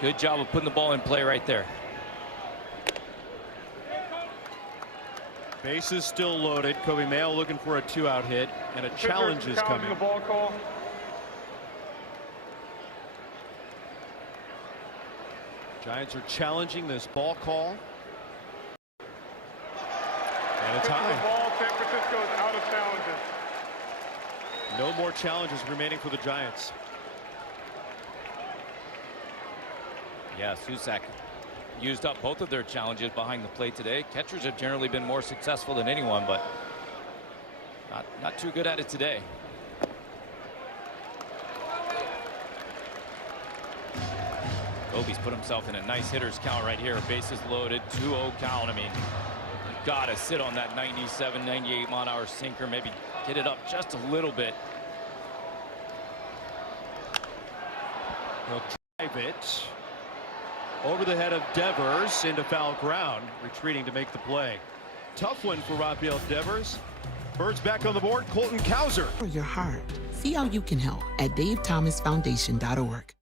Good job of putting the ball in play right there. Bases still loaded. Kobe Mayo looking for a 2-out hit, and a challenge is coming. The ball call. Giants are challenging this ball call. And a tie. The ball, San Francisco is out of challenges. No more challenges remaining for the Giants. Yeah, Susak used up both of their challenges behind the plate today. Catchers have generally been more successful than anyone, but not too good at it today. Kobe's put himself in a nice hitter's count right here. Bases loaded, 2-0 count. I mean, you gotta sit on that 97, 98-mile-an-hour sinker, maybe get it up just a little bit. He'll drive it over the head of Devers into foul ground, retreating to make the play. Tough one for Rafael Devers. Birds back on the board. Colton Kaiser. For your heart. See how you can help at davethomasfoundation.org.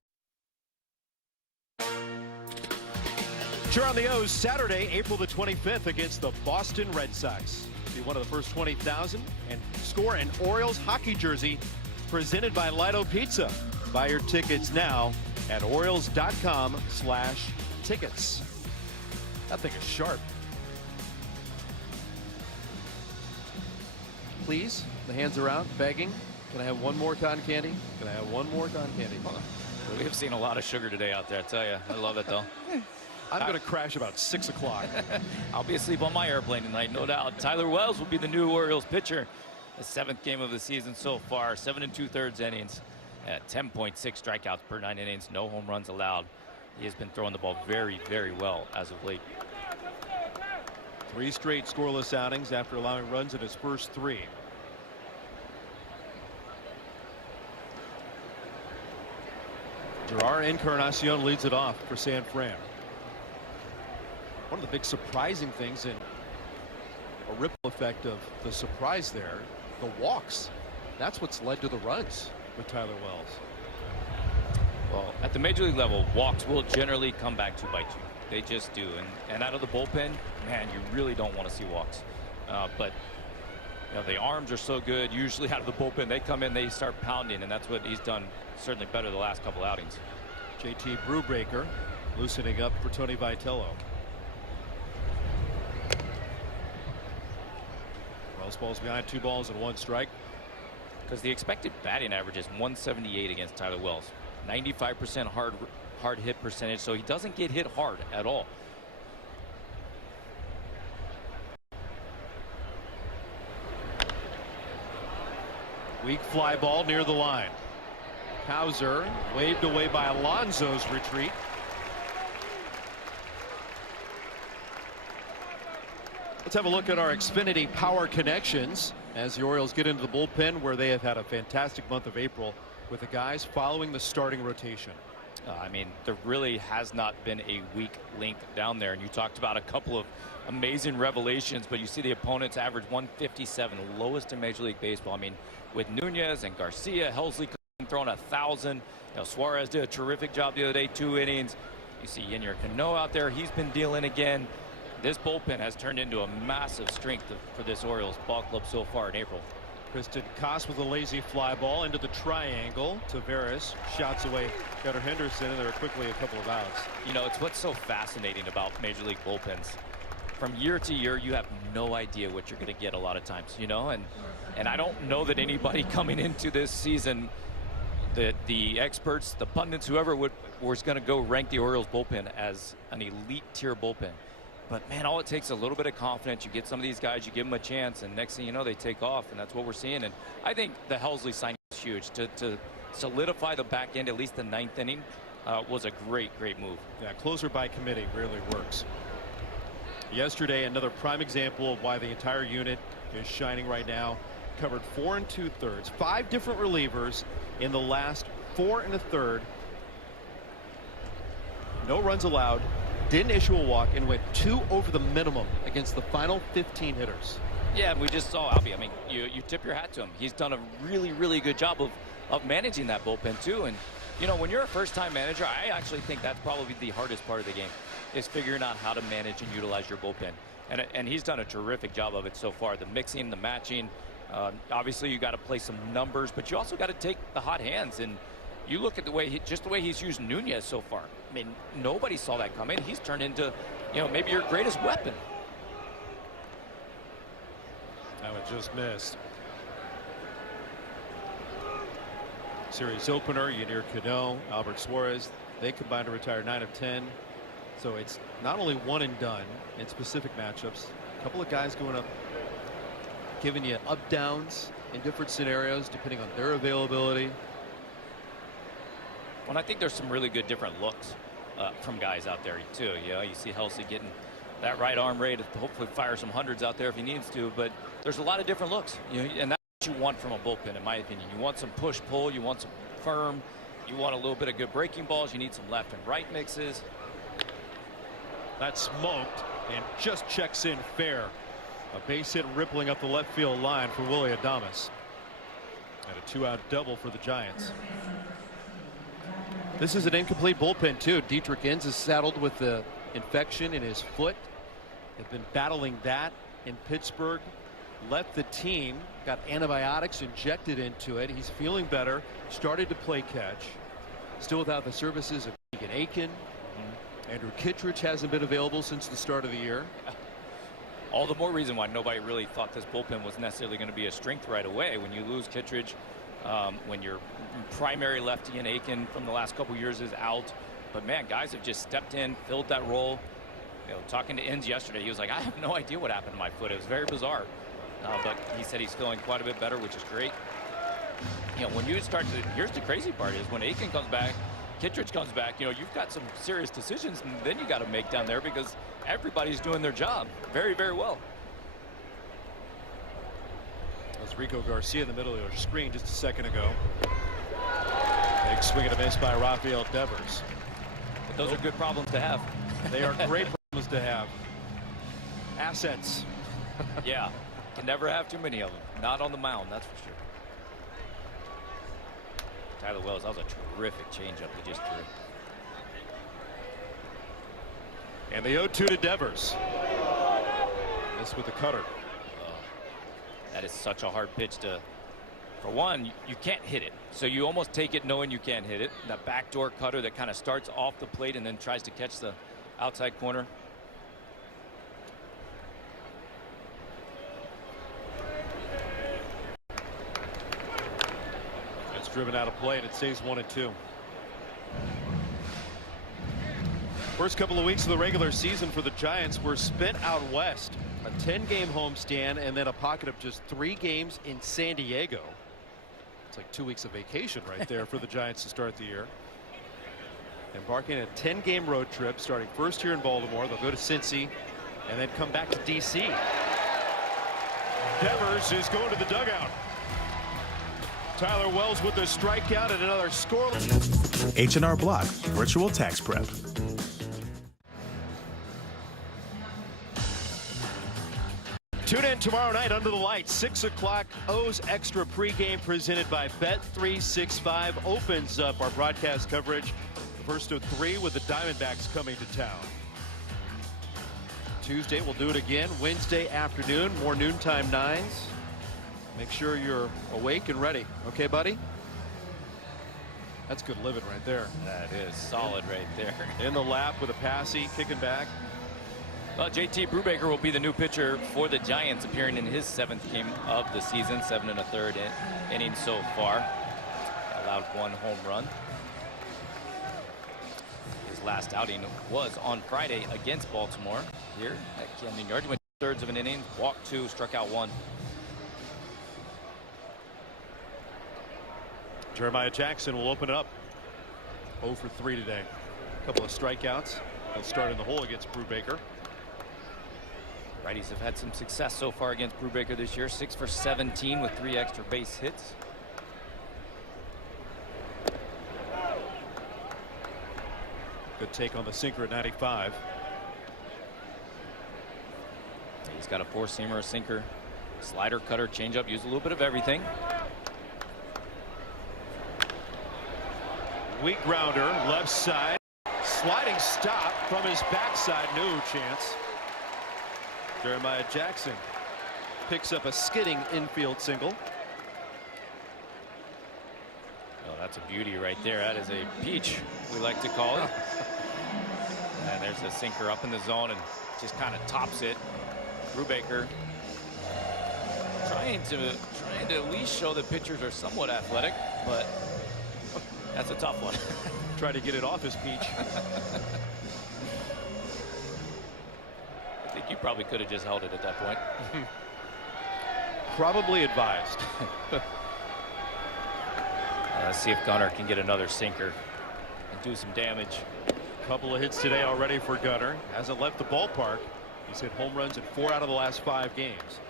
Sure on the O's Saturday, April the 25th against the Boston Red Sox. Be one of the first 20,000 and score an Orioles hockey jersey presented by Lido Pizza. Buy your tickets now at Orioles.com/tickets. That thing is sharp. Please, the hands are out, begging. Can I have one more cotton candy? Can I have one more cotton candy? We have seen a lot of sugar today out there, I tell you. I love it, though. I'm going to crash about 6 o'clock. I'll be asleep on my airplane tonight, no doubt. Tyler Wells will be the new Orioles pitcher. The 7th game of the season so far, 7 2/3 innings, at 10.6 strikeouts per 9 innings, no home runs allowed. He has been throwing the ball very, very well as of late. 3 straight scoreless outings after allowing runs in his first 3. Gerard Encarnacion leads it off for San Fran. One of the big surprising things, in a ripple effect of the surprise there, the walks. That's what's led to the runs with Tyler Wells. Well, at the major league level, walks will generally come back to bite you. They just do. And out of the bullpen, man, you really don't want to see walks. But you know, the arms are so good. Usually out of the bullpen, they come in, they start pounding, and that's what he's done certainly better the last couple outings. JT Brubaker loosening up for Tony Vitello. Wells falls behind 2 balls and 1 strike. Because the expected batting average is 178 against Tyler Wells. 95% hard hit percentage, so he doesn't get hit hard at all. Weak fly ball near the line. Hauser waved away by Alonso's retreat. Let's have a look at our Xfinity power connections as the Orioles get into the bullpen, where they have had a fantastic month of April with the guys following the starting rotation. I mean, there really has not been a weak link down there, and you talked about a couple of amazing revelations, but you see the opponents average 157, lowest in Major League Baseball. I mean, with Nunez and Garcia, Helsley throwing 1,000. You know, Suarez did a terrific job the other day, 2 innings. You see Yennier Cano out there, he's been dealing again. This bullpen has turned into a massive strength for this Orioles ball club so far in April. Kristen Koss with a lazy fly ball into the triangle. Taveras shots away Gunnar Henderson, and there are quickly a couple of outs. You know, it's what's so fascinating about Major League bullpens. From year to year, you have no idea what you're going to get a lot of times, you know, and I don't know that anybody coming into this season, that the experts, the pundits, whoever was going to go rank the Orioles bullpen as an elite tier bullpen. But man, all it takes is a little bit of confidence. You get some of these guys, you give them a chance, and next thing you know, they take off, and that's what we're seeing. And I think the Helsley signing is huge to solidify the back end. At least the 9th inning was a great move. Yeah, closer by committee rarely works. Yesterday, another prime example of why the entire unit is shining right now. Covered 4 2/3, 5 different relievers in the last 4 1/3. No runs allowed. Didn't issue a walk, and went 2 over the minimum against the final 15 hitters. Yeah, we just saw Albie. I mean, you tip your hat to him. He's done a really good job of managing that bullpen too. And you know, when you're a first-time manager, I actually think that's probably the hardest part of the game, is figuring out how to manage and utilize your bullpen. And he's done a terrific job of it so far. The mixing, the matching. Obviously, you got to play some numbers, but you also got to take the hot hands. And you look at the way the way he's used Nunez so far. I mean, nobody saw that coming. He's turned into, you know, maybe your greatest weapon. That one just missed. Series opener, Yennier Cano, Albert Suarez, they combined to retire 9 of 10. So it's not only one and done in specific matchups. A couple of guys going up, giving you up downs in different scenarios depending on their availability. Well, I think there's some really good different looks from guys out there too. You know, you see Helsley getting that right arm ready to hopefully fire some hundreds out there if he needs to. But there's a lot of different looks, you know, and that's what you want from a bullpen, in my opinion. You want some push pull, you want some firm, you want a little bit of good breaking balls, you need some left and right mixes. That's smoked and just checks in fair. A base hit rippling up the left field line for Willy Adames. And a 2-out double for the Giants. This is an incomplete bullpen too. Dietrich Enns is saddled with the infection in his foot. They've been battling that in Pittsburgh. left the team, got antibiotics injected into it. He's feeling better, started to play catch. Still without the services of Keegan Aiken. Andrew Kittredge hasn't been available since the start of the year. All the more reason why nobody really thought this bullpen was necessarily going to be a strength right away. When you lose Kittredge, when your primary lefty in Aiken from the last couple years is out. But man, guys have just stepped in, filled that role. You know, talking to Inns yesterday, he was like, I have no idea what happened to my foot. It was very bizarre. But he said he's feeling quite a bit better, which is great. You know, when you start to, here's the crazy part is when Aiken comes back, Kittredge comes back, you know, you've got some serious decisions and then you got to make down there because everybody's doing their job very, very well. That was Rico Garcia in the middle of your screen just a second ago. Big swing and a miss by Rafael Devers. But those are good problems to have. They are great problems to have. Assets. Yeah, can never have too many of them. Not on the mound, that's for sure. Tyler Wells, that was a terrific changeup he just threw. And the 0-2 to Devers. This with the cutter. That is such a hard pitch to, for one, you can't hit it. So you almost take it knowing you can't hit it. That backdoor cutter that kind of starts off the plate and then tries to catch the outside corner. It's driven out of play and it stays 1-2. First couple of weeks of the regular season for the Giants were spent out west. A 10-game homestand and then a pocket of just 3 games in San Diego. It's like 2 weeks of vacation right there for the Giants to start the year. Embarking on a 10-game road trip starting first here in Baltimore. They'll go to Cincy and then come back to DC. Devers is going to the dugout. Tyler Wells with the strikeout and another scoreless. H&R Block Virtual Tax Prep. Tune in tomorrow night under the lights, 6 o'clock. O's Extra pregame presented by Bet365 opens up our broadcast coverage. The first of 3 with the Diamondbacks coming to town. Tuesday we'll do it again. Wednesday afternoon, more noontime 9s. Make sure you're awake and ready. Okay, buddy? That's good living right there. That is solid right there. In the lap with a passy, kicking back. Well, JT Brubaker will be the new pitcher for the Giants, appearing in his 7th game of the season, 7 1/3 innings so far. Allowed 1 home run. His last outing was on Friday against Baltimore here at Camden Yards. Went 2/3 of an inning, walked 2, struck out 1. Jeremiah Jackson will open it up. 0 for 3 today. A couple of strikeouts. He'll start in the hole against Brubaker. Righties have had some success so far against Brubaker this year. 6 for 17 with 3 extra base hits. Good take on the sinker at 95. He's got a 4-seamer, a sinker, slider, cutter, changeup. Used a little bit of everything. Weak grounder, left side. Sliding stop from his backside. No chance. Jeremiah Jackson picks up a skidding infield single. Oh, that's a beauty right there. That is a peach, we like to call it. And there's a sinker up in the zone and just kind of tops it. Brubaker trying to at least show that pitchers are somewhat athletic, but that's a tough one. Try to get it off his peach. I think you probably could have just held it at that point. Probably advised. Let's see if Gunnar can get another sinker and do some damage. Couple of hits today already for Gunnar. Hasn't left the ballpark. He's hit home runs in 4 out of the last 5 games.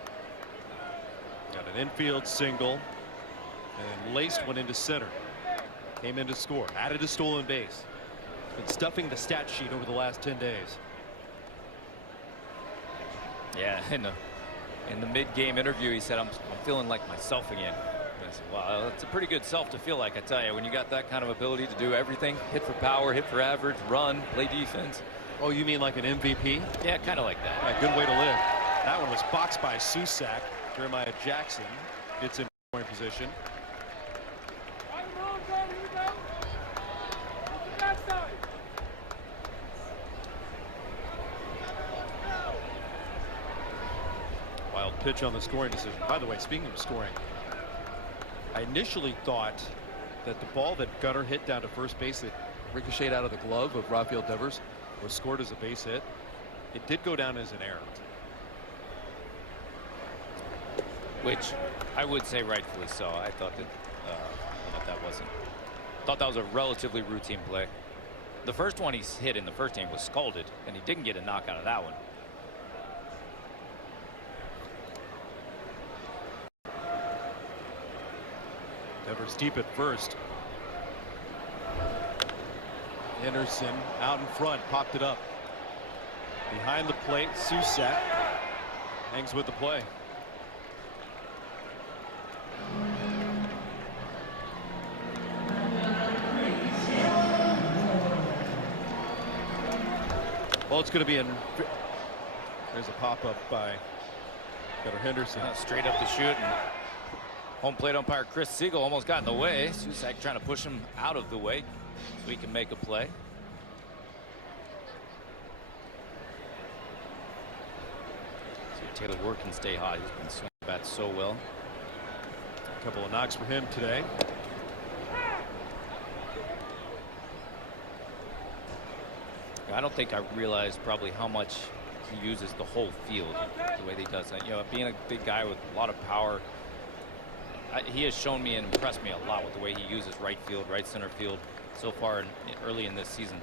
Got an infield single and laced one into center. Came in to score. Added a stolen base. Been stuffing the stat sheet over the last 10 days. Yeah, in the mid-game interview, he said, I'm feeling like myself again. I said, wow, that's a pretty good self to feel like, I tell you, when you got that kind of ability to do everything. Hit for power, hit for average, run, play defense. Oh, you mean like an MVP? Yeah, kind of like that. Yeah, good way to live. That one was boxed by Susak. Jeremiah Jackson gets in scoring position. Wild pitch on the scoring decision. By the way, speaking of scoring, I initially thought that the ball that Gunnar hit down to first base that ricocheted out of the glove of Rafael Devers was scored as a base hit. It did go down as an error. Which I would say rightfully so. I thought that wasn't. Thought that was a relatively routine play. The first one he's hit in the first game was scalded, and he didn't get a knock out of that one. Devers deep at first. Henderson out in front, popped it up. Behind the plate, Susak hangs with the play. Well, it's going to be in. There's a pop-up by Gunnar Henderson. Straight up the chute, and home plate umpire Chris Siegel almost got in the way. Susak trying to push him out of the way so he can make a play. Taylor Ward can stay hot. He's been swinging the bat so well. A couple of knocks for him today. I don't think I realized probably how much he uses the whole field the way that he does that. You know, being a big guy with a lot of power, he has shown me and impressed me a lot with the way he uses right field, right center field so far early in this season.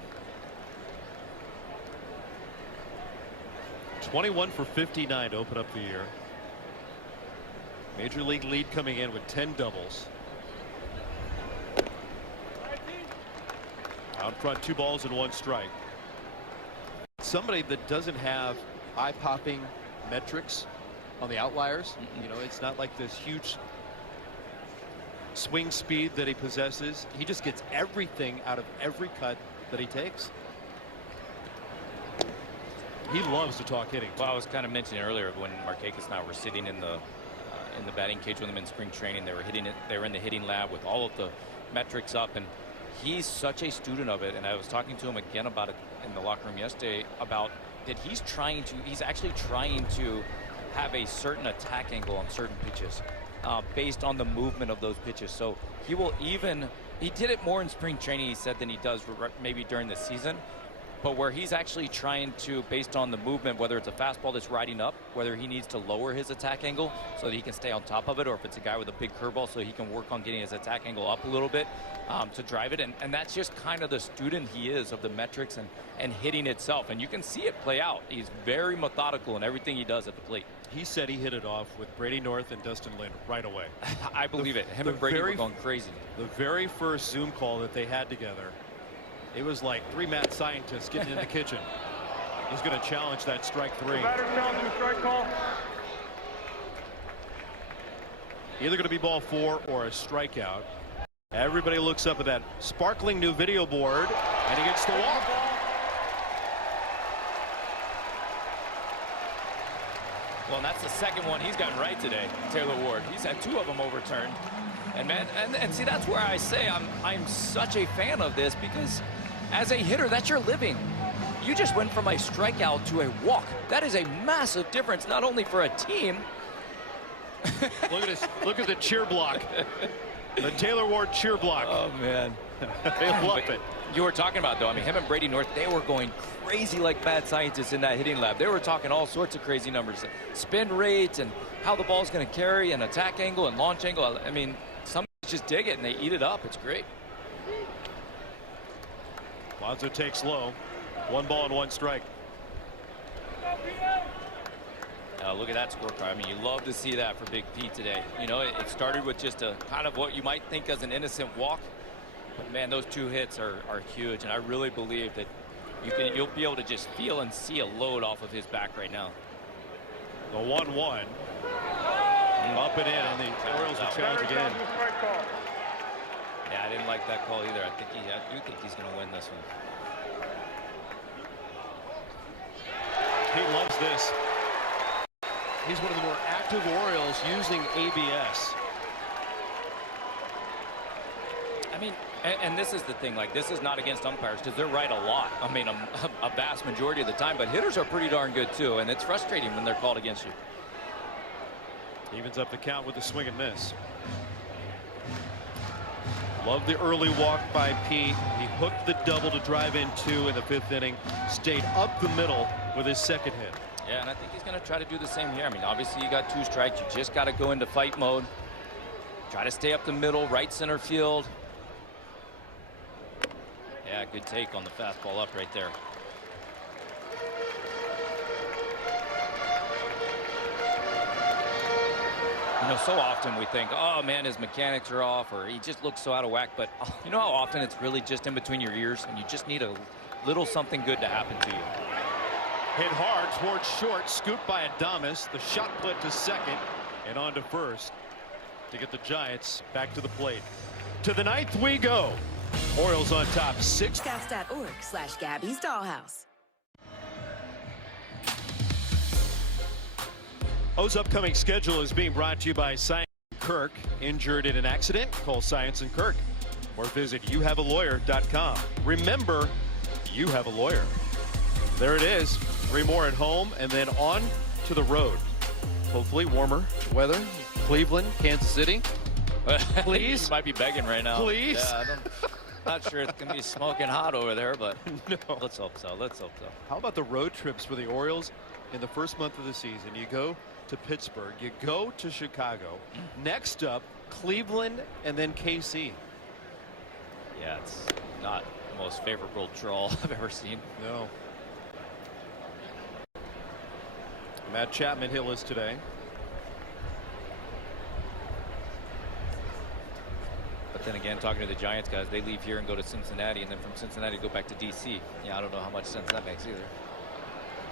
21 for 59 to open up the year. Major league lead coming in with 10 doubles. Out front, 2 balls and 1 strike. Somebody that doesn't have eye-popping metrics on the outliers. You know, it's not like this huge swing speed that he possesses. He just gets everything out of every cut that he takes. He loves to talk hitting. Well, I was kind of mentioning earlier when Markakis and I were sitting in the batting cage with him in spring training. They were hitting it. They were in the hitting lab with all of the metrics up, and he's such a student of it. And I was talking to him again about it in the locker room yesterday about that he's actually trying to have a certain attack angle on certain pitches based on the movement of those pitches. So he did it more in spring training, he said, than he does maybe during the season. But where he's actually trying to, based on the movement, whether it's a fastball that's riding up, whether he needs to lower his attack angle so that he can stay on top of it, or if it's a guy with a big curveball so he can work on getting his attack angle up a little bit to drive it. And that's just kind of the student he is of the metrics and hitting itself. And you can see it play out. He's very methodical in everything he does at the plate. He said he hit it off with Brady North and Dustin Lynn right away. I believe it. Him and Brady were going crazy. The very first Zoom call that they had together, it was like 3 mad scientists getting in the kitchen. He's going to challenge that strike 3. The batter challenging the strike call. Either going to be ball 4 or a strikeout. Everybody looks up at that sparkling new video board, and he gets the walk. Well, and that's the second one he's gotten right today, Taylor Ward. He's had 2 of them overturned. And man, and see, that's where I say I'm such a fan of this, because as a hitter, that's your living. You just went from a strikeout to a walk. That is a massive difference, not only for a team. Look at this. Look at the cheer block. The Taylor Ward cheer block. Oh, man. They love it. You were talking about, though, I mean, him and Brady North, they were going crazy like mad scientists in that hitting lab. They were talking all sorts of crazy numbers. Spin rates and how the ball's going to carry and attack angle and launch angle. I mean, some just dig it and they eat it up. It's great. Lonzo takes low. 1 ball and 1 strike. Look at that scorecard. I mean, you love to see that for Big P today. You know, it started with just a kind of what you might think as an innocent walk. But man, those 2 hits are huge, and I really believe that you'll be able to just feel and see a load off of his back right now. The 1-1. Up and in, and the Orioles will challenge again. Yeah, I didn't like that call either. I do think he's going to win this one. He loves this. He's one of the more active Orioles using ABS. I mean, and this is the thing, like, this is not against umpires because they're right a lot. I mean, a vast majority of the time, but hitters are pretty darn good too, and it's frustrating when they're called against you. Evens up the count with a swing and miss. Love the early walk by Pete. He hooked the double to drive in 2 in the 5th inning. Stayed up the middle with his second hit. Yeah, and I think he's going to try to do the same here. I mean, obviously you got 2 strikes. You just got to go into fight mode. Try to stay up the middle, right center field. Yeah, good take on the fastball up right there. You know, so often we think, oh man, his mechanics are off, or he just looks so out of whack. But you know how often it's really just in between your ears, and you just need a little something good to happen to you. Hit hard towards short, scooped by Adames. The shot put to second and on to first to get the Giants back to the plate. To the 9th we go. Orioles on top 6. Stats.org/Gabby's Dollhouse. O's upcoming schedule is being brought to you by Science and Kirk. Injured in an accident? Call Science and Kirk or visit youhavealawyer.com. Remember, you have a lawyer. There it is. 3 more at home and then on to the road. Hopefully warmer weather. Cleveland, Kansas City. Please. You might be begging right now. Please. Yeah, not sure it's going to be smoking hot over there, but no. Let's hope so. Let's hope so. How about the road trips for the Orioles in the first month of the season? You go to Pittsburgh, you go to Chicago, next up Cleveland, and then KC. Yeah, it's not the most favorable draw I've ever seen. No. Matt Chapman hitless today. But then again, talking to the Giants guys, they leave here and go to Cincinnati, and then from Cincinnati go back to DC. Yeah, I don't know how much sense that makes either.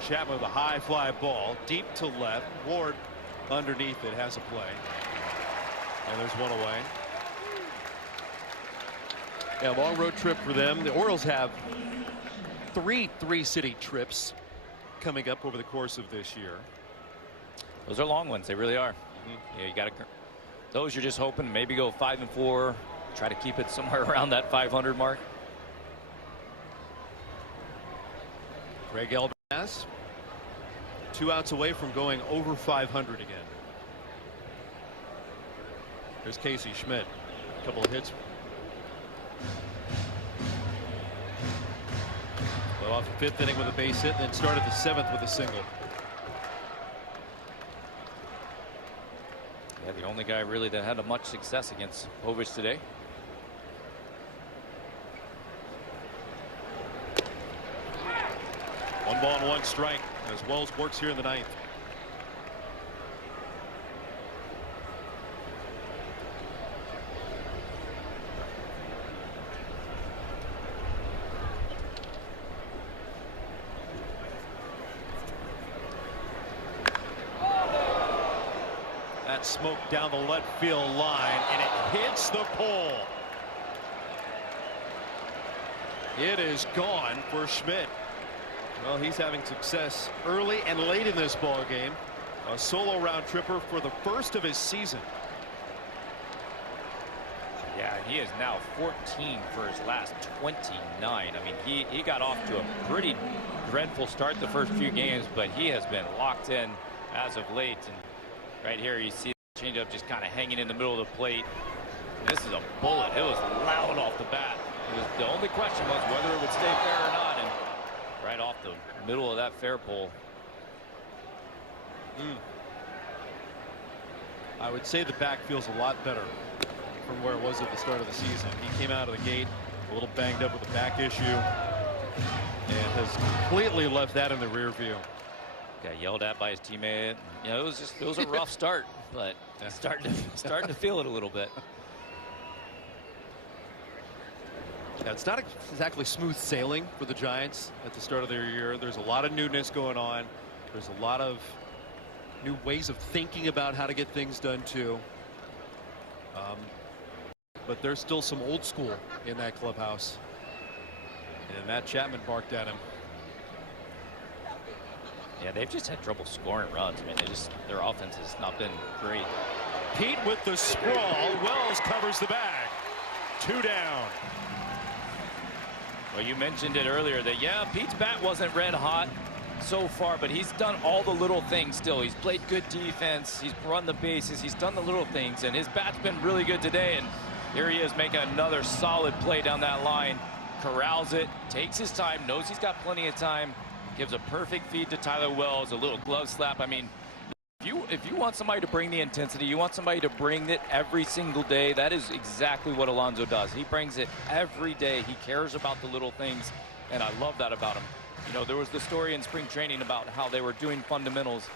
Chapman with a high fly ball deep to left. Ward underneath it has a play. And there's one away. Yeah, long road trip for them. The Orioles have 3 three-city trips coming up over the course of this year. Those are long ones. They really are. Yeah, you got to. Those you're just hoping maybe go 5-4. Try to keep it somewhere around that 500 mark. Greg Elbass 2 outs away from going over 500 again. There's Casey Schmidt. A couple of hits. Well, off the 5th inning with a base hit, then started the 7th with a single. Yeah, the only guy really that had much success against Povich today. One ball and 1 strike as Wells works here in the 9th. That smoke down the left field line, and it hits the pole. It is gone for Schmidt. Well, he's having success early and late in this ball game. A solo round tripper for the first of his season. Yeah, he is now 14 for his last 29. I mean, he got off to a pretty dreadful start the first few games, but he has been locked in as of late. And right here you see the changeup just kind of hanging in the middle of the plate. This is a bullet. It was loud off the bat. The only question was whether it would stay fair or not, and right off the middle of that fair pole. I would say the back feels a lot better from where it was at the start of the season. He came out of the gate a little banged up with a back issue and has completely left that in the rear view. Got yelled at by his teammate. You know, it was a rough start, but starting to feel it a little bit. Yeah, it's not exactly smooth sailing for the Giants at the start of their year. There's a lot of newness going on. There's a lot of new ways of thinking about how to get things done too. But there's still some old school in that clubhouse. And Matt Chapman barked at him. Yeah, they've just had trouble scoring runs. I mean, their offense has not been great. Pete with the sprawl. Wells covers the bag. 2 down. Well, you mentioned it earlier that, yeah, Pete's bat wasn't red hot so far, but he's done all the little things still. He's played good defense. He's run the bases. He's done the little things, and his bat's been really good today. And here he is making another solid play down that line. Corrals it, takes his time, knows he's got plenty of time, gives a perfect feed to Tyler Wells, a little glove slap. I mean, if you want somebody to bring the intensity, you want somebody to bring it every single day, that is exactly what Alonso does. He brings it every day. He cares about the little things, and I love that about him. You know, there was the story in spring training about how they were doing fundamentals,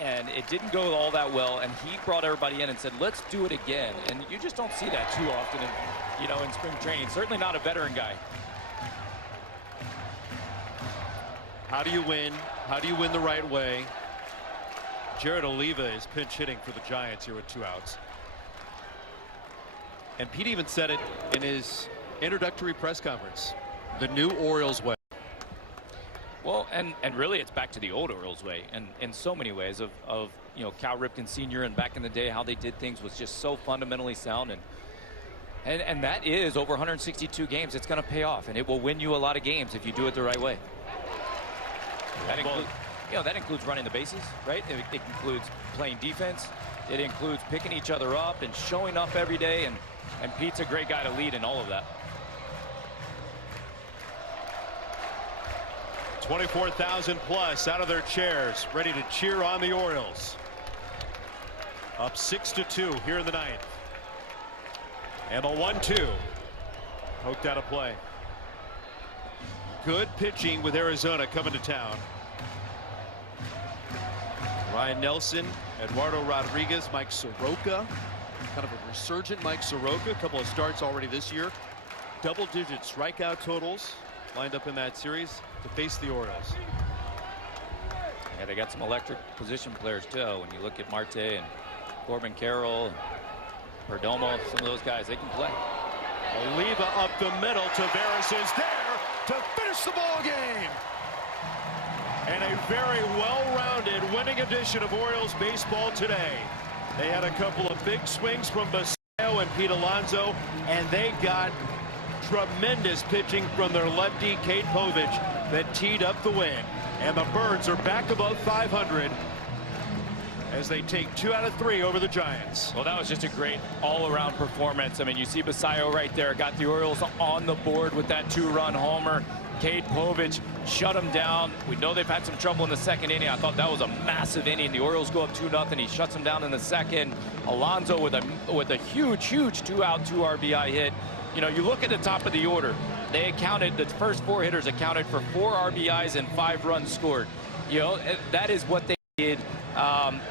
and it didn't go all that well, and he brought everybody in and said, let's do it again. And you just don't see that too often in spring training. Certainly not a veteran guy. How do you win? How do you win the right way? Jared Oliva is pinch hitting for the Giants here with 2 outs. And Pete even said it in his introductory press conference. The new Orioles way. Well, and really it's back to the old Orioles way, and in so many ways of Cal Ripken Sr. and back in the day how they did things was just so fundamentally sound, and that is over 162 games. It's going to pay off, and it will win you a lot of games if you do it the right way. That includes running the bases, right? It includes playing defense. It includes picking each other up and showing up every day, and Pete's a great guy to lead in all of that. 24,000 plus out of their chairs, ready to cheer on the Orioles. Up 6-2 here in the 9th. And the 1-2 poked out of play. Good pitching with Arizona coming to town. Ryan Nelson, Eduardo Rodriguez, Mike Soroka, kind of a resurgent Mike Soroka. A couple of starts already this year. Double-digit strikeout totals lined up in that series to face the Orioles. Yeah, they got some electric position players too. When you look at Marte and Corbin Carroll, Perdomo, some of those guys, they can play. Oliva up the middle. Taveras is there to finish the ball game. And a very well-rounded winning edition of Orioles baseball today. They had a couple of big swings from Basayo and Pete Alonso, and they got tremendous pitching from their lefty Cade Povich that teed up the win. And the Birds are back above 500 as they take 2 out of 3 over the Giants. Well, that was just a great all-around performance. I mean, you see Basayo right there, got the Orioles on the board with that 2-run homer. Cade Povich shut him down. We know they've had some trouble in the second inning. I thought that was a massive inning. The Orioles go up 2-0. He shuts them down in the second. Alonso with a huge 2-out, 2 RBI hit. You know, you look at the top of the order. They accounted, the first 4 hitters accounted for 4 RBIs and 5 runs scored. You know, that is what they did.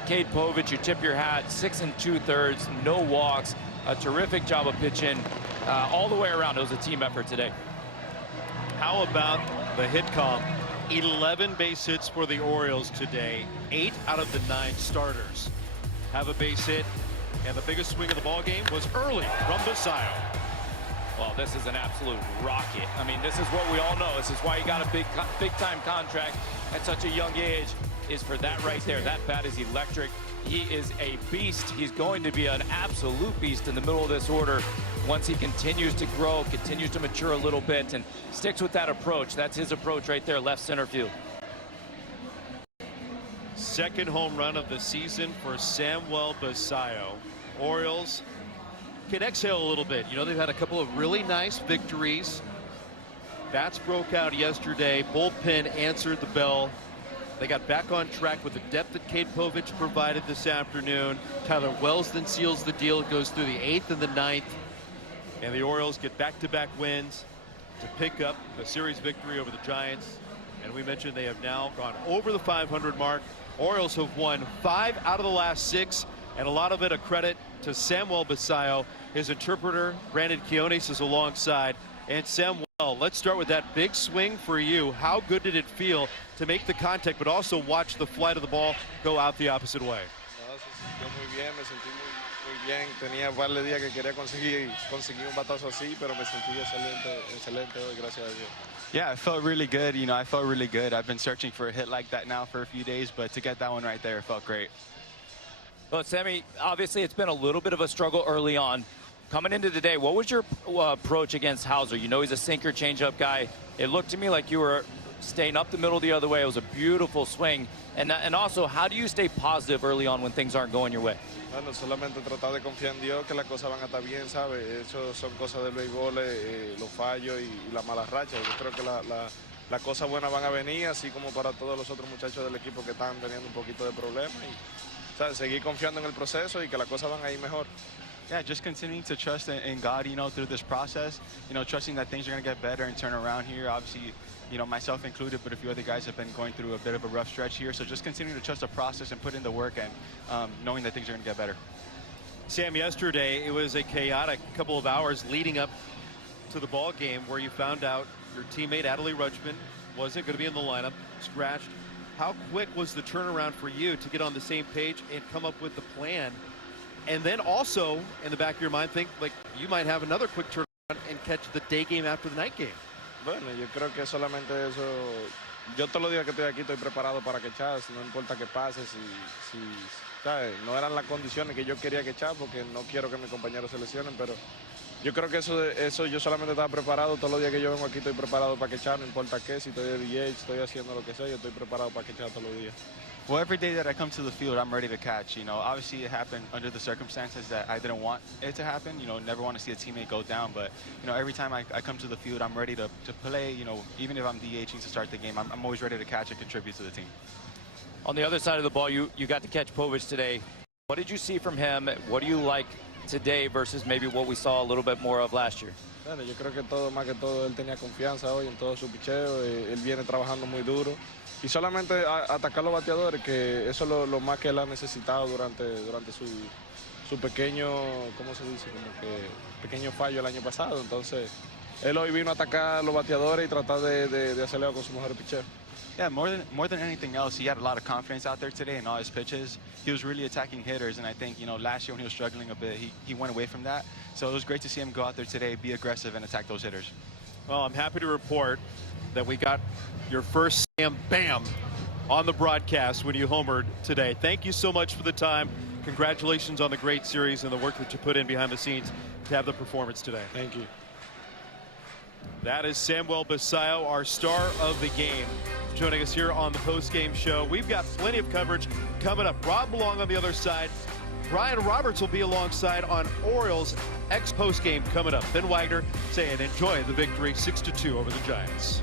Cade Povich, you tip your hat, 6 2/3, no walks, a terrific job of pitching all the way around. It was a team effort today. How about the hit column? 11 base hits for the Orioles today. 8 out of the 9 starters have a base hit, and the biggest swing of the ball game was early from Basayo. Well, this is an absolute rocket. I mean, this is what we all know. This is why he got a big-time contract at such a young age, is for that right there. That bat is electric. He is a beast. He's going to be an absolute beast in the middle of this order once he continues to grow, continues to mature a little bit, and sticks with that approach. That's his approach right there, left center field. Second home run of the season for Samuel Basayo. Orioles can exhale a little bit. You know, they've had a couple of really nice victories. Bats broke out yesterday. Bullpen answered the bell. They got back on track with the depth that Cade Povich provided this afternoon. Tyler Wells then seals the deal. It goes through the 8th and the 9th. And the Orioles get back-to-back wins to pick up the series victory over the Giants. And we mentioned they have now gone over the 500 mark. Orioles have won 5 out of the last 6. And a lot of it a credit to Samuel Basayo. His interpreter, Brandon Quiones, is alongside. And Samuel, let's start with that big swing for you. How good did it feel to make the contact, but also watch the flight of the ball go out the opposite way? No, se sintió muy bien, me sentí muy bien. Tenía un par de días que quería conseguir un batazo así, pero me sentí excelente hoy, gracias a Dios. Yeah, it felt really good. You know, I felt really good. I've been searching for a hit like that now for a few days, but to get that one right there, it felt great. Well, Sammy, obviously it's been a little bit of a struggle early on. Coming into the day, what was your approach against Hauser? You know he's a sinker changeup guy. It looked to me like you were staying up the middle the other way. It was a beautiful swing. And also, how do you stay positive early on when things aren't going your way? Bueno, solamente tratar de confiar en Dios que las cosas van a estar bien, ¿sabes? Eso son cosas del béisbol, los fallos y las malas rachas. Yo creo que las cosas buenas van a venir, así como para todos los otros muchachos del equipo que están teniendo un poquito de problemas. Y, ¿sabes? Seguir confiando en el proceso y que las cosas van a ir mejor. Yeah, just continuing to trust in God, you know, through this process, you know, trusting that things are going to get better and turn around here. Obviously, you know, myself included, but a few other guys have been going through a bit of a rough stretch here. So just continuing to trust the process and put in the work and knowing that things are going to get better. Sam, yesterday it was a chaotic couple of hours leading up to the ball game where you found out your teammate Adley Rutschman wasn't going to be in the lineup, scratched. How quick was the turnaround for you to get on the same page and come up with the plan? And then also, in the back of your mind, think like you might have another quick turnaround and catch the day game after the night game. Bueno, yo creo que solamente eso. Yo todos los días que estoy aquí estoy preparado para quechar, no importa qué pase, si ¿sabes? No eran las condiciones que yo quería quechar porque no quiero que mis compañeros se lesionen, pero yo creo que eso yo solamente estaba preparado. Todos los días que yo vengo aquí estoy preparado para quechar, no importa qué, si estoy de DJ, si estoy haciendo lo que sea, yo estoy preparado para quechar todos los días. Well, every day that I come to the field, I'm ready to catch. You know, obviously it happened under the circumstances that I didn't want it to happen. You know, never want to see a teammate go down. But, you know, every time I come to the field, I'm ready to play. You know, even if I'm DHing to start the game, I'm always ready to catch and contribute to the team. On the other side of the ball, you got to catch Povich today. What did you see from him? What do you like today versus maybe what we saw a little bit more of last year? Bueno, yo creo que más que todo, él tenía confianza hoy en todo su picheo. Él viene trabajando muy duro. Y solamente atacar los bateadores, que eso es lo más que él ha necesitado durante su pequeño, ¿cómo se dice? Como que pequeño fallo el año pasado. Entonces, él hoy vino a atacar los bateadores y tratar de hacerle con su mejor picheo. Yeah, more than anything else, he had a lot of confidence out there today in all his pitches. He was really attacking hitters, and I think, you know, last year when he was struggling a bit, he went away from that. So it was great to see him go out there today, be aggressive, and attack those hitters. Well, I'm happy to report that we got your first Sam Bam on the broadcast when you homered today. Thank you so much for the time. Congratulations on the great series and the work that you put in behind the scenes to have the performance today. Thank you. That is Samuel Basallo, our star of the game, joining us here on the post-game show. We've got plenty of coverage coming up. Rob Long on the other side. Brian Roberts will be alongside on Orioles post-game coming up. Ben Wagner saying enjoy the victory 6-2 over the Giants.